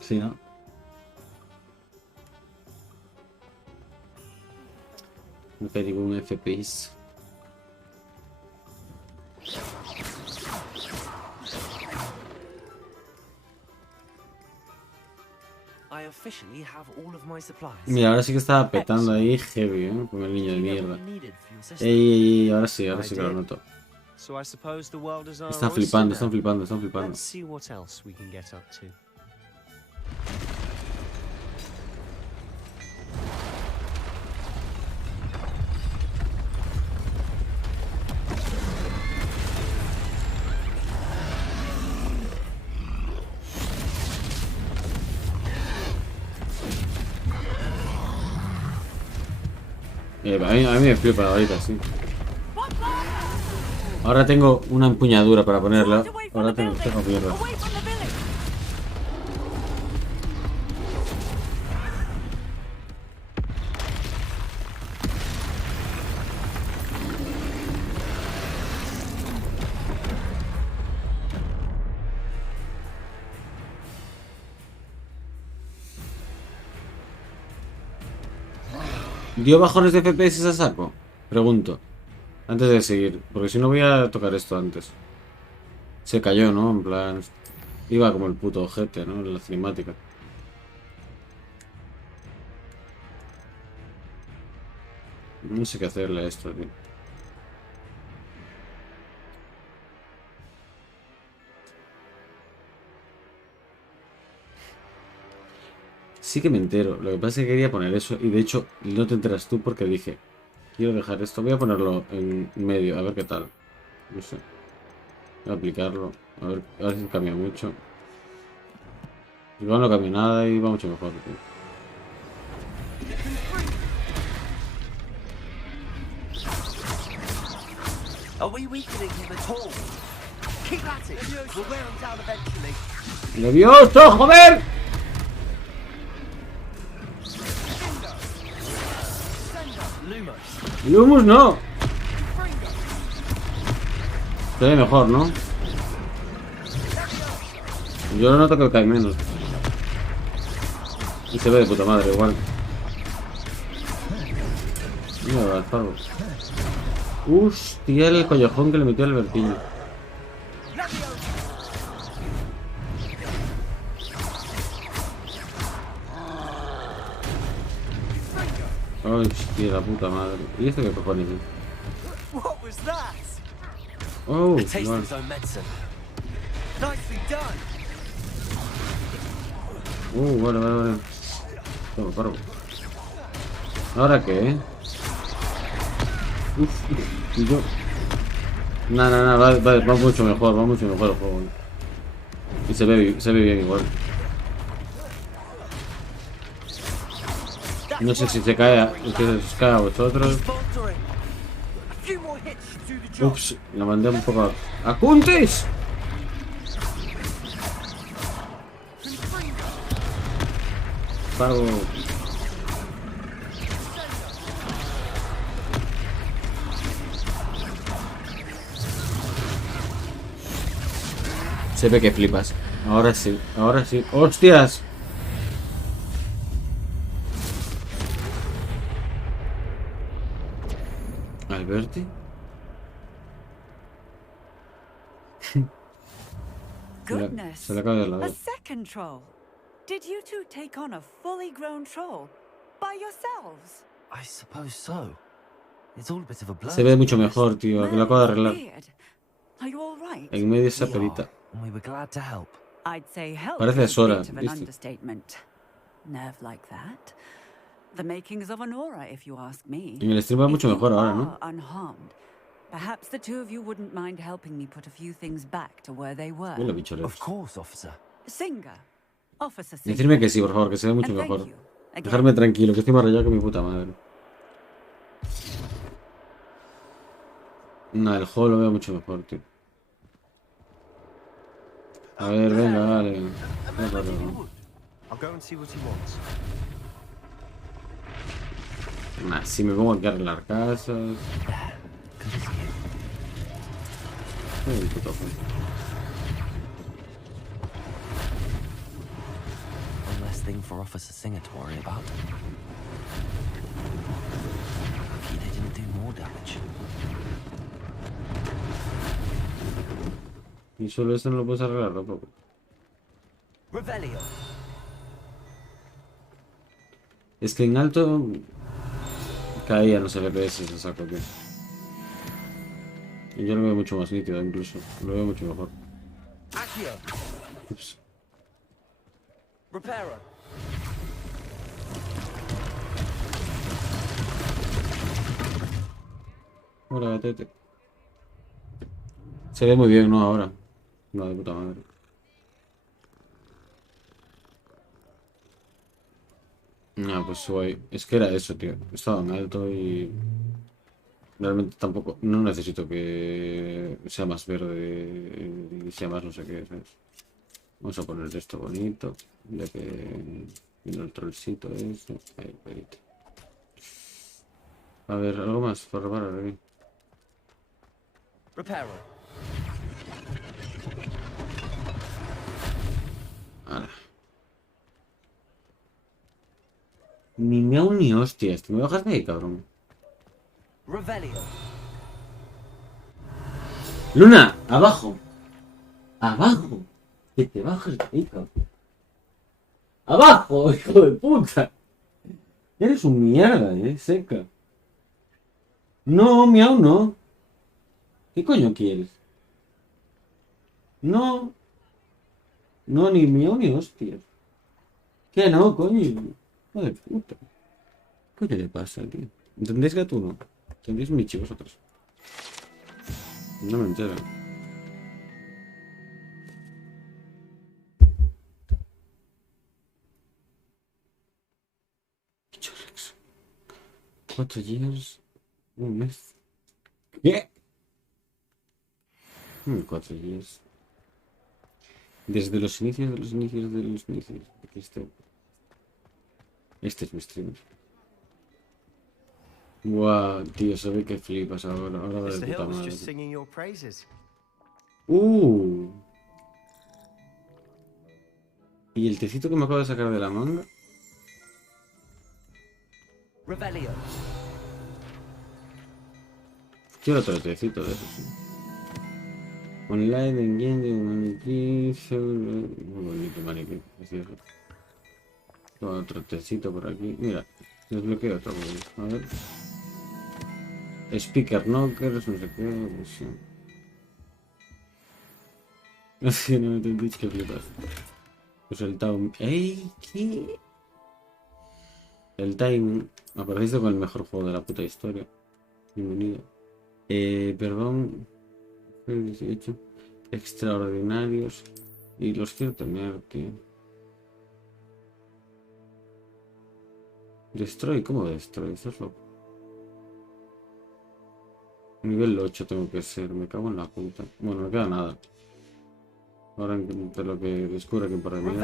Sí, ¿no? No hay ningún FPS. Mira, ahora sí que estaba petando ahí heavy, con el niño de mierda. Ey, ahora sí que lo noto. Están flipando. A mí me flipa ahorita, sí. Ahora tengo una empuñadura para ponerla. Ahora tengo mierda. ¿Dio bajones de FPS a saco? Pregunto. Antes de seguir. Porque si no voy a tocar esto antes. Se cayó, ¿no? En plan... Iba como el puto ojete, ¿no? En la cinemática. No sé qué hacerle a esto, tío. Sí que me entero. Lo que pasa es que quería poner eso y de hecho no te enteras tú porque dije, quiero dejar esto. Voy a ponerlo en medio, a ver qué tal. No sé. Voy a aplicarlo. A ver si cambia mucho. Igual no cambia nada y va mucho mejor, tío. ¡Levioso, joder! ¡Lumus no! Se ve mejor, ¿no? Yo lo noto que cae menos. Y se ve de puta madre igual. Mira, el pavo. Hostia, el collejón que le metió el Bertito. Hostia, la puta madre. ¿Y esto qué cojones es? Oh, vale. Vale. Toma, paro. ¿Ahora qué? Uf, y yo. Nada, va mucho mejor el juego. Y se ve bien igual. No sé si se cae a vosotros. Ups, la mandé un poco a ¡Cuntis! Pargo. Se ve que flipas. Ahora sí. ¡Hostias! ¿Alberti? Goodness, Se le acaba de la a vez. second troll. Did you two take on a fully grown troll by yourselves? I suppose so. It's all a bit of a blur. Se ve mucho mejor, tío. Que lo acabo de arreglar. Are you all right? En medio de esa perita. We were glad to help. I'd say help Parece is a Sora, bit of an ¿viste? understatement. Nerve like that. The makings of an aura, if you ask me. En el stream va mucho mejor ahora, ¿no? Unharmed. Perhaps the two of you wouldn't mind helping me put a few things back to where they were. Huele bicho lejos. Of course, officer. Singer. Officer Singer. Decidme que sí, por favor, que se ve mucho And thank mejor. you. Again. Dejarme tranquilo, que estoy más rayado que mi puta madre. No, el juego lo veo mucho mejor, tío. A ver, venga, vale. I'll go and see what he wants. Nah, si me pongo aquí a arreglar casas. Puto juego. One less thing for Officer Singer to worry about. Lucky they didn't do more damage. Y solo esto no lo puedes arreglar tampoco. Revelio. Es que en alto caían los FPS, se saco, tío. Y yo lo veo mucho más nítido, incluso. Lo veo mucho mejor. Ups. Reparo. Hola, tete. Se ve muy bien, ¿no? Ahora. No, de puta madre. No, pues guay. Es que era eso, tío. Estaba en alto y... Realmente tampoco... No necesito que sea más verde y sea más no sé qué, ¿sabes? Vamos a poner esto bonito. Ya que... Vino el trollcito ese. Ahí, perito. A ver, algo más para reparar aquí. Reparo. Ahora. Ni miau ni hostias. ¿Te me bajas de ahí, cabrón? Revelio. Luna, abajo. Abajo. Que te bajes de ahí, cabrón. Abajo, hijo de puta. Eres un mierda, seca. No, miau, no. ¿Qué coño quieres? No. No, ni miau ni hostias. ¿Qué no, coño? Hijo de puta. ¿Qué coño le pasa, tío? ¿Entendéis gatuno? ¿Entendéis Michi vosotros? No me entero. Chorrex. 4 years. Un mes. ¿Qué? 4 years. Desde los inicios de los inicios de los inicios. Aquí está. Este es mi stream. Guau, tío, se ve que flipas ahora. Ahora va de Mr. puta Hill was madre. just singing your praises. ¿Y el tecito que me acabo de sacar de la manga? Revelio. Quiero otro tecito de esos. Online, engine, maniquí. Muy bonito maniquí, es cierto. Otro tecito por aquí. Mira, desbloqueo otro. A ver. Speaker knockers, no sé qué. No sé. Así no me entendéis que flipas. Pues el Town. ¡Ey! ¿Qué? El Time. Apareciste con el mejor juego de la puta historia. Bienvenido. Perdón. 18. Extraordinarios. Y los quiero tener, tío. Destroy, ¿cómo Destroy? Eso es loco. Nivel 8 tengo que ser, me cago en la puta. Bueno, no queda nada. Ahora entre lo que descubra que para mí.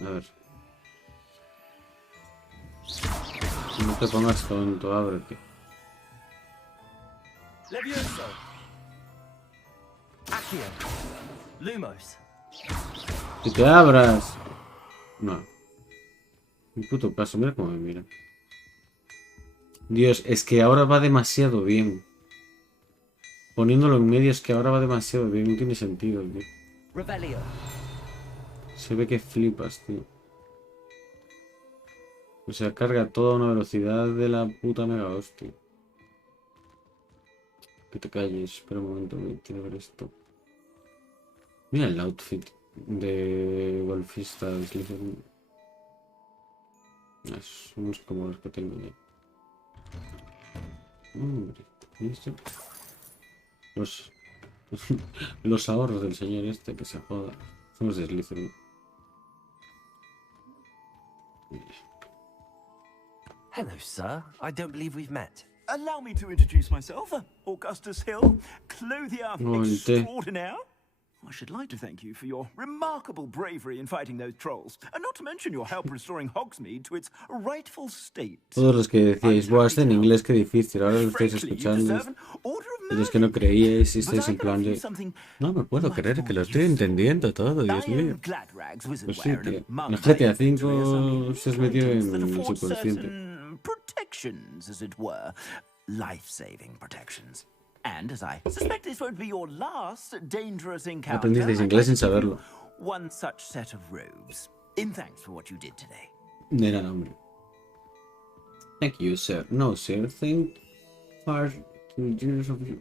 A ver. No te pongas tonto, ábrete. Levioso. Accio. Lumos. ¡Que te abras! No. Un puto paso, mira cómo me mira. Dios, es que ahora va demasiado bien. Poniéndolo en medio es que ahora va demasiado bien. No tiene sentido, tío. Revelio. Se ve que flipas, tío. O sea, carga a toda una velocidad de la puta mega hostia. Que te calles. Espera un momento, quiero ver esto. Mira el outfit de golfista de Slytherin. Son como los que tengo ya. Hombre, ¿listo? Los ahorros del señor este, que se joda. Somos de Slytherin. Hello, sir. I don't believe we've met. Allow me to introduce myself, Augustus Hill, clothier extraordinaire. I should like to thank you for your remarkable bravery in fighting those trolls, and not to mention your help restoring Hogsmeade to its rightful state. Todos los que decíais, buah, este en inglés qué difícil, ahora lo estáis escuchando. Y los que no creíais y estáis en plan de... No me puedo creer que lo estoy entendiendo todo, Dios mío. Pues sí, tío. El GTA V se os metió en el subconsciente. Protections, as it were. Life-saving protections. And as I suspect this won't be your last dangerous encounter, Aprendisteis inglés sin saberlo. one such set of robes, in thanks for what you did today. De nada, hombre. Thank you, sir. No, sir. Thank far too generous of you.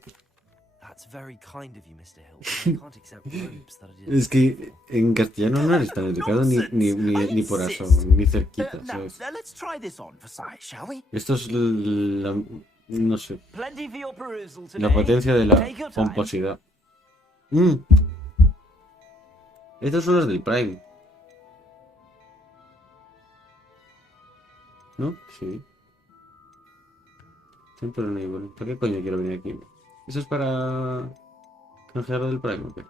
That's very kind of you, Mr. Hill. But I can't accept robes that I didn't. Es que en castellano no eres tan educado ni por eso, ni cerquita, ¿sabes? Let's try this on for size, shall we? Esto es la... no sé. Plenty for your perusal today. La potencia de la Take your time. pomposidad. Estos son los del Prime. ¿No? Sí. Temple Enable. ¿Para qué coño quiero venir aquí? ¿Eso es para canjear lo del Prime o qué?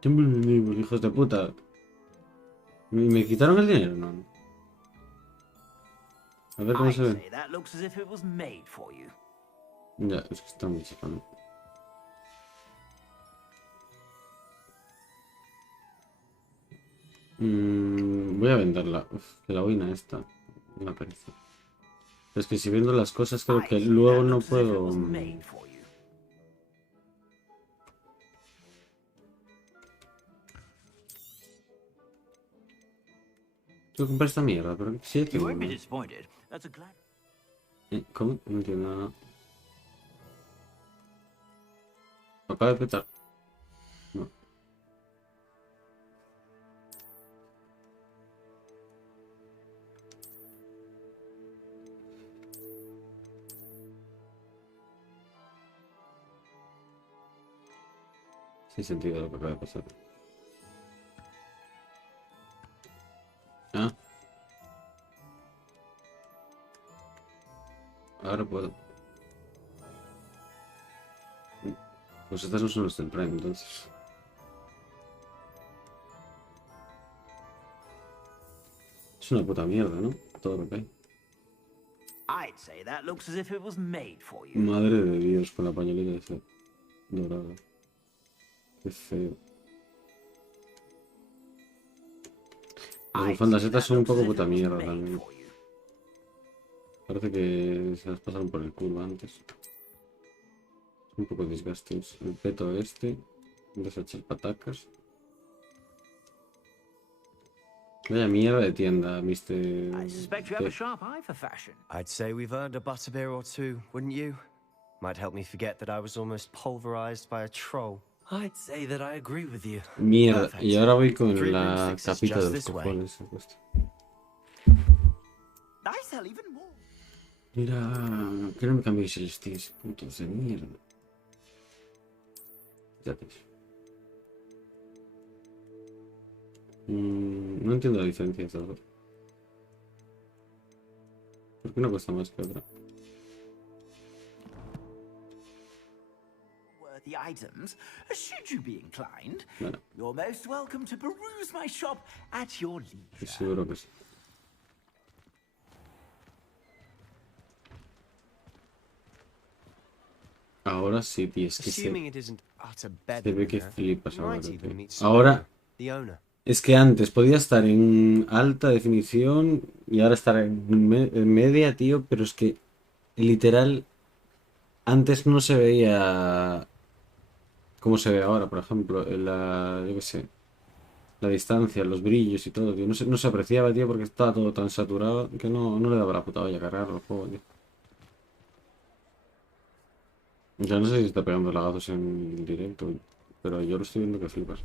Temple Enable, hijos de puta. ¿Me quitaron el dinero? No. A ver cómo se ve. That looks as if it was made for you. Ya, es que está muy chico, ¿no? Voy a venderla. Uf, que la boina esta. Una pereza. Es que si vendo las cosas creo que luego no puedo... Tengo que comprar esta mierda, pero sí You tengo won't be una. disappointed. That's a glad. ¿Cómo? No entiendo nada. ¿Me acaba de petar? No. Sin sentido lo que acaba de pasar. Ah. Ahora puedo. Pues estas no son los del Prime, entonces. Es una puta mierda, ¿no? Todo lo que hay. I'd say that looks as if it was made for you. Madre de Dios, con la pañolita esa dorada. Qué feo. Las bufandas estas son un poco puta mierda también. Parece que se las pasaron por el culo antes. Son un poco disgusting. El peto este. Desechar patacas. Vaya mierda de tienda, Mr. I suspect you have a sharp eye for fashion. I'd say we've earned a butterbeer or two, wouldn't you? Might help me forget that I was almost pulverized by a troll. I'd say that I agree with you. Mierda, y ahora voy con la capita de los cojones. Mira, que no me cambiéis el stis, putos de mierda. Ya te no entiendo la diferencia de estas dos. ¿Por qué una cuesta más que otra? The items, should you be inclined, Bueno. you're most welcome to peruse my shop at your leisure. Seguro que sí. Ahora sí, tío, es que se ve que flipas ahora, tío. Ahora, es que antes podía estar en alta definición y ahora estar en media, tío, pero es que literal antes no se veía como se ve ahora, por ejemplo, yo qué sé, la distancia, los brillos y todo, tío. No se apreciaba, tío, porque estaba todo tan saturado que no le daba la puta olla cargar el juego, tío. O sea, no sé si está pegando lagazos en directo, pero yo lo estoy viendo que flipas.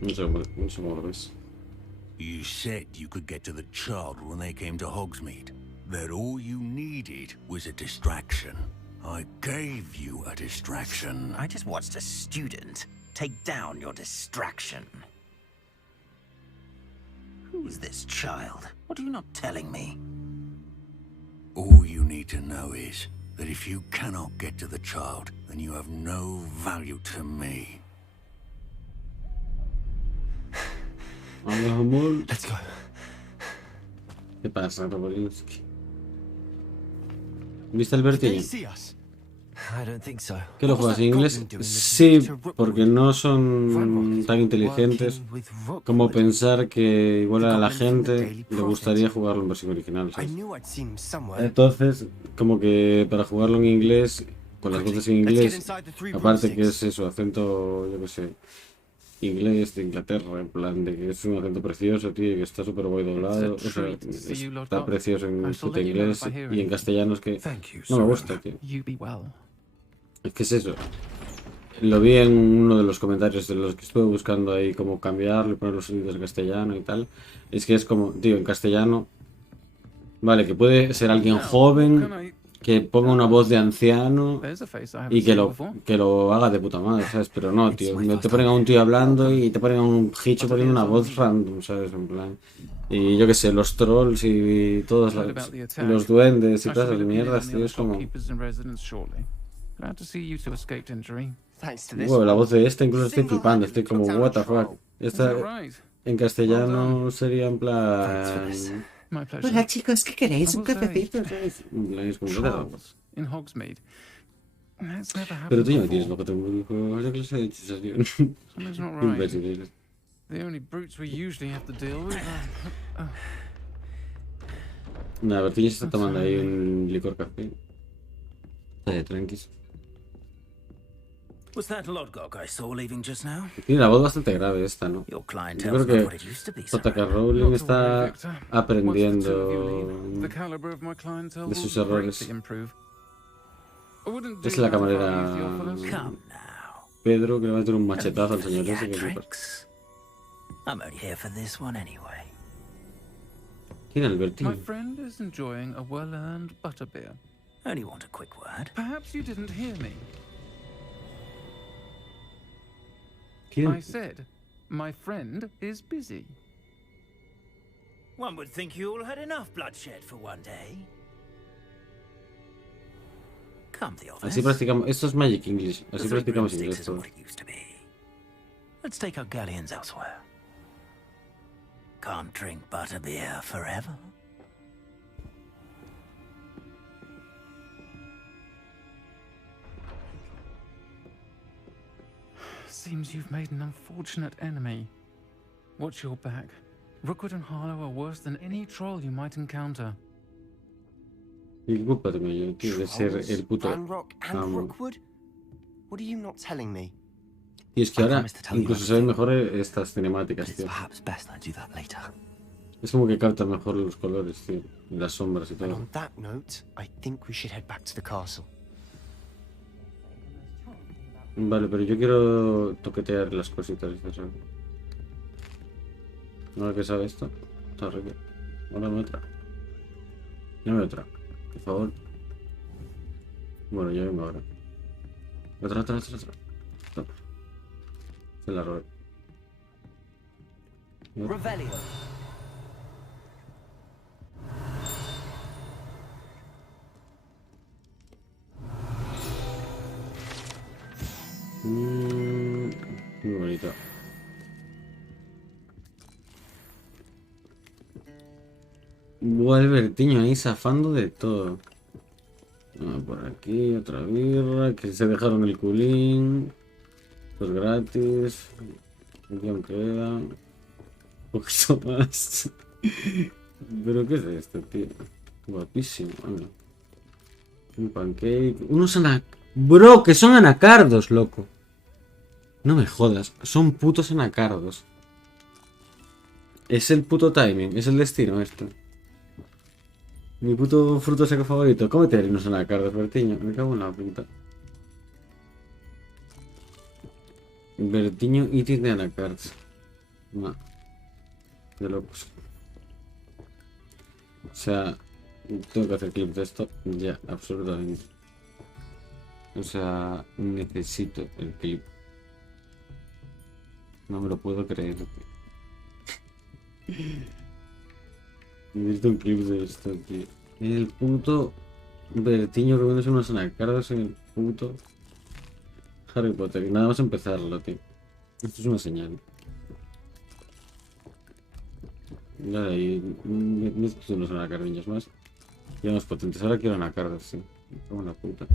No sé cómo lo ves. You said you could get to the child when they came to Hogsmeade. That all you needed was a distraction. I gave you a distraction. I just watched a student take down your distraction. Who's this child? What are you not telling me? All you need to know is that if you cannot get to the child, then you have no value to me. Amor. Let's go. ¿Qué pasa, Robolinsky? ¿Viste el Bertito? ¿Que lo juegas en inglés? Sí, porque no son tan inteligentes como pensar que igual a la gente le gustaría jugarlo en versión original, ¿sabes? Entonces, como que para jugarlo en inglés, con las voces en inglés, aparte que es eso, acento, yo qué sé, inglés de Inglaterra, en plan de que es un acento precioso, tío, y que está súper guay doblado, o sea, está precioso en puto inglés y en castellano es que no me gusta, tío. Es que es eso. Lo vi en uno de los comentarios de los que estuve buscando ahí cómo cambiarlo y poner los sonidos en castellano y tal. Es que es como, tío, en castellano, vale, que puede ser alguien joven que ponga una voz de anciano y que lo haga de puta madre, ¿sabes? Pero no, tío, no te ponen a un tío hablando y te ponen a un hicho poniendo una voz random, ¿sabes? En plan. Y yo qué sé, los trolls y todos los duendes y todas las mierdas, tío, es como... Bueno, la voz de esta incluso estoy flipando, estoy como, what the fuck. Esta en castellano sería en plan... Hola chicos, ¿qué queréis? ¿Un cafecito? Pero tú ya no tienes lo que te dijo. ¿Qué clase de hechizos, tío? Imbéciles. Nada, Bertito se está tomando ahí un licor café. Tranquis. Was that Lodgok I saw leaving just now? Tiene la voz bastante grave esta, ¿no? Yo creo que J.K. Rowling está aprendiendo de sus errores. Es la camarera Pedro que le va a meter un machetazo al señor ese que I'm only here for this one anyway. ¿Quién es el Bertito? My friend is enjoying a well-earned butterbeer. Only want a quick word. Perhaps you didn't hear me. I said, my friend is busy. One would think you all had enough bloodshed for one day. Así practicamos. Esto es Magic English. Así practicamos inglés todo. Let's take our galleons elsewhere. Can't drink butterbeer forever. Seems you've made an unfortunate enemy. Watch your back. Rookwood and Harlow are worse than any troll you might encounter. Discúlpame, yo quiero ser el puto Ranrock and Rookwood? What are you not telling me? Y es que ahora incluso se ven mejor estas cinemáticas, tío. Es como que capta mejor los colores, tío. Y las sombras y And todo. on that note, I think we should head back to the castle. Vale, pero yo quiero toquetear las cositas estas, ¿sabes? Ahora que sabe esto, está rico. Ahora me otra. Dame otra, por favor. Bueno, yo vengo ahora. Otra. Se la robé. Revelio. Muy bonito. Vuelve el tiño ahí zafando de todo. Por aquí, otra birra. Que se dejaron el culín. Pues gratis. Aquí aún queda. Un poquito más. Pero ¿qué es esto, tío? Guapísimo. Anda. Un pancake. Unos Bro, que son anacardos, loco. No me jodas. Son putos anacardos. Es el puto timing. Es el destino esto. Mi puto fruto seco favorito. Cómete unos anacardos, Bertiño. Me cago en la puta. Bertiño eating de anacards. No. De locos. O sea, tengo que hacer clip de esto. Ya, absolutamente. O sea, necesito el clip. No me lo puedo creer. Necesito un clip de esto, tío. El puto Bertiño comiéndose unos anacardos en el puto Harry Potter. Y nada más empezarlo, tío. Esto es una señal. Ya, y necesito unos anacardiños más. Ya unos potentes. Ahora quiero anacardos, sí. Como una puta.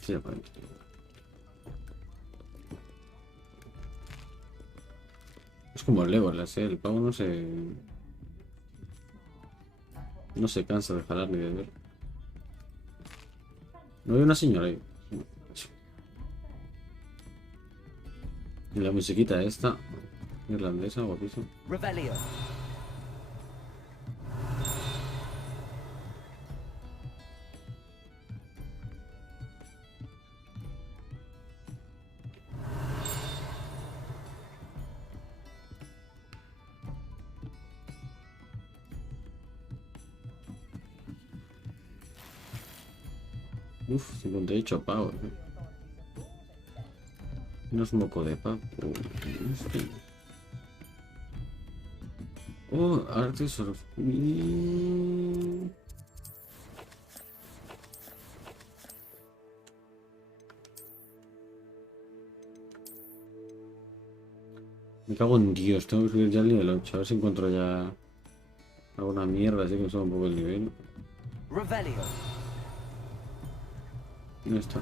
Sí, aparece. Es como Legolas, el pavo no se cansa de jalar ni de ver. No hay una señora ahí. Y la musiquita esta irlandesa, guapísima. Revelio. Uf, 58 pavos. No es moco de pavo. Oh, Artist of... Me cago en Dios, tengo que subir ya al nivel 8. A ver si encuentro ya alguna mierda, así que me suba un poco el nivel. Revelio. ¿Dónde está?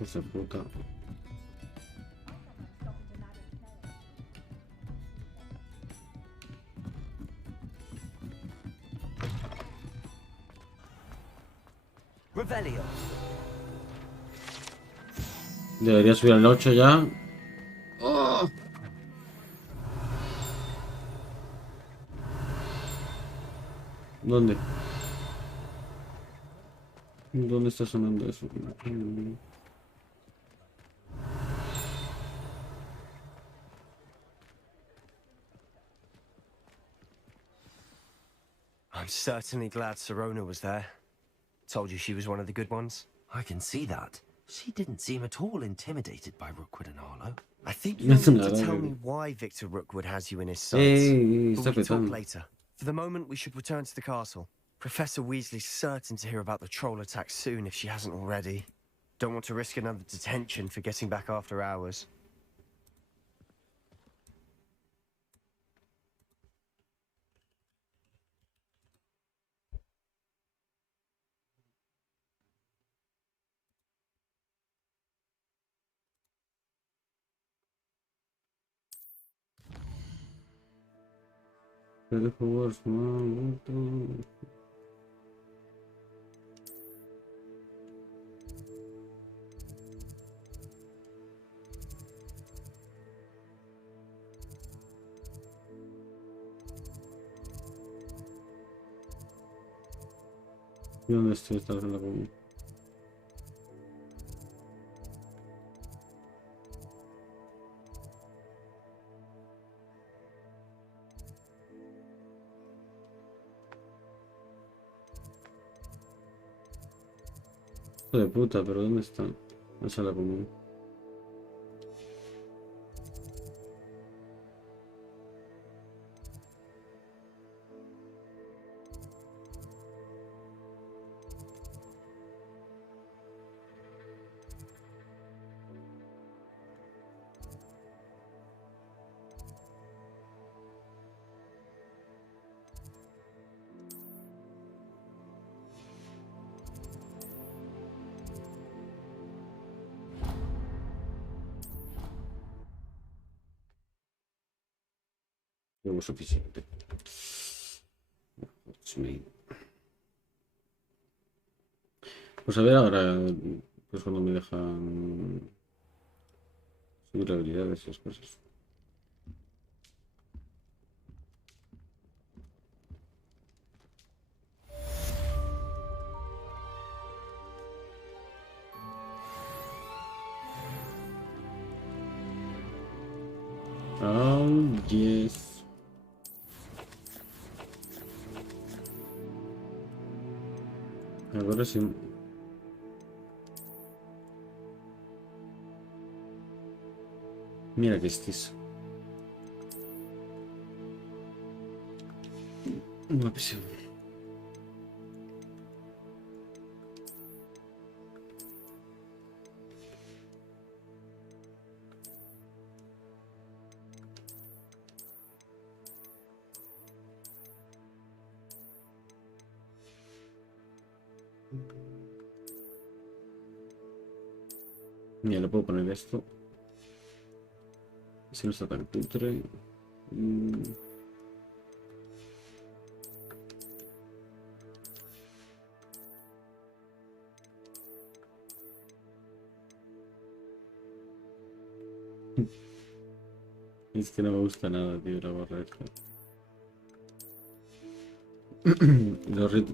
Esa puta. Revelio. Debería subir al 8 ya. ¡Oh! ¿Dónde? ¿Dónde está sonando eso? Certainly glad Sirona was there. Told you she was one of the good ones. I can see that. She didn't seem at all intimidated by Rookwood and Harlow. I think you'll need to tell me why Victor Rookwood has you in his sights. But we can talk later. For the moment, we should return to the castle. Professor Weasley's certain to hear about the troll attack soon if she hasn't already. Don't want to risk another detention for getting back after hours. Hogwarts, no. ¿Y dónde estoy? Estás en la comida. Hijo de puta, pero ¿dónde está? Esa es la comida. Luego suficiente. Pues a ver ahora, pues cuando me dejan subir habilidades y esas cosas. Oh, yes. Ahora sí. Mira que estés. Guapísimo. Mira, le puedo poner esto. Si no está tan cutre. Es que no me gusta nada, tío, la gorra esta.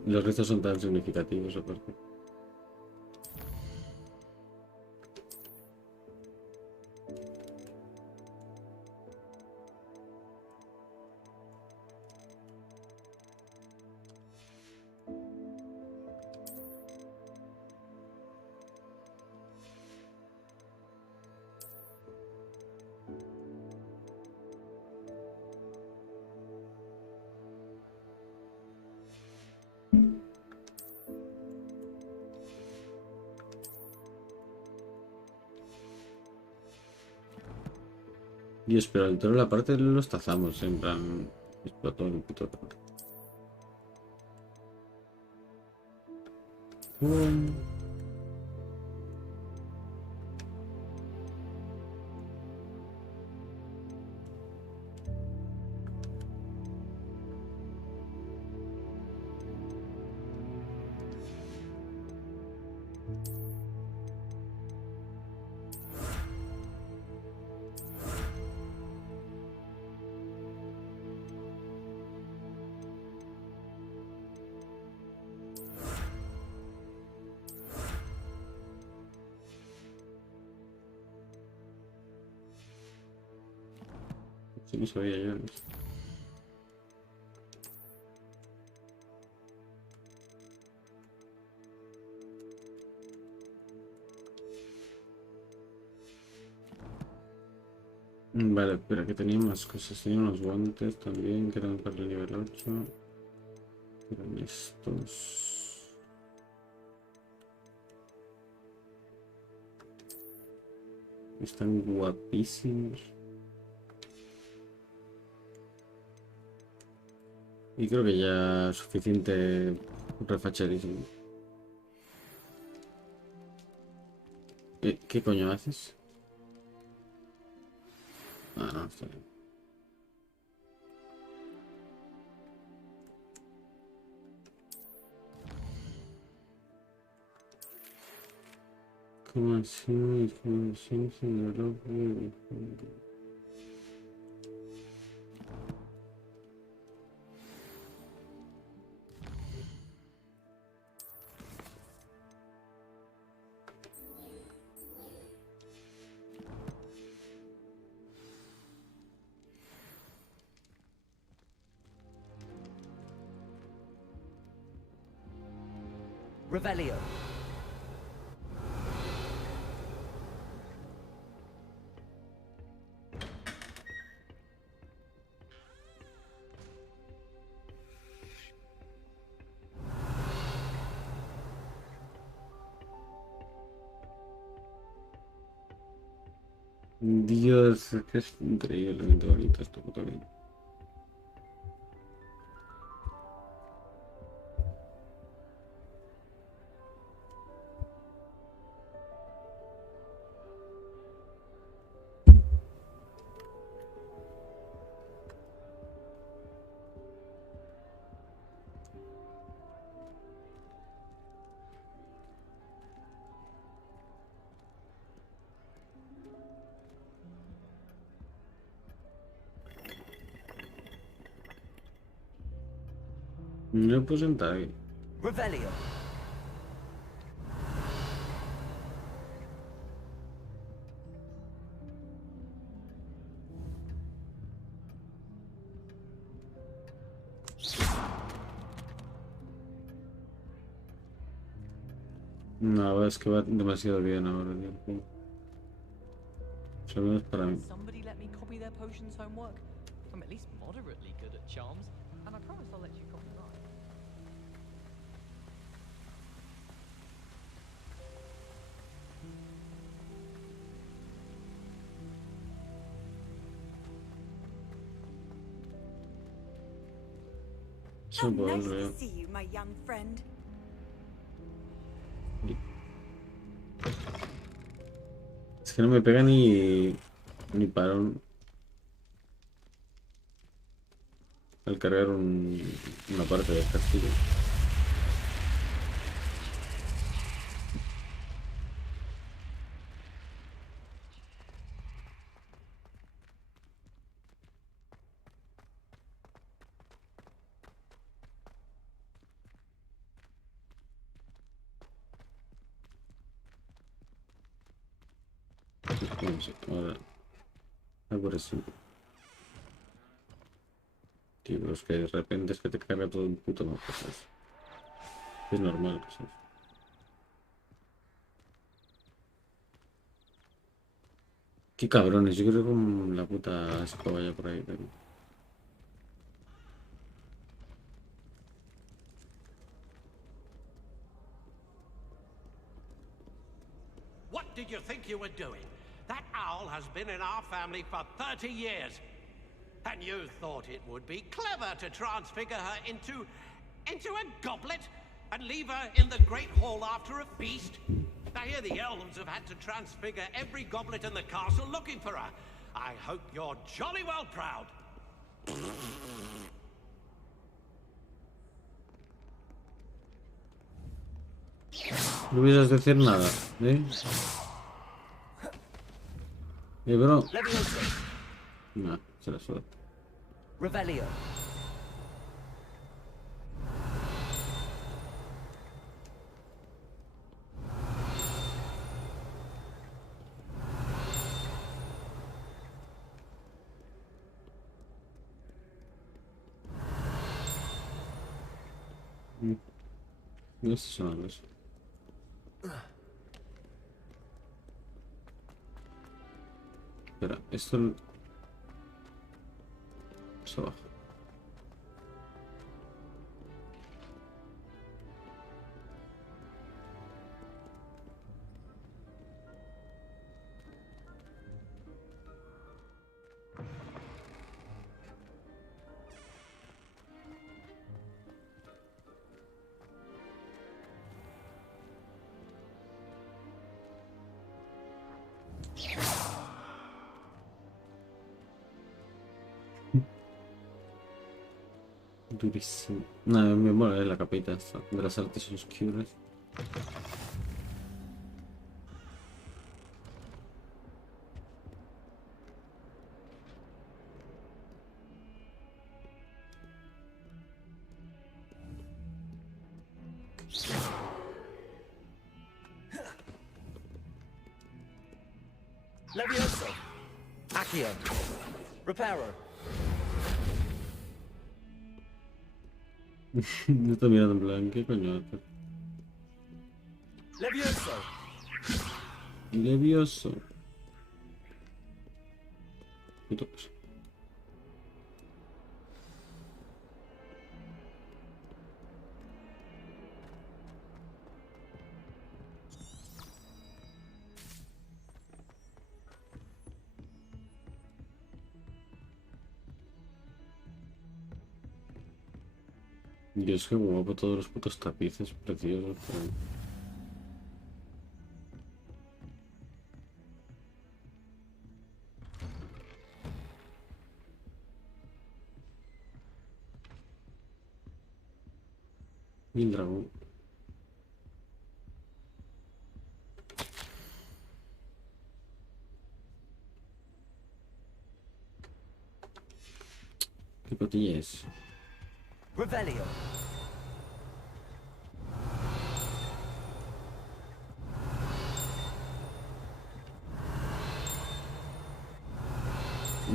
Los restos son tan significativos, aparte. Dios, pero el troll aparte los tazamos, en plan... Explotó el puto troll. Sí, no sabía yo. Vale, espera, que tenía más cosas. Tenía unos guantes también, que eran para el nivel 8. Eran estos. Están guapísimos. Y creo que ya es suficiente refachadísimo. ¿Qué coño haces? Ah, no, está bien. ¿Cómo así? ¿Cómo así? Revelio. Dios, es que es increíblemente bonito esto, puto bien. No puedo sentar aquí. Revelio. No, es que va demasiado bien ahora, tío. Solo es para mí. Somebody let me copy their potions homework. I'm at least moderately good at charms, and I promise I'll let you copy mine. How nice to see you, my young friend. Es que no me pega ni parón al cargar una parte del castillo. No sé, ahora algo así. Tío, pero es que de repente es que te carga todo un puto mapa, ¿sabes? Es normal, ¿sabes? Qué cabrones, yo creo que con la puta escoba ya por ahí también. What did you think you were doing? That owl has been in our family for 30 years. And you thought it would be clever to transfigure her into a goblet and leave her in the Great Hall after a feast? I hear the elves have had to transfigure every goblet in the castle looking for her. I hope you're jolly well proud. No hubieras decir nada, ¿eh? Bro. No, se la suda. Revelio. No sé si son eso. Espera, esto más abajo. Durísimo. No, me mola la capita esta de las artes oscuras. Levioso. Accio. Reparo. No está mirando en plan, ¿qué coño hace? Levioso. Levioso. Puto cosa. Dios, qué guapo todos los putos tapices preciosos. Y el dragón. ¿Qué cotilla es? Revelio.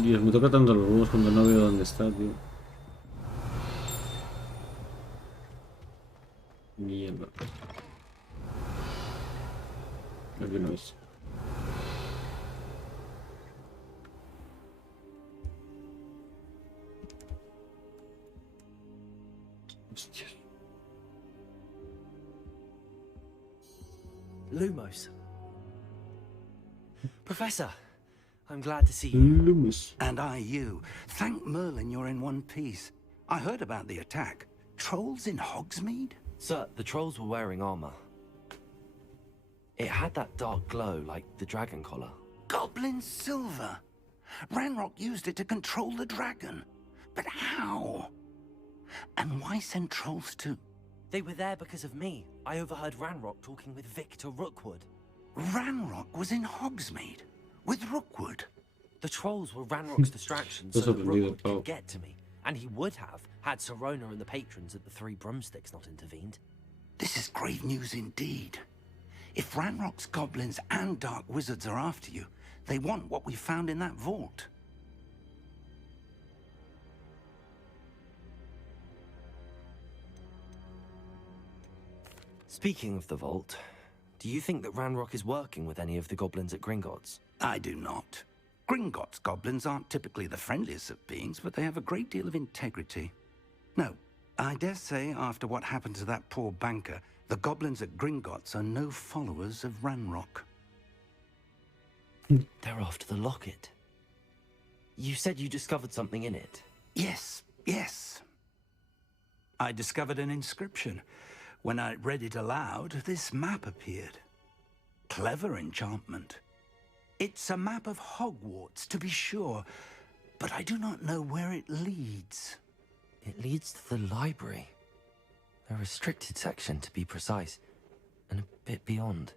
Dios, me toca tanto los huevos cuando no veo dónde está, tío. Mierda. Aquí no es. Hostias. Lumos. Professor, I'm glad to see you. Lumos. And I you. Thank Merlin you're in one piece. I heard about the attack. Trolls in Hogsmeade? Sir, the trolls were wearing armor. It had that dark glow like the dragon collar. Goblin silver. Ranrock used it to control the dragon. But how? And why send trolls to... They were there because of me. I overheard Ranrock talking with Victor Rookwood. Ranrock was in Hogsmeade? With Rookwood? The trolls were Ranrock's distraction so that Rookwood could get to me. And he would have, had Sirona and the patrons at the Three Broomsticks not intervened. This is grave news indeed. If Ranrock's goblins and dark wizards are after you, they want what we found in that vault. Speaking of the vault, do you think that Ranrock is working with any of the goblins at Gringotts? I do not. Gringotts goblins aren't typically the friendliest of beings, but they have a great deal of integrity. No, I dare say after what happened to that poor banker, the goblins at Gringotts are no followers of Ranrock. They're after the locket. You said you discovered something in it. Yes, yes. I discovered an inscription. When I read it aloud, this map appeared. Clever enchantment. It's a map of Hogwarts, to be sure, but I do not know where it leads. It leads to the library. A restricted section, to be precise, and a bit beyond.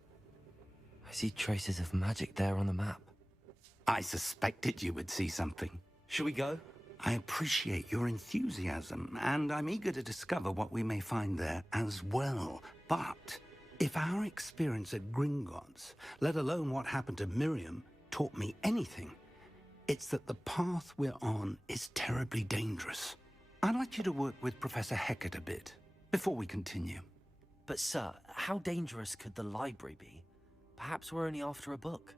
I see traces of magic there on the map. I suspected you would see something. Shall we go? I appreciate your enthusiasm, and I'm eager to discover what we may find there as well. But if our experience at Gringotts, let alone what happened to Miriam, taught me anything, it's that the path we're on is terribly dangerous. I'd like you to work with Professor Hecat a bit before we continue. But sir, how dangerous could the library be? Perhaps we're only after a book.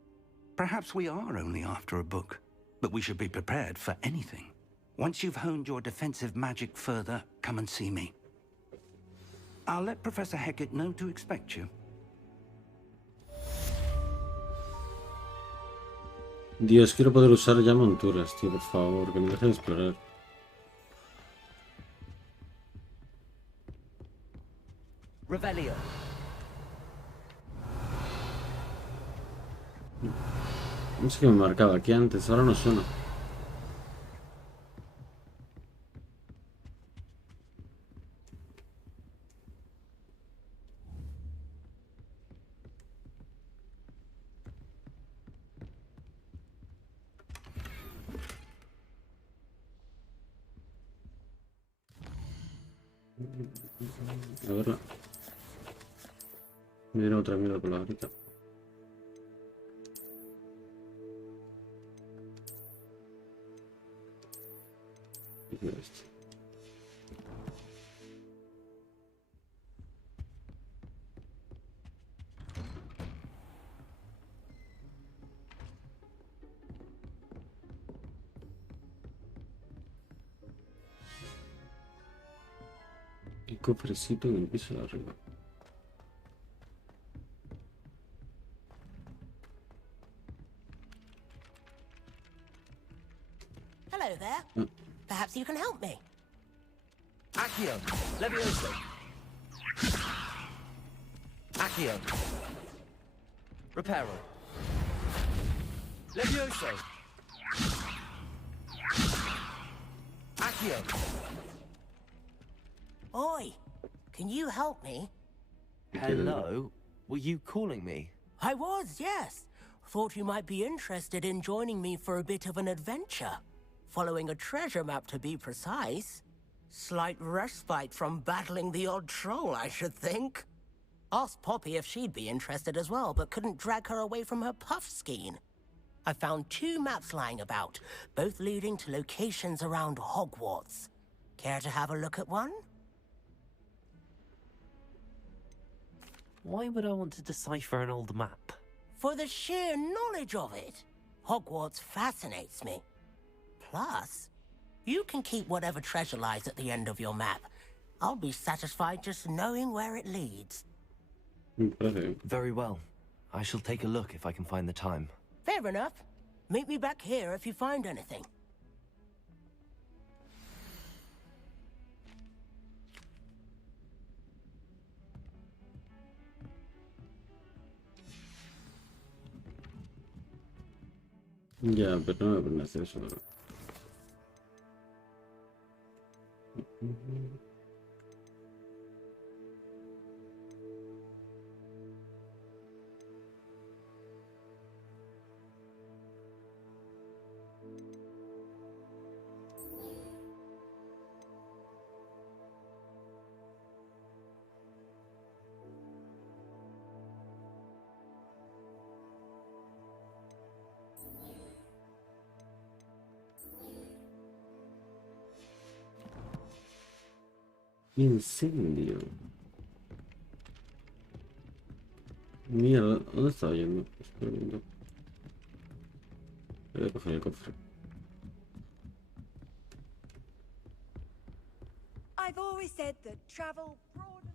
Perhaps we are only after a book, but we should be prepared for anything. Once you've honed your defensive magic further, come and see me. I'll let Professor Hecat know to expect you. Dios, quiero poder usar ya monturas, tío, por favor, que me dejen explorar. Revelio. No sé qué me marcaba aquí antes, ahora no suena. A verla. Me viene otra mierda por la garita. ¿Qué es esto? El cofrecito en el piso de arriba. Hello there. Perhaps you can help me. Accio. Levioso. Accio. Reparo. Levioso. Accio. Oi, can you help me? Hello? Were you calling me? I was, yes. Thought you might be interested in joining me for a bit of an adventure. Following a treasure map, to be precise. Slight respite from battling the odd troll, I should think. Asked Poppy if she'd be interested as well, but couldn't drag her away from her puff skein. I found 2 maps lying about, both leading to locations around Hogwarts. Care to have a look at one? Why would I want to decipher an old map? For the sheer knowledge of it. Hogwarts fascinates me. Plus, you can keep whatever treasure lies at the end of your map. I'll be satisfied just knowing where it leads. Very well. I shall take a look if I can find the time. Fair enough. Meet me back here if you find anything. Ya, pero no me pueden hacer eso, ¿no? Incendio. Mierda, ¿dónde estaba yendo? Voy a coger el cofre. I've always said that travel broadens.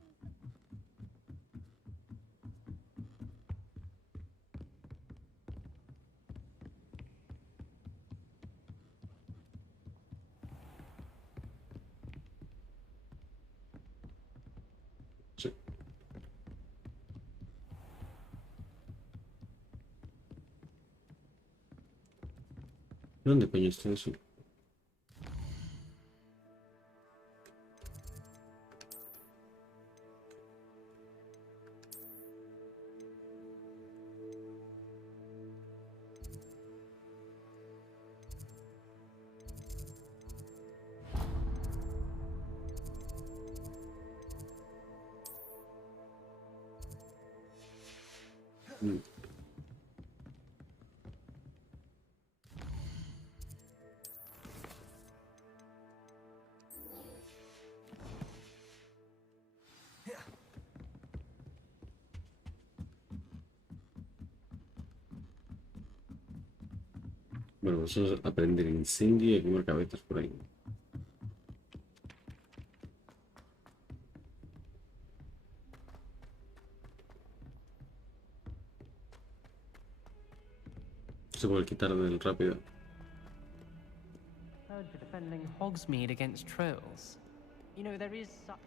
Sí. ¿Dónde coño está eso? Bueno, eso es aprender incendio y comer cabezas por ahí. Se puede quitar del rápido. Heard you're defending Hogsmeade against trolls. You know, there is such...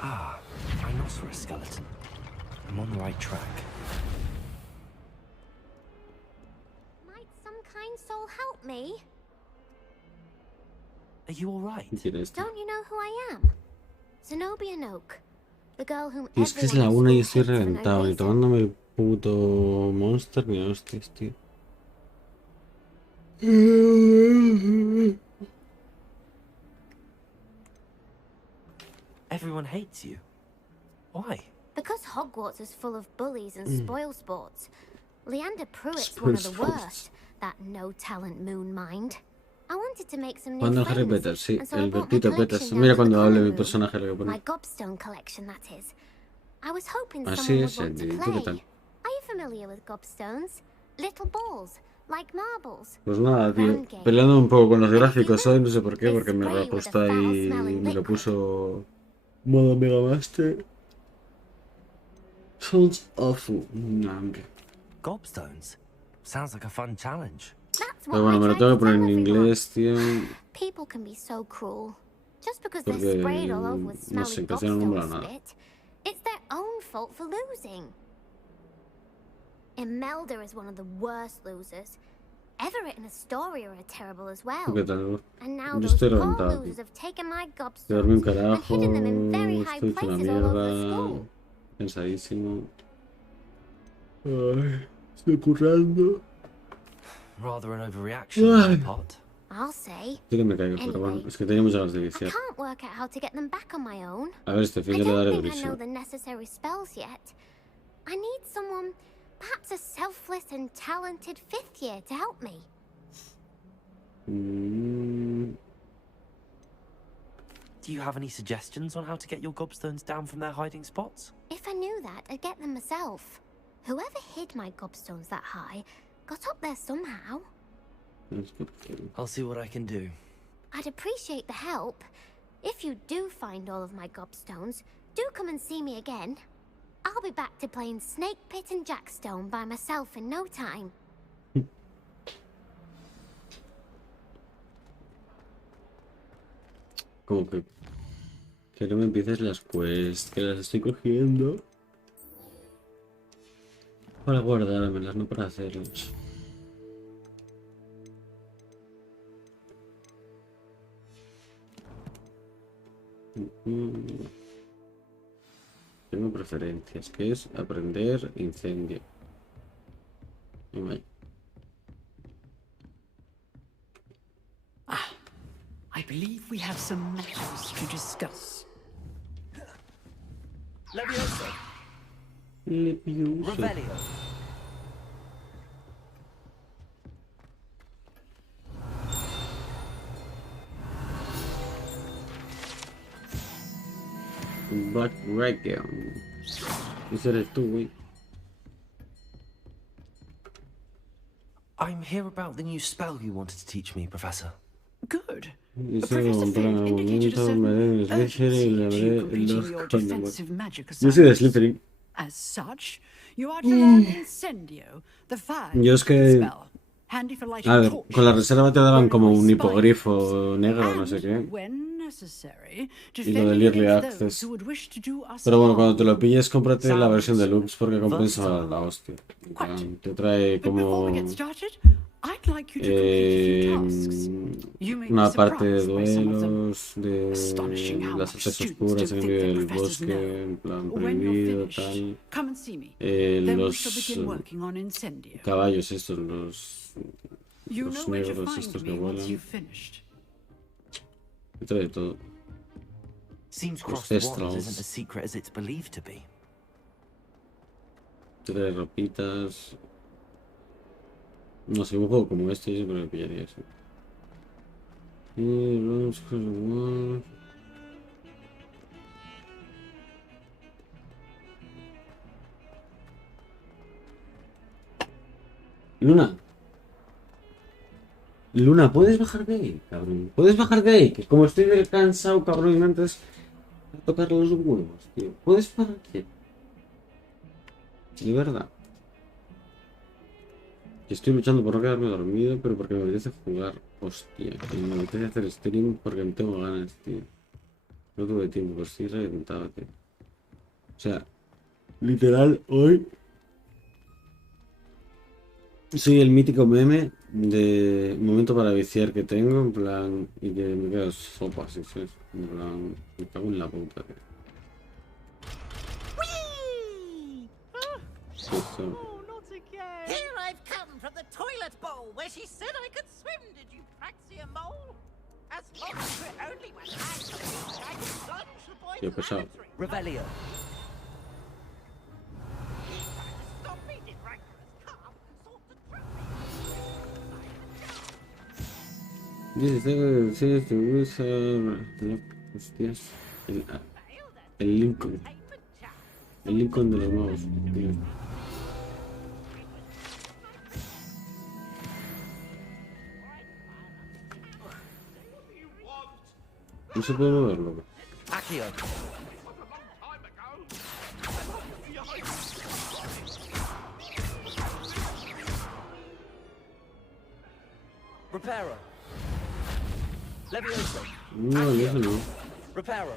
Ah, rhinoceros skeleton. I'm on the right track. Might some kind soul help me? Are you alright? Don't you know who I am? Zenobia Noak, the girl whom Y es que es la una y estoy reventado. Ni tomándome el puto monster ni hostias, tío. Everyone hates you. Why? Because Hogwarts is full of bullies and spoil sports. Leander Pruitt's one of the worst. That no-talent moon mind. I wanted to make some new Cuando Harry friends, Peters, sí, and so I el brought my Bertito collection Peters. down Mira to the cuando hable common mi room. personaje lo que My pone. gobstone collection, that is. I was hoping Así someone es, would want to Andy. ¿Tú play. qué tal? Are you familiar with gobstones? Little balls, like marbles. Pues nada, tío. Peleando un poco con los gráficos hoy, no sé por qué, porque me lo ha puesto ahí. Me lo puso. Modo Mega Master. Sounds awful. Nah, hombre. Gobstones? Sounds like a fun challenge. Pero bueno, me lo tengo que poner en inglés, tío. People can be so cruel. Just because they're Porque. sprayed all over with No smelly sé, en castellano no mola gobstone nada. spit. It's their own fault for losing. Imelda is one of the worst losers. Everett and Astoria are terrible as well. ¿Qué tal? And now Yo those estoy poor reventado, losers tío. have taken my Quiero dormir un gobstones and carajo. hidden them in very high Estoy hecho una places all over the mierda. school. Cansadísimo. Ay, estoy currando. Rather an overreaction on my part. I'll say. Sí que me caigo, pero bueno, es que tenía muchas ganas de I viciar. can't work out how to get them back on my own. A ver, este fin I de le don't daré think I know brillo. the necessary spells yet. I need someone, perhaps a selfless and talented fifth year to help me. Do you have any suggestions on how to get your gobstones down from their hiding spots? If I knew that, I'd get them myself. Whoever hid my gobstones that high got up there somehow. I'll see what I can do. I'd appreciate the help. If you do find all of my gobstones, do come and see me again. I'll be back to playing Snake Pit and Jackstone by myself in no time. Como que no me empieces las quests, que las estoy cogiendo para guardármelas, no para hacerlas. Tengo preferencias, que es aprender incendio. I believe we have some matters to discuss. Levioso. Levioso. Revelio. Black Dragon. Ese eres tú, güey. I'm here about the new spell you wanted to teach me, Professor. Good. Dice que compré un momento, me haré el Slytherin y le abriré el dos defensive magic Yo soy de Slytherin. As such, you are to learn Incendio, the fire Yo es que... spell. Handy for lighting A ver, torches. con la reserva te daban como un hipogrifo negro, no sé qué. When necessary, Y lo del Early against those Access. who would wish to do us Pero bueno, cuando harm. te lo pilles, cómprate la versión deluxe porque compensa la hostia. En plan, te trae como Get started, I'd like you to complete a few tasks. You may una be parte de surprised by some of them. duelos, de Astonishing how las much artes students oscuras don't en think medio their del professors bosque, know. en plan When you're prohibido, finished, tal. come and see me. Then we shall Los begin working on Incendio. caballos estos, los You know where to negros find estos que me once vuelan. you've finished. Y trae todo. Seems Los crossed wands Thestrals. isn't as secret as it's believed to be. Trae ropitas. No sé, un juego como este yo creo que pillaría eso. Luna. Luna, ¿puedes bajar de ahí, cabrón? ¿Puedes bajar de ahí? Que como estoy del cansado, cabrón, y antes de tocar los huevos, tío. ¿Puedes parar aquí? De verdad. Estoy luchando por no quedarme dormido, pero porque me apetece jugar. Hostia, que me apetece hacer stream porque no tengo ganas, tío. No tuve tiempo, pero estoy reventado, tío. O sea, literal, hoy soy el mítico meme de momento para viciar que tengo, en plan, y que me quedo sopa, así, ¿sabes? En plan, me cago en la puta, tío. Here I've come from the toilet bowl where she said I could swim. Did you praxia mole? As long as we're only one hand, I can plunge the boy Qué pesado. Revelio. Stop me, did rancorous calm. Sort the trap. Dice que usa. Hostias. El Lincoln. El Lincoln de los nuevos, tío. No se puede mover, loco. Accio. Reparo. Levioso. No, eso no. Reparo.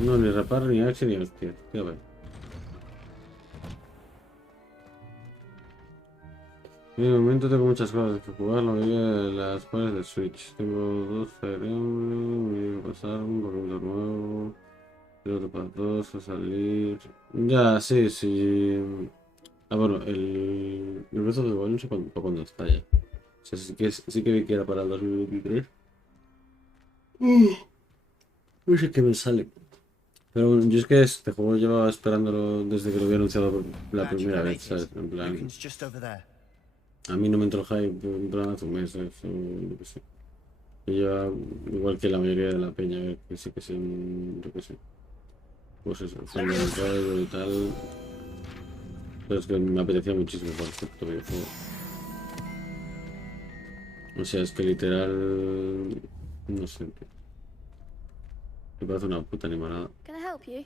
No, ni reparo, ni action, ni hostia. Qué va. En el momento tengo muchas cosas que jugar, la mayoría de las cuales de Switch. Tengo 2 Fire Emblem, me voy a pasar un Pokémon nuevo, el otro para 2 a salir. Ya, sí, sí. Ah, bueno, el Breath of the Wild no sé cuándo está ya. O sea, sí que vi que era para el 2023. No sé qué me sale. Pero bueno, yo es que este juego llevaba esperándolo desde que lo había anunciado por la primera vez, ¿sabes? En plan, a mí no me entró el hype en plan hace un mes, ¿sabes? O yo qué sé. Y yo, igual que la mayoría de la peña, que sí que son, yo qué sé. Pues eso, fan del juego y tal. Pero es que me apetecía muchísimo jugar este puto videojuego. O sea, es que literal... No sé, tío. Me parece una puta animalada. Can I help you?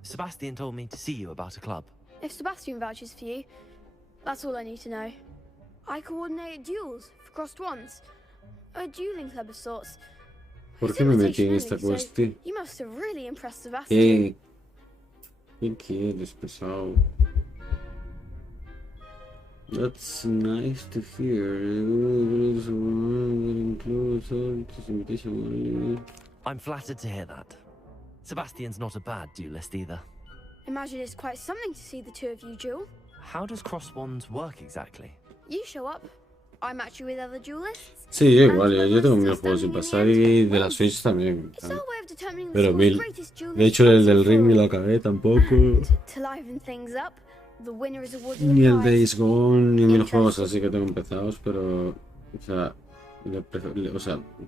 Sebastian told me to see you about a club. If Sebastian vouches for you, that's all I need to know. I coordinate duels for crossed ones. A dueling club of sorts. ¿Por qué me metí en esta cuestión? You must have really impressed Sebastian. ¿Qué quieres, pesado? That's nice to hear. I'm flattered to hear that. Sebastian's not a bad duelist either. Imagine it's quite something to see the two of you duel. How does cross wands work exactly? You show up, I match you with other duelists. Sí, yo igual, yo tengo mil juegos sin pasar y de la Switch también. Pero mil. De hecho, el del Ring ni lo acabé tampoco. To liven things up, the winner is awarded a Ni el prize. Days Gone, ni mil juegos así que tengo empezados, pero. O sea,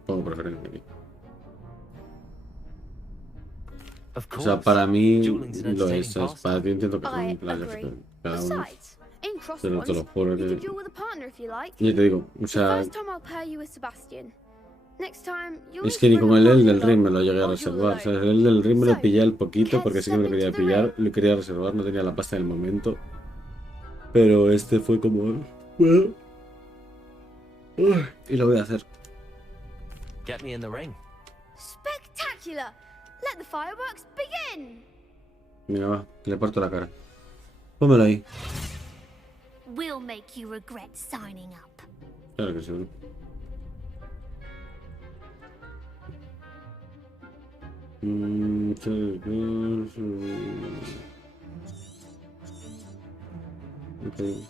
pongo preferencia aquí. O sea, para mí lo es, ¿sabes? Para ti entiendo que son playas, pero cada uno. Pero te lo juro que... Y te digo, o sea... Es que ni con el del Ring me lo llegué a reservar, ¿sabes? El del Ring me lo pillé al poquito porque sí que me lo quería pillar, lo quería reservar, no tenía la pasta en el momento. Pero este fue como... Bueno... Y lo voy a hacer. Get me in the ring. Spectacular! Let the fireworks begin! Mira, va, le parto la cara. Pónmelo ahí. We'll make you regret signing up. Claro que sí, bro. Okay.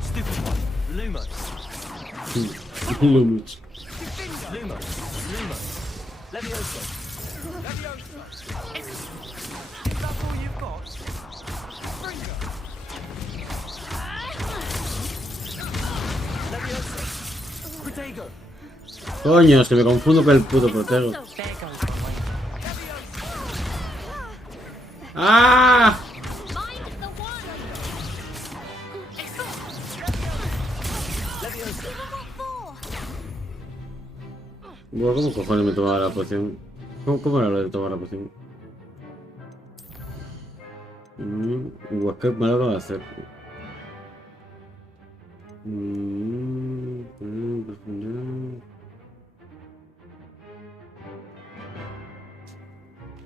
Stupid one. Lumos. Lumos. Lumos. Lumos. Levioso. Coño, es que me confundo con el puto protego. ¡Ah! Bueno, ¿cómo cojones me tomaba la poción? ¿Cómo era lo de tomar la poción? Pues qué malo lo voy a hacer.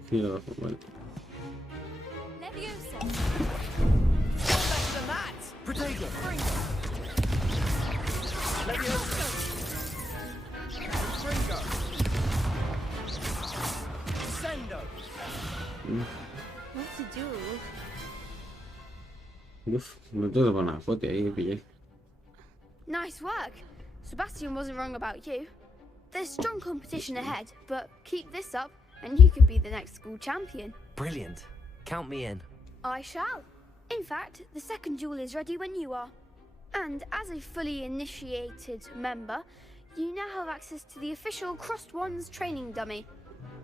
Sí, lo bajo, vale. What's a duel? Uf, me tengo que poner una foto ahí que pillé. Nice work. Sebastian wasn't wrong about you. There's strong competition ahead, but keep this up and you could be the next school champion. Brilliant. Count me in. I shall. In fact, the second duel is ready when you are. And as a fully initiated member, you now have access to the official Crossed Wands training dummy.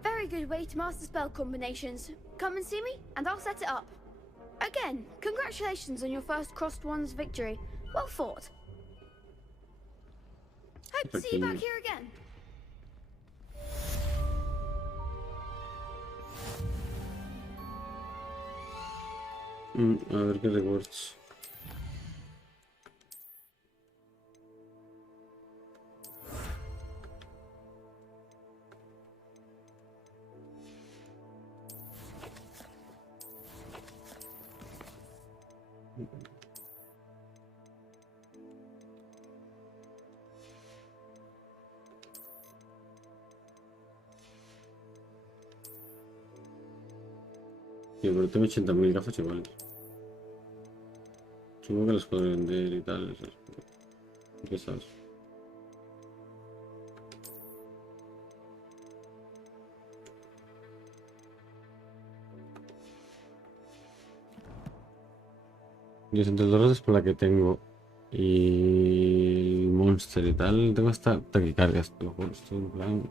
Very good way to master spell combinations. Come and see me, and I'll set it up. Again, congratulations on your first Crossed Wands victory. Well fought. Hope to see you back here again. A ver qué rewards. Sí, pero tengo 80.000 gafas iguales. Supongo que las puedo vender y tal. Esas. ¿Qué sabes? $200 por la que tengo. Y el Monster y tal. Tengo hasta taquicardias, te lo juro. Estoy en plan.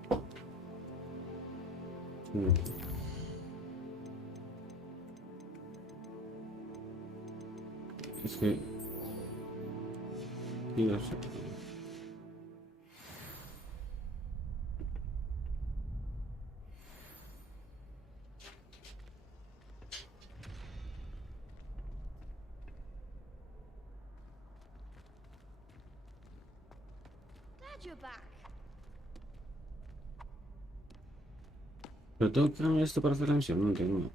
Es que... Y no sé. Glad you're back. Pero tengo que ganar esto para hacer la misión, no entiendo.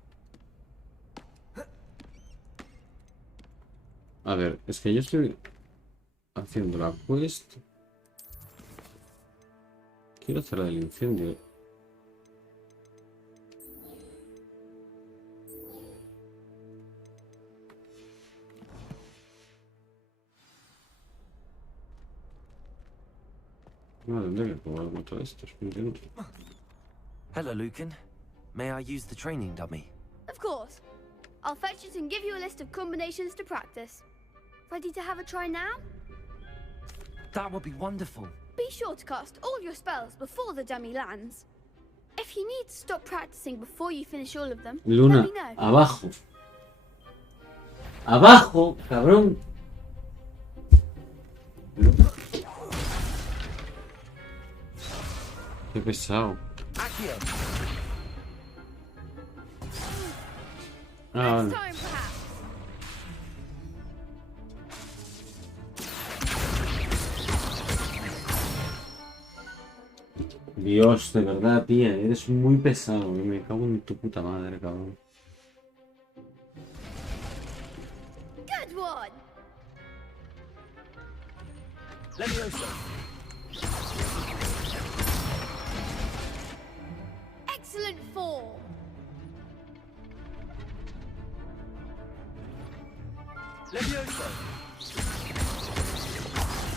A ver, es que yo estoy haciendo la quest. Quiero hacer la del incendio. No, tendré que jugar con todo esto. Hello, Lucan. May I use the training dummy? Of course. I'll fetch it and give you a list of combinations to practice. Ready to have a try now? That would be wonderful. Be sure to cast all your spells before the dummy lands. If you need to stop practicing before you finish all of them, Luna, let me know. abajo. Abajo, cabrón. Qué pesado. Ah, vale. Dios, de verdad, tía, eres muy pesado. Me cago en tu puta madre, cabrón. Good one. Excellent form.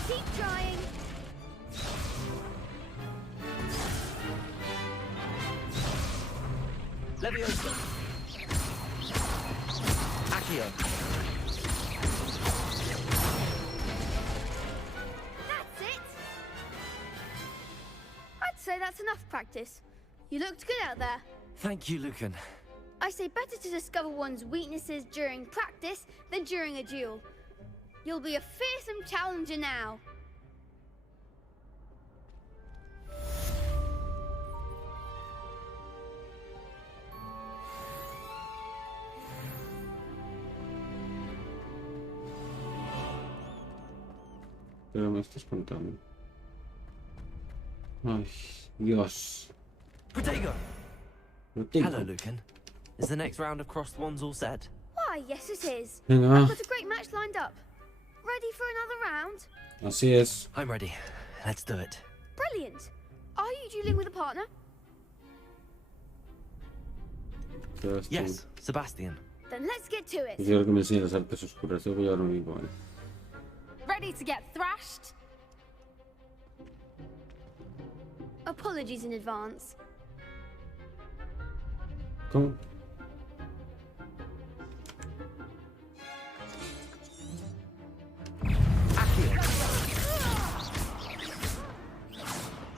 Keep trying. Leviosa. Accio. That's it! I'd say that's enough practice. You looked good out there. Thank you, Lucan. I say better to discover one's weaknesses during practice than during a duel. You'll be a fearsome challenger now. Pero me estás contando. Ay, Dios. Bertito! Bertito. Hello, Lucan. Is the next round of crossed wands all set? Why, yes it is. Venga, I've va. got a great match lined up. Ready for another round? Así es. I'm ready. Let's do it. Brilliant. Are you dueling with a partner? Yes, Sebastian. Then let's get to it. Quiero que me enseñe las artes oscuras. Tengo que llevar un equipo, ¿vale? Ready to get thrashed? Apologies in advance. ¿Cómo?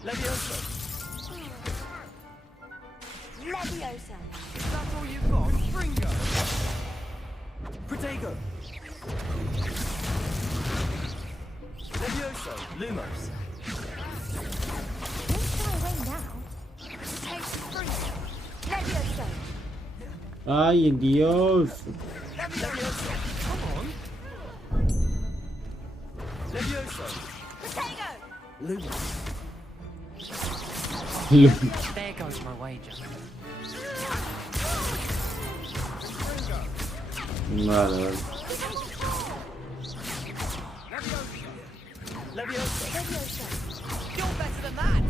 Leviosa. Leviosa. That's all you've got? Fringo. Protego. Leviosa. Lumos. Don't fly away now. Take Fringo. Leviosa. Ay, Dios. Leviosa. Come on. Leviosa. Protego. Lumos. There goes my wager. Vale, vale. Leviosa. Leviosa. You're better than that.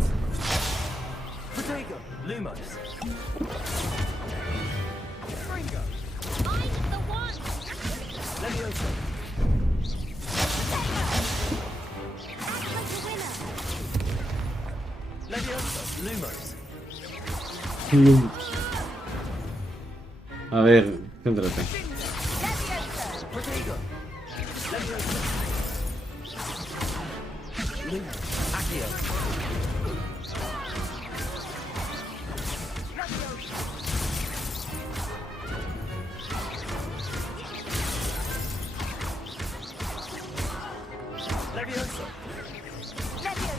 Protego. Lumos. Fringo. I'm the one! Leviosa. Leviosa. Lumos. A ver, céntrate. Protego. Leviosa. Lumos. Accio. Leviosa.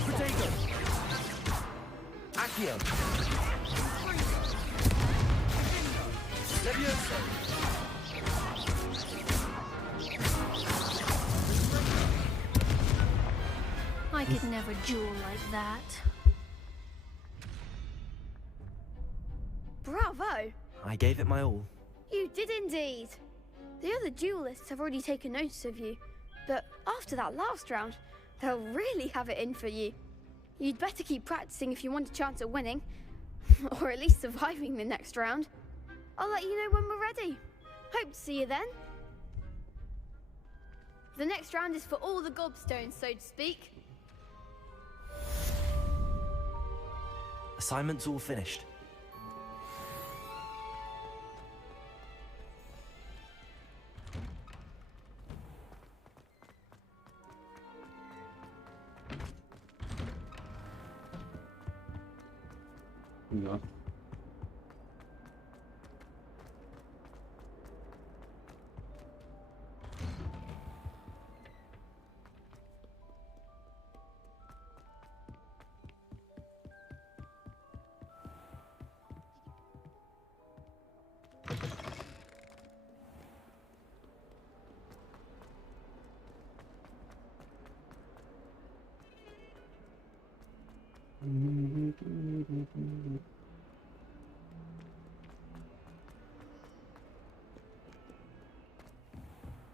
Protego. Accio. Leviosa. I could never duel like that. Bravo! I gave it my all. You did indeed. The other duelists have already taken notice of you, but after that last round, they'll really have it in for you. You'd better keep practicing if you want a chance at winning, or at least surviving the next round. I'll let you know when we're ready. Hope to see you then. The next round is for all the gobstones, so to speak. Assignment's all finished. No.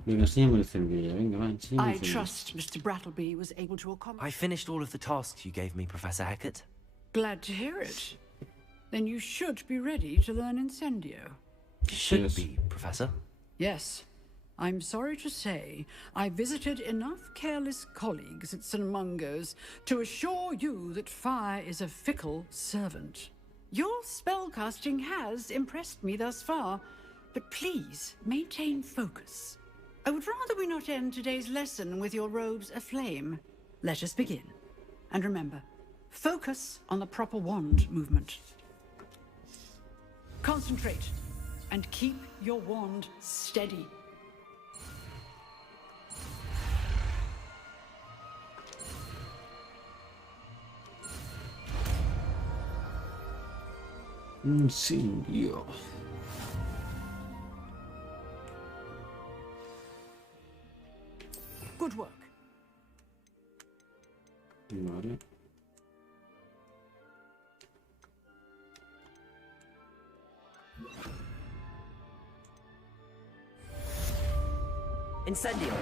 Venga, enséñame el cendilla. Venga, va, enséñame I el cendilla. trust Mr. Brattleby was able to accomplish. I finished all of the tasks you gave me, Professor Hackett. Glad to hear it. Then you should be ready to learn Incendio. Should be, Professor. Yes. I'm sorry to say, I visited enough careless colleagues at St. Mungo's to assure you that fire is a fickle servant. Your spellcasting has impressed me thus far, but please maintain focus. I would rather we not end today's lesson with your robes aflame. Let us begin. And remember, focus on the proper wand movement. Concentrate and keep your wand steady. Incendio. Good work. Vale. Incendio.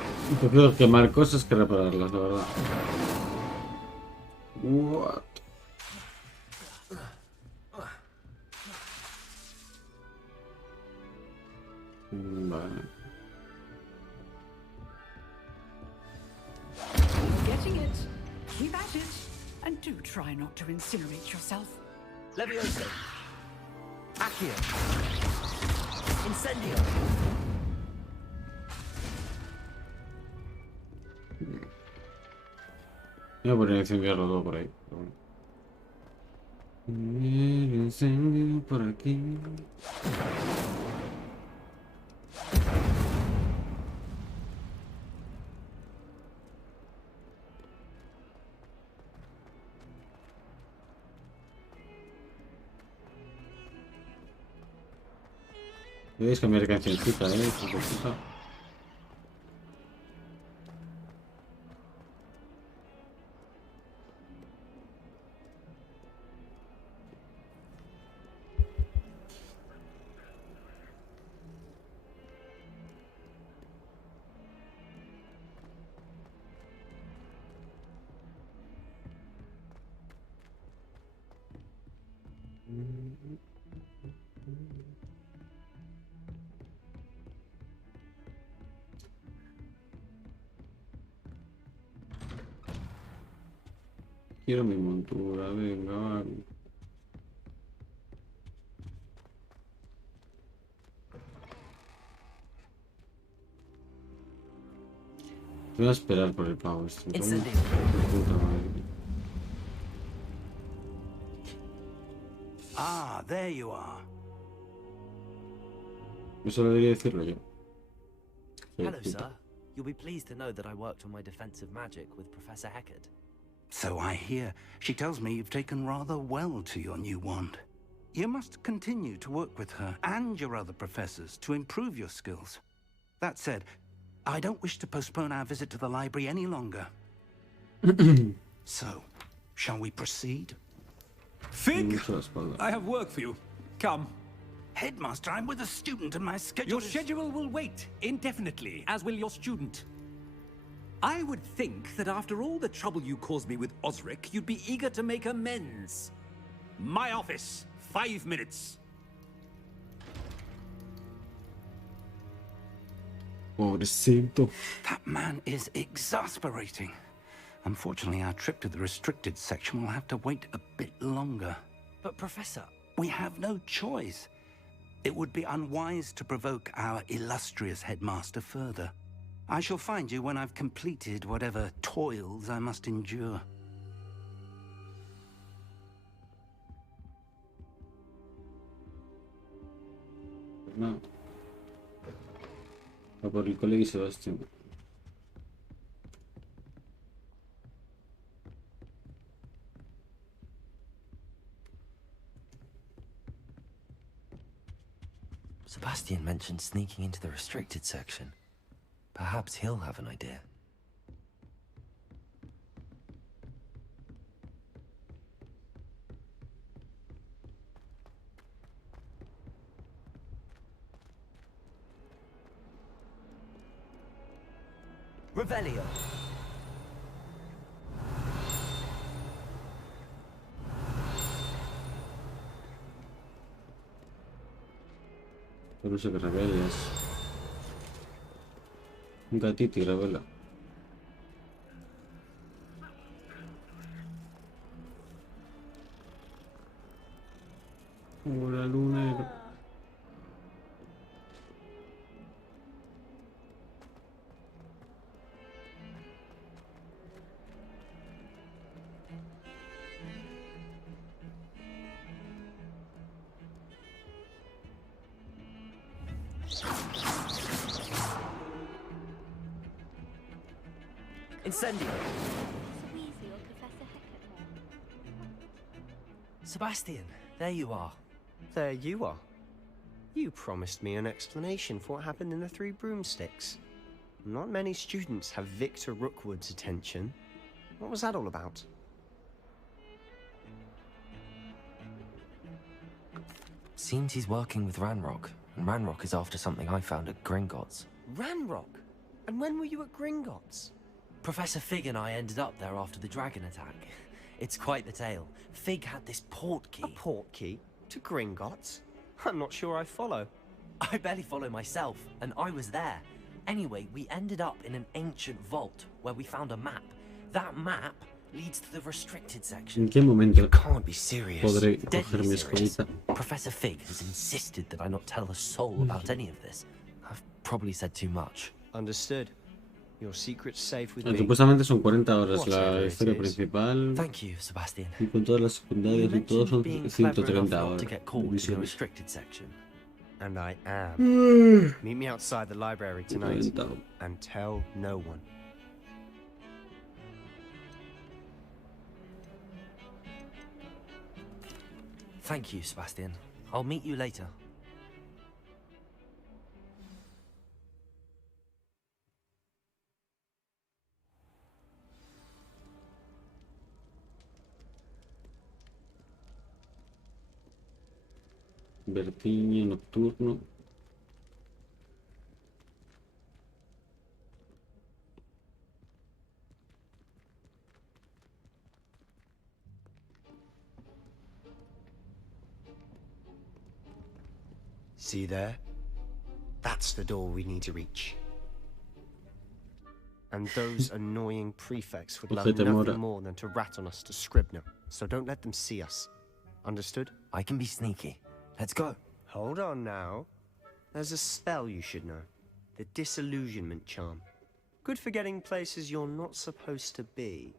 Prefiero quemar cosas que repararlas, la verdad. What? Vale. Getting it. Keep at it. And do try not to incinerate yourself. Levioso. Accio. Incendio. Voy a poner incendiarlo todo por ahí. Pero bueno. El incendio por aquí. Debéis cambiar de cancioncita, hijos de puta. Quiero mi montura, venga, va. Voy a esperar por el pavo este. Puta madre. Ah, there you are. Eso lo debería decirlo yo. Hello, sir. You'll be pleased to know that I worked on my defensive magic with Professor Heckard. So I hear. She tells me you've taken rather well to your new wand. You must continue to work with her and your other professors to improve your skills. That said, I don't wish to postpone our visit to the library any longer. So, shall we proceed? Fig, I have work for you. Come. Headmaster, I'm with a student and my schedule Your schedule will wait indefinitely, as will your student. I would think that after all the trouble you caused me with Osric, you'd be eager to make amends. My office, 5 minutes. Pobrecito. That man is exasperating. Unfortunately, our trip to the restricted section will have to wait a bit longer. But, Professor... We have no choice. It would be unwise to provoke our illustrious headmaster further. I shall find you when I've completed whatever toils I must endure. No. Va por el colegio Sebastián. Sebastian mentioned sneaking into the restricted section. Perhaps he'll have an idea. Revelio. Por eso que revelas. Un gatito y revela. Hola, Luna. Incendio! Sebastian, there you are. There you are. You promised me an explanation for what happened in the Three Broomsticks. Not many students have Victor Rookwood's attention. What was that all about? Seems he's working with Ranrock, and Ranrock is after something I found at Gringotts. Ranrock? And when were you at Gringotts? Professor Fig and I ended up there after the dragon attack. It's quite the tale. Fig had this port key. A port key? To Gringotts? I'm not sure I follow. I barely follow myself, and I was there. Anyway, we ended up in an ancient vault where we found a map. That map leads to the restricted section. ¿En qué momento podré coger mi escuelita? Professor Fig has insisted that I not tell a soul about any of this. I've probably said too much. Understood. Your secret's safe with me. Supuestamente son 40 horas la historia principal. Thank you, Sebastian. Y con todas las secundarias y todo son 130 horas. And I am. Meet me outside the library tonight and tell no one. Thank you, Sebastian. I'll meet you later. Bertino nocturno. See there? That's the door we need to reach. And those annoying prefects would love nothing more than to rat on us to Scribner, so don't let them see us. Understood? I can be sneaky. Let's go. Hold on now. There's a spell you should know. The Disillusionment Charm. Good for getting places you're not supposed to be.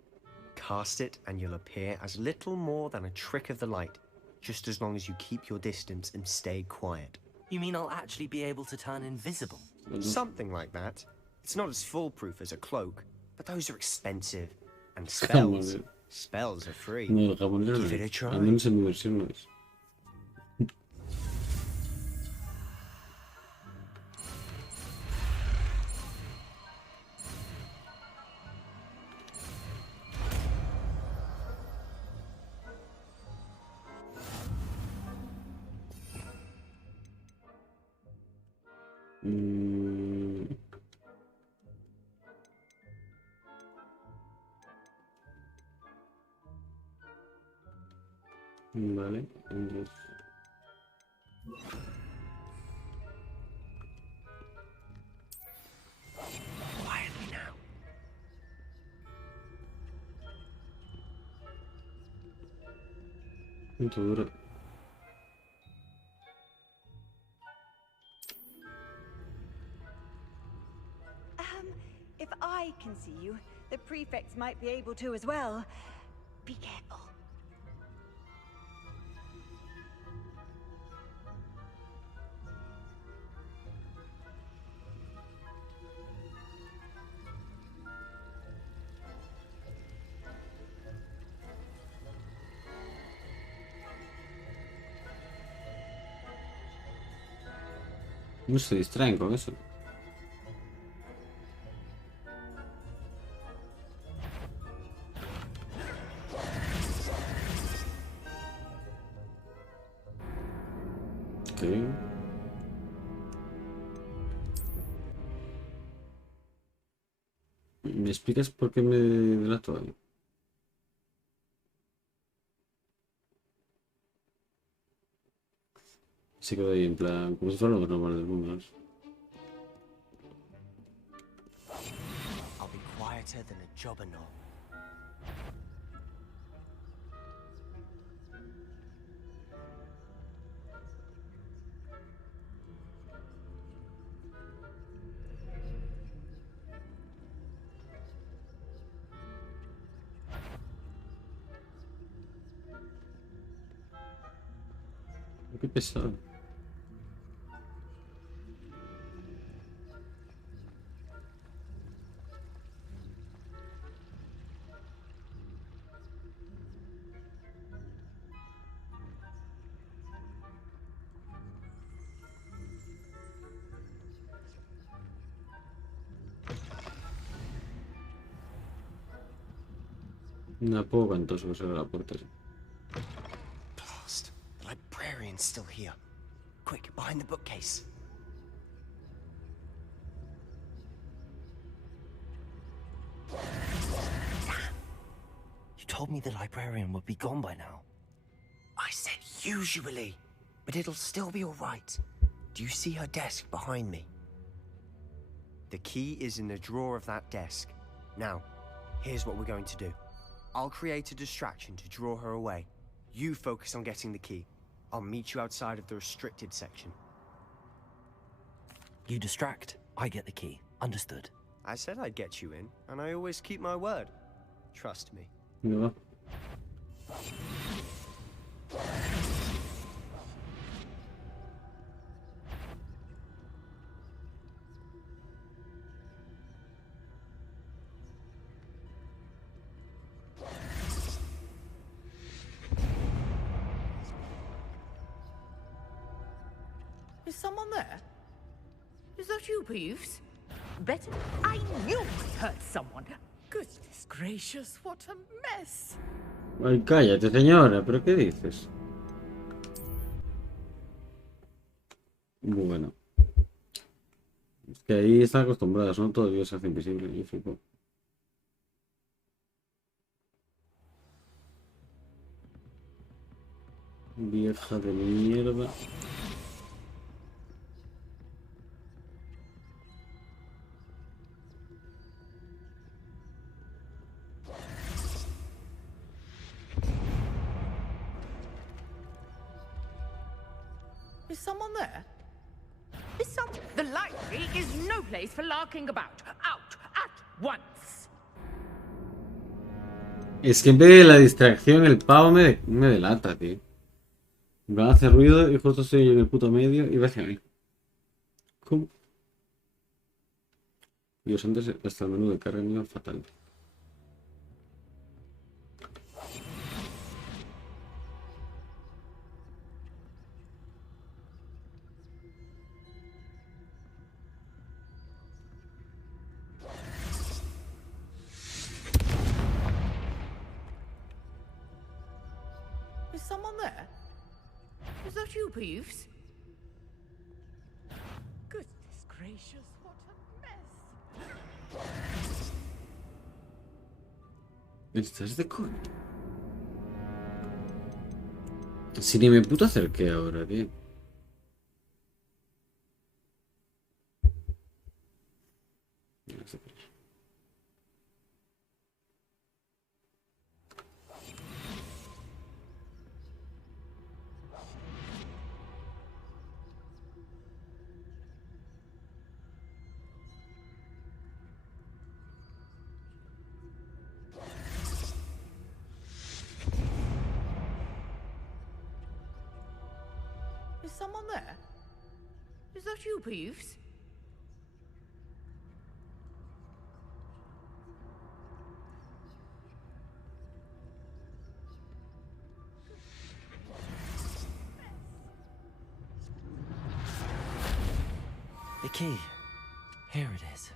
Cast it and you'll appear as little more than a trick of the light, just as long as you keep your distance and stay quiet. You mean I'll actually be able to turn invisible? Something like that. It's not as foolproof as a cloak, but those are expensive. And spells, spells are free. Give it a try. Al menos en mi versión no es. Vale, entonces... Quietly now. ¿Cuánto dura? If I can see you, the prefects might be able to as well. Be careful. No se distraen con eso. Okay. ¿Me explicas por qué me delato ahí? Se quedó ahí en plan, como si fuera lo normal del mundo, ¿no? I'll be quieter than a jobberknoll. Qué pesado. No puedo cantar sobre la puerta. Blast. The librarian's still here. Quick, behind the bookcase. You told me the librarian would be gone by now. I said usually, but it'll still be all right. Do you see her desk behind me? The key is in the drawer of that desk. Now, here's what we're going to do. I'll create a distraction to draw her away. You focus on getting the key. I'll meet you outside of the restricted section. You distract, I get the key. Understood. I said I'd get you in, and I always keep my word. Trust me. No. Is someone there? Is that you, Peeves? Betty, I knew I heard someone. Goodness gracious, what a mess. Ay, cállate, señora, ¿pero qué dices? Bueno. Es que ahí están acostumbradas, ¿no? Todo Dios se hace invisible, yo flipo. Vieja de mierda. Is someone there? The library is no place for larking about. Out at once. Es que en vez de la distracción, el pavo me delata, tío. Va a hacer ruido y justo estoy en el puto medio y va hacia mí. ¿Cómo? Dios, antes hasta el menú de carga me iba fatal. Is someone there? Is that you, Peeves? Goodness gracious, what a mess. ¿Estás de coña? Si ni me puto acerqué ahora, tío. Is someone there? Is that you, Peeves? The key. Here it is.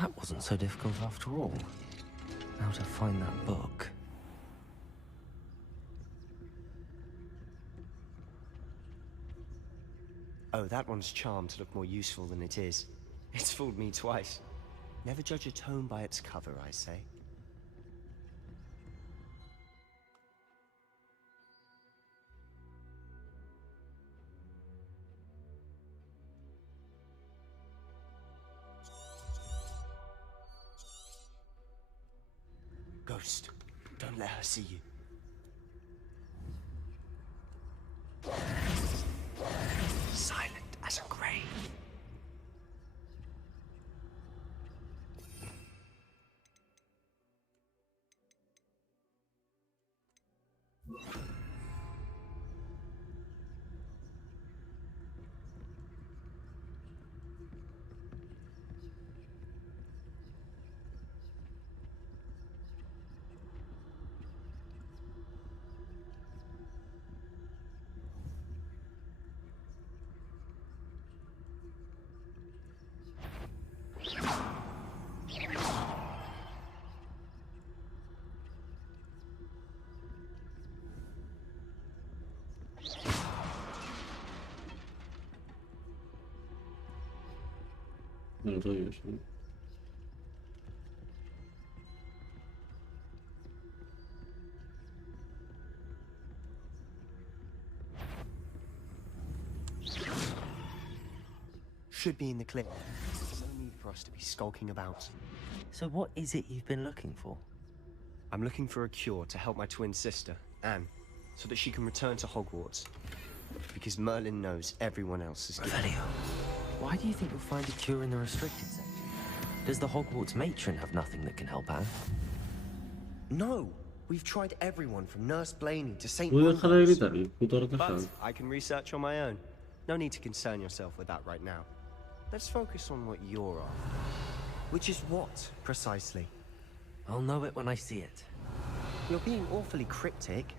That wasn't so difficult after all. Now to find that book. Oh, that one's charmed to look more useful than it is. It's fooled me twice. Never judge a tome by its cover, I say. Ghost. Don't let her see you. Silent as a grave. No rollos, ¿no? Should be in the clip. There's no need for us to be skulking about. So what is it you've been looking for? I'm looking for a cure to help my twin sister, Anne, so that she can return to Hogwarts. Because Merlin knows everyone else is given. Why do you think you'll find a cure in the restricted section? Does the Hogwarts matron have nothing that can help Anne? No! We've tried everyone from Nurse Blaney to St. ¿Puedo dejar de Mungo's. gritar? El puto But retrasado. I can research on my own. No need to concern yourself with that right now. Let's focus on what you're after. Which is what, precisely? I'll know it when I see it. You're being awfully cryptic.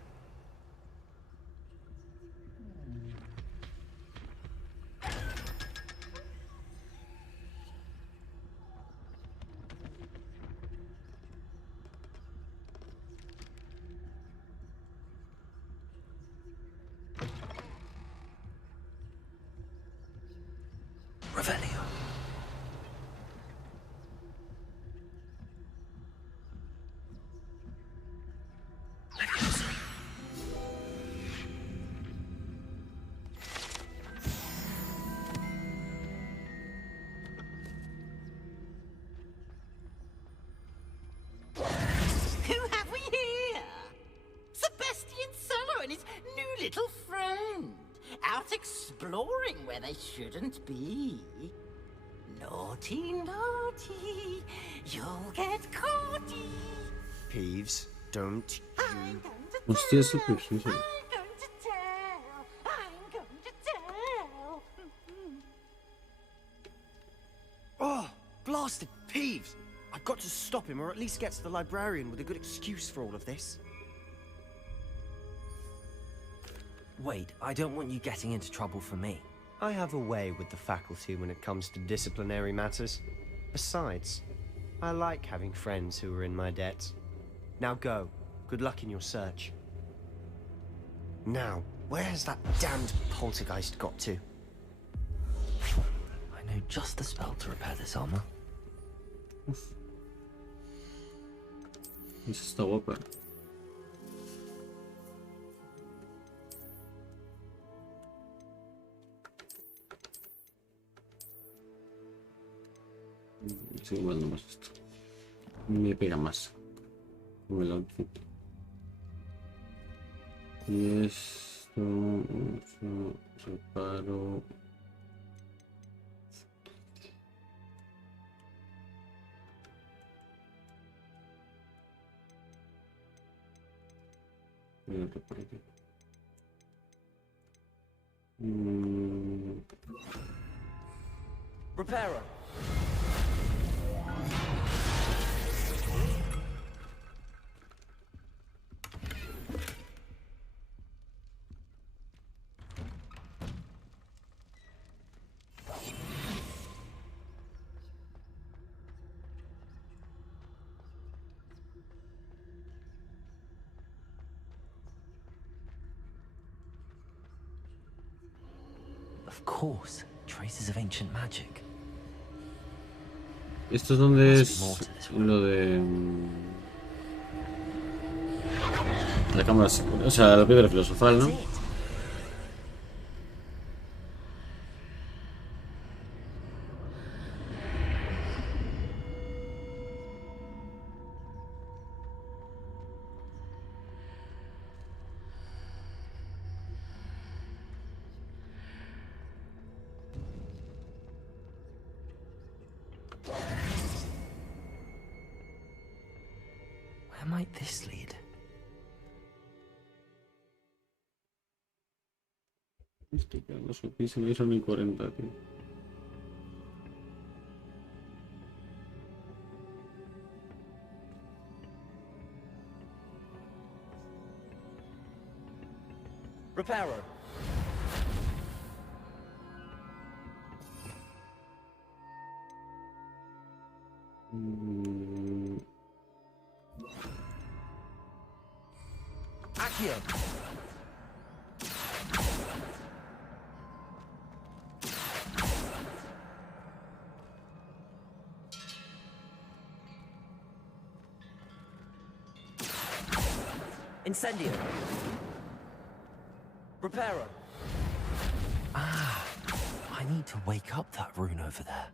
Revelio. Who have we here? Sebastian Cello and his new little friend. Out exploring where they shouldn't be. Naughty, naughty, you'll get caughty. Peeves, don't you... Hostia, eso que sí, sí. I'm going to tell. I'm going to tell. Oh, blasted Peeves! I've got to stop him, or at least get to the librarian with a good excuse for all of this. Wait, I don't want you getting into trouble for me. I have a way with the faculty when it comes to disciplinary matters. Besides, I like having friends who are in my debt. Now go. Good luck in your search. Now, where has that damned poltergeist got to? I know just the spell to repair this armor. Eso está guapa. Sí, igual nomás esto. Me pega más. Como el outfit. Y esto. Reparo. Repairer. Of course, traces of ancient magic. Esto es donde es lo de la cámara, o sea, la piedra filosofal, ¿no? Where might this lead? Estoy quedando sopísimo y son 40, tío. Reparo. Accio. Incendio. Reparo. Ah, I need to wake up that rune over there.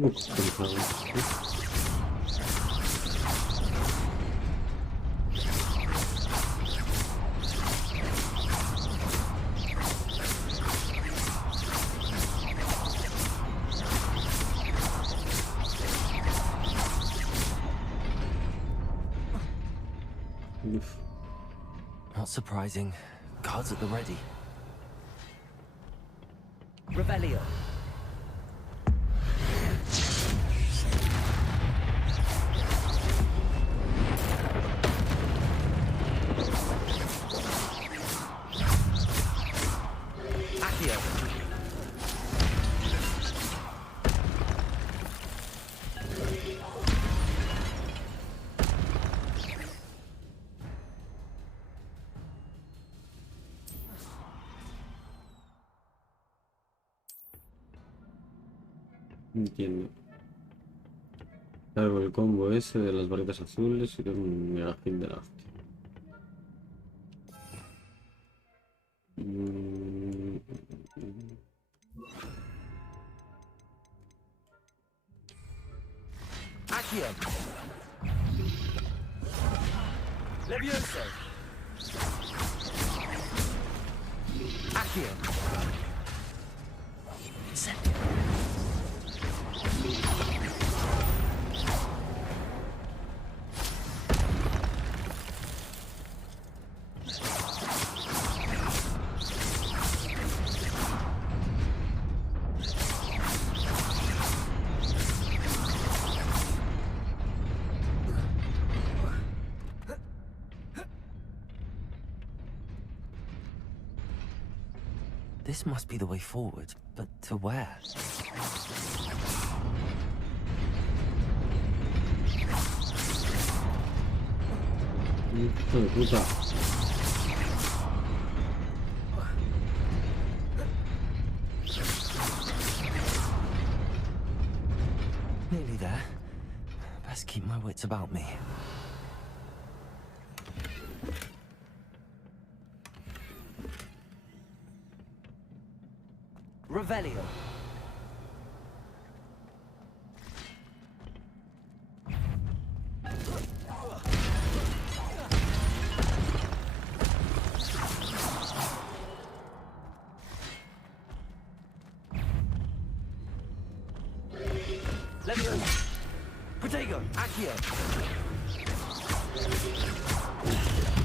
Looks compelling. Not surprising. Guards at the ready. Revelio. Entiendo. Cargo el combo ese de las varitas azules y tengo un mega hit de la hostia. Accio. Levioso. Accio. This must be the way forward, but to where? Hijo de puta. Nearly there. Best keep my wits about me. Revelio. Leviosa! Protego! Accio!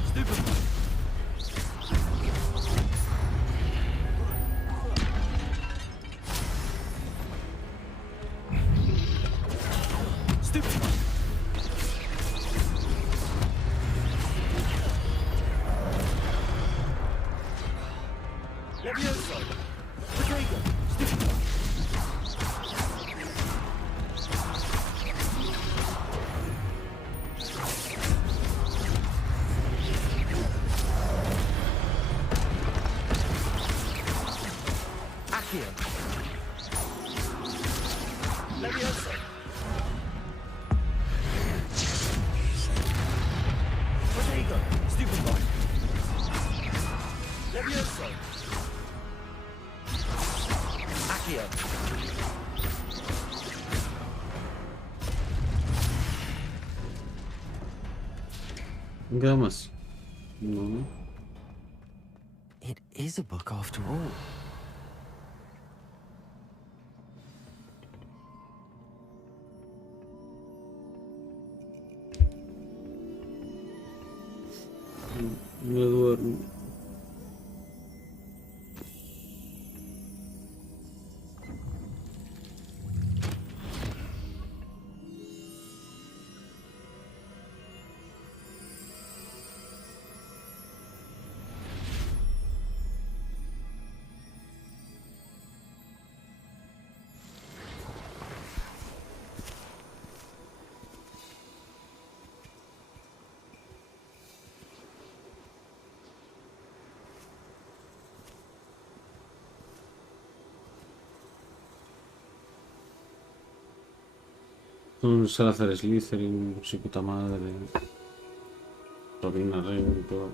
Stupefy! Stupefy! Leviosa! Protego! Stupefy! Accio! Leviosa! Protego! Stupefy! Leviosa! Accio! ¿No queda más? No. It is a book after all. Me duermo. Un Salazar Slytherin, su puta madre. Robina Ravenclaw.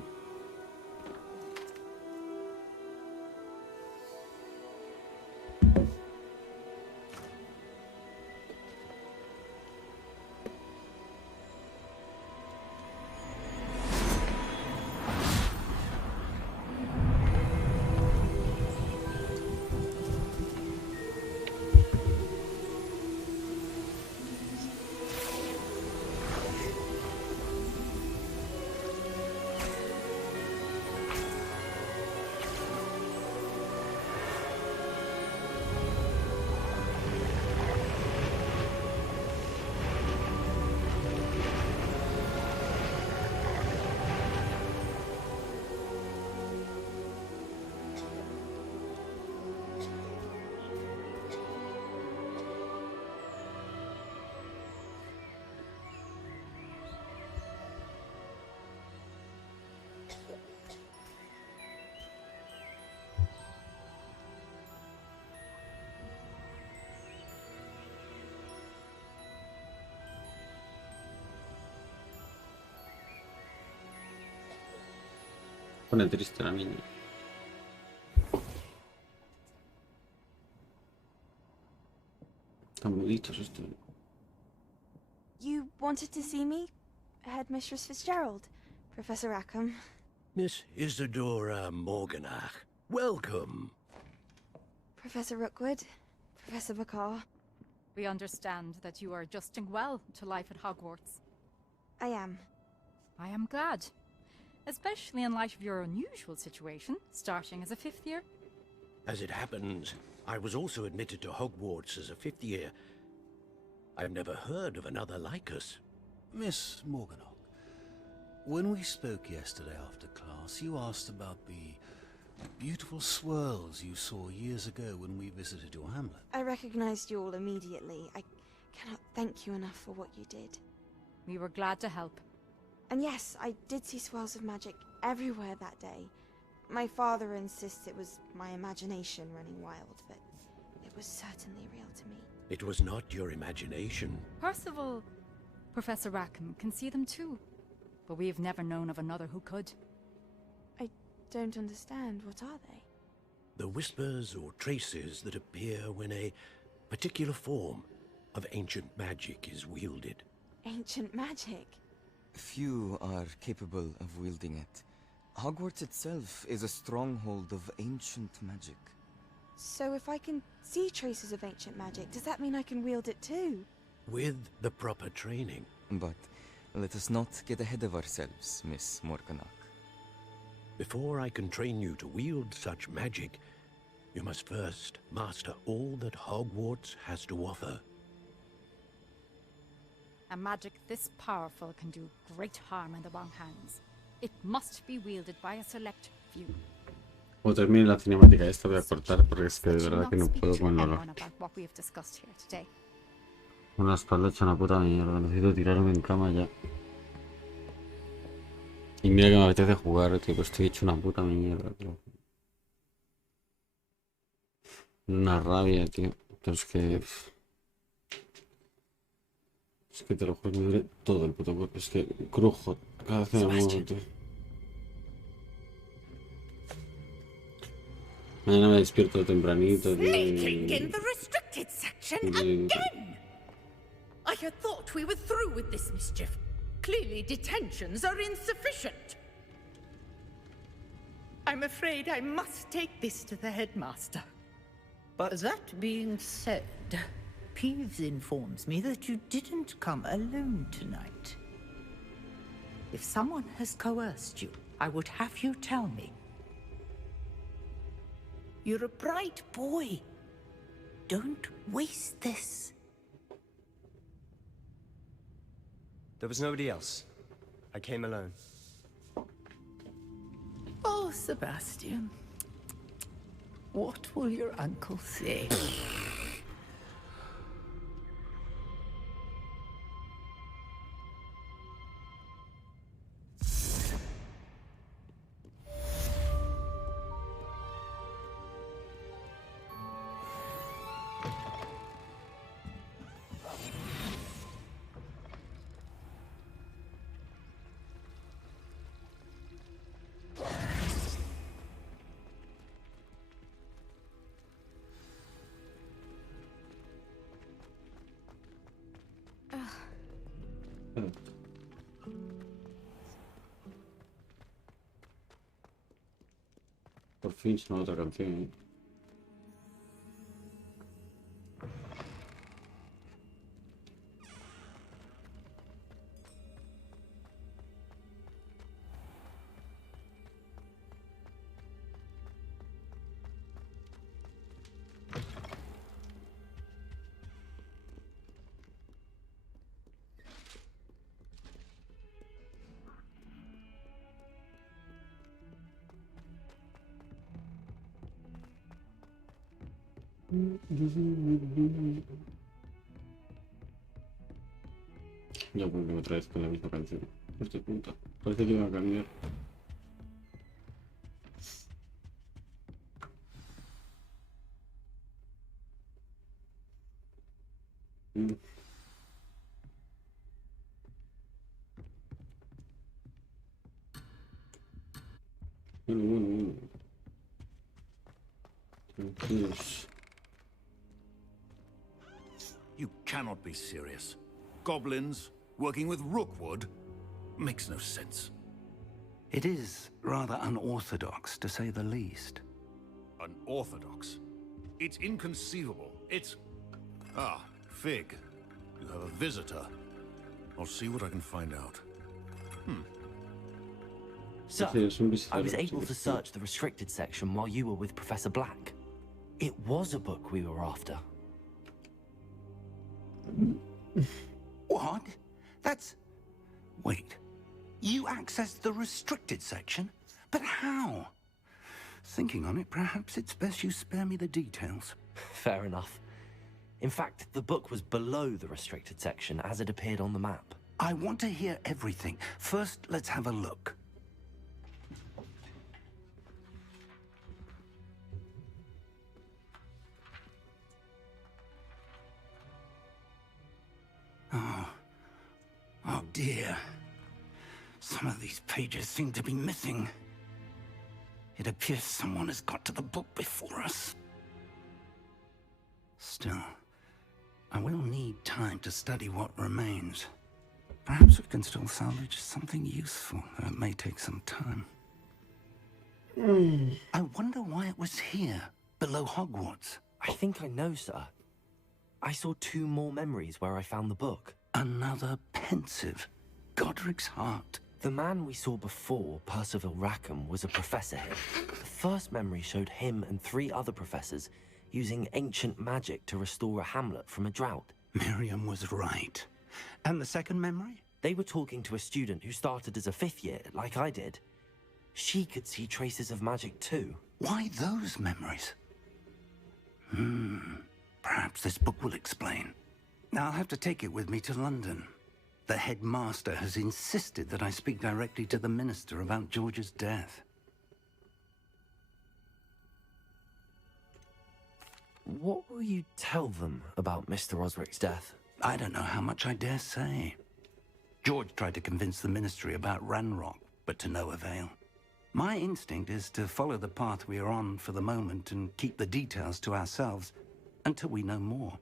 Pone triste la niña. Están muditos esto. You wanted to see me? Headmistress Fitzgerald, Professor Rackham. Miss Isadora Morganach, welcome. Professor Rookwood, Professor Bakar. We understand that you are adjusting well to life at Hogwarts. I am. I am glad. Especially in light of your unusual situation, starting as a 5th year. As it happens, I was also admitted to Hogwarts as a 5th year. I've never heard of another like us. Miss Morganach, when we spoke yesterday after class, you asked about the beautiful swirls you saw years ago when we visited your hamlet. I recognized you all immediately. I cannot thank you enough for what you did. We were glad to help. And yes, I did see swirls of magic everywhere that day. My father insists it was my imagination running wild, but it was certainly real to me. It was not your imagination. Percival, Professor Rackham can see them too, but we have never known of another who could. I don't understand. What are they? The whispers or traces that appear when a particular form of ancient magic is wielded. Ancient magic? Few are capable of wielding it. Hogwarts itself is a stronghold of ancient magic. So if I can see traces of ancient magic, does that mean I can wield it too? with the proper training. But let us not get ahead of ourselves, Miss Morganach. Before I can train you to wield such magic, you must first master all that Hogwarts has to offer. A magic this powerful can do great harm in the wrong hands. It must be wielded by a select few. O termine la cinemática esta, voy a cortar porque es que de verdad que no puedo con dolor. Una espalda hecha una puta mierda, necesito tirarme en cama ya. Y mira que me apetece jugar, tío, pues estoy hecho una puta mierda, tío. Una rabia, tío. Pero es que... Es que te lo juro que me duele todo el puto cuerpo. Es que crujo cada vez que me muevo, tío. Mañana me despierto tempranito, tío. Sneaking in the restricted section again! I had thought we were through with this mischief. Clearly detentions are insufficient. I'm afraid I must take this to the headmaster. But that being said, Peeves informs me that you didn't come alone tonight. If someone has coerced you, I would have you tell me. You're a bright boy. Don't waste this. There was nobody else. I came alone. Oh, Sebastian. What will your uncle say? Por fin suena otra canción, ¿eh? Ya vuelvo otra vez con la misma canción. Este punto. Parece que iba a cambiar. Bueno. Tranquilos. You cannot be serious. Goblins working with Rookwood makes no sense. It is rather unorthodox, to say the least. Unorthodox? It's inconceivable. It's... Ah, Fig. You have a visitor. I'll see what I can find out. Sir, I was able to search the restricted section while you were with Professor Black. It was a book we were after. What? That's... Wait. You accessed the restricted section? But how? Thinking on it, perhaps it's best you spare me the details. Fair enough. In fact, the book was below the restricted section as it appeared on the map. I want to hear everything. First, let's have a look. Oh dear. Some of these pages seem to be missing. It appears someone has got to the book before us. Still, I will need time to study what remains. Perhaps we can still salvage something useful, though it may take some time. I wonder why it was here, below Hogwarts. I think I know, sir. I saw 2 more memories where I found the book. Another pensive. Godric's heart. The man we saw before, Percival Rackham, was a professor here. The first memory showed him and 3 other professors using ancient magic to restore a hamlet from a drought. Miriam was right. And the second memory? They were talking to a student who started as a 5th year, like I did. She could see traces of magic too. Why those memories? Perhaps this book will explain. I'll have to take it with me to London. The headmaster has insisted that I speak directly to the minister about George's death. What will you tell them about Mr. Osric's death? I don't know how much I dare say. George tried to convince the ministry about Ranrock, but to no avail. My instinct is to follow the path we are on for the moment and keep the details to ourselves until we know more.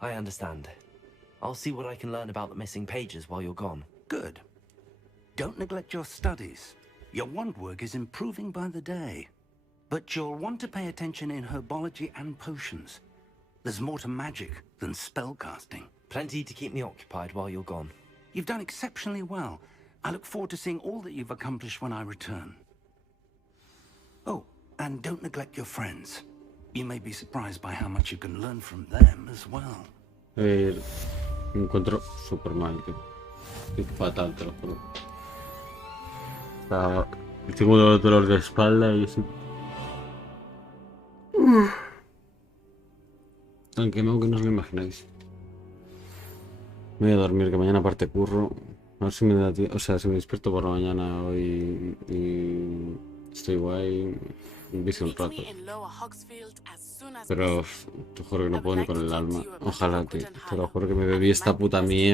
I understand. I'll see what I can learn about the missing pages while you're gone. Good. Don't neglect your studies. Your wand work is improving by the day. But you'll want to pay attention in herbology and potions. There's more to magic than spellcasting. Plenty to keep me occupied while you're gone. You've done exceptionally well. I look forward to seeing all that you've accomplished when I return. Oh, and don't neglect your friends. You may be surprised by how much you can learn from them as well. Me encuentro súper mal, tío. Estoy fatal, te lo juro. Tengo dolor de espalda y eso. Aunque no os lo imagináis. Me voy a dormir, que mañana aparte curro. A ver si me da tiempo. O sea, si me despierto por la mañana hoy y estoy guay, vicio un rato. Pero te juro que no puedo ni con el alma. Ojalá, tío. Te lo juro que me bebí esta puta mierda.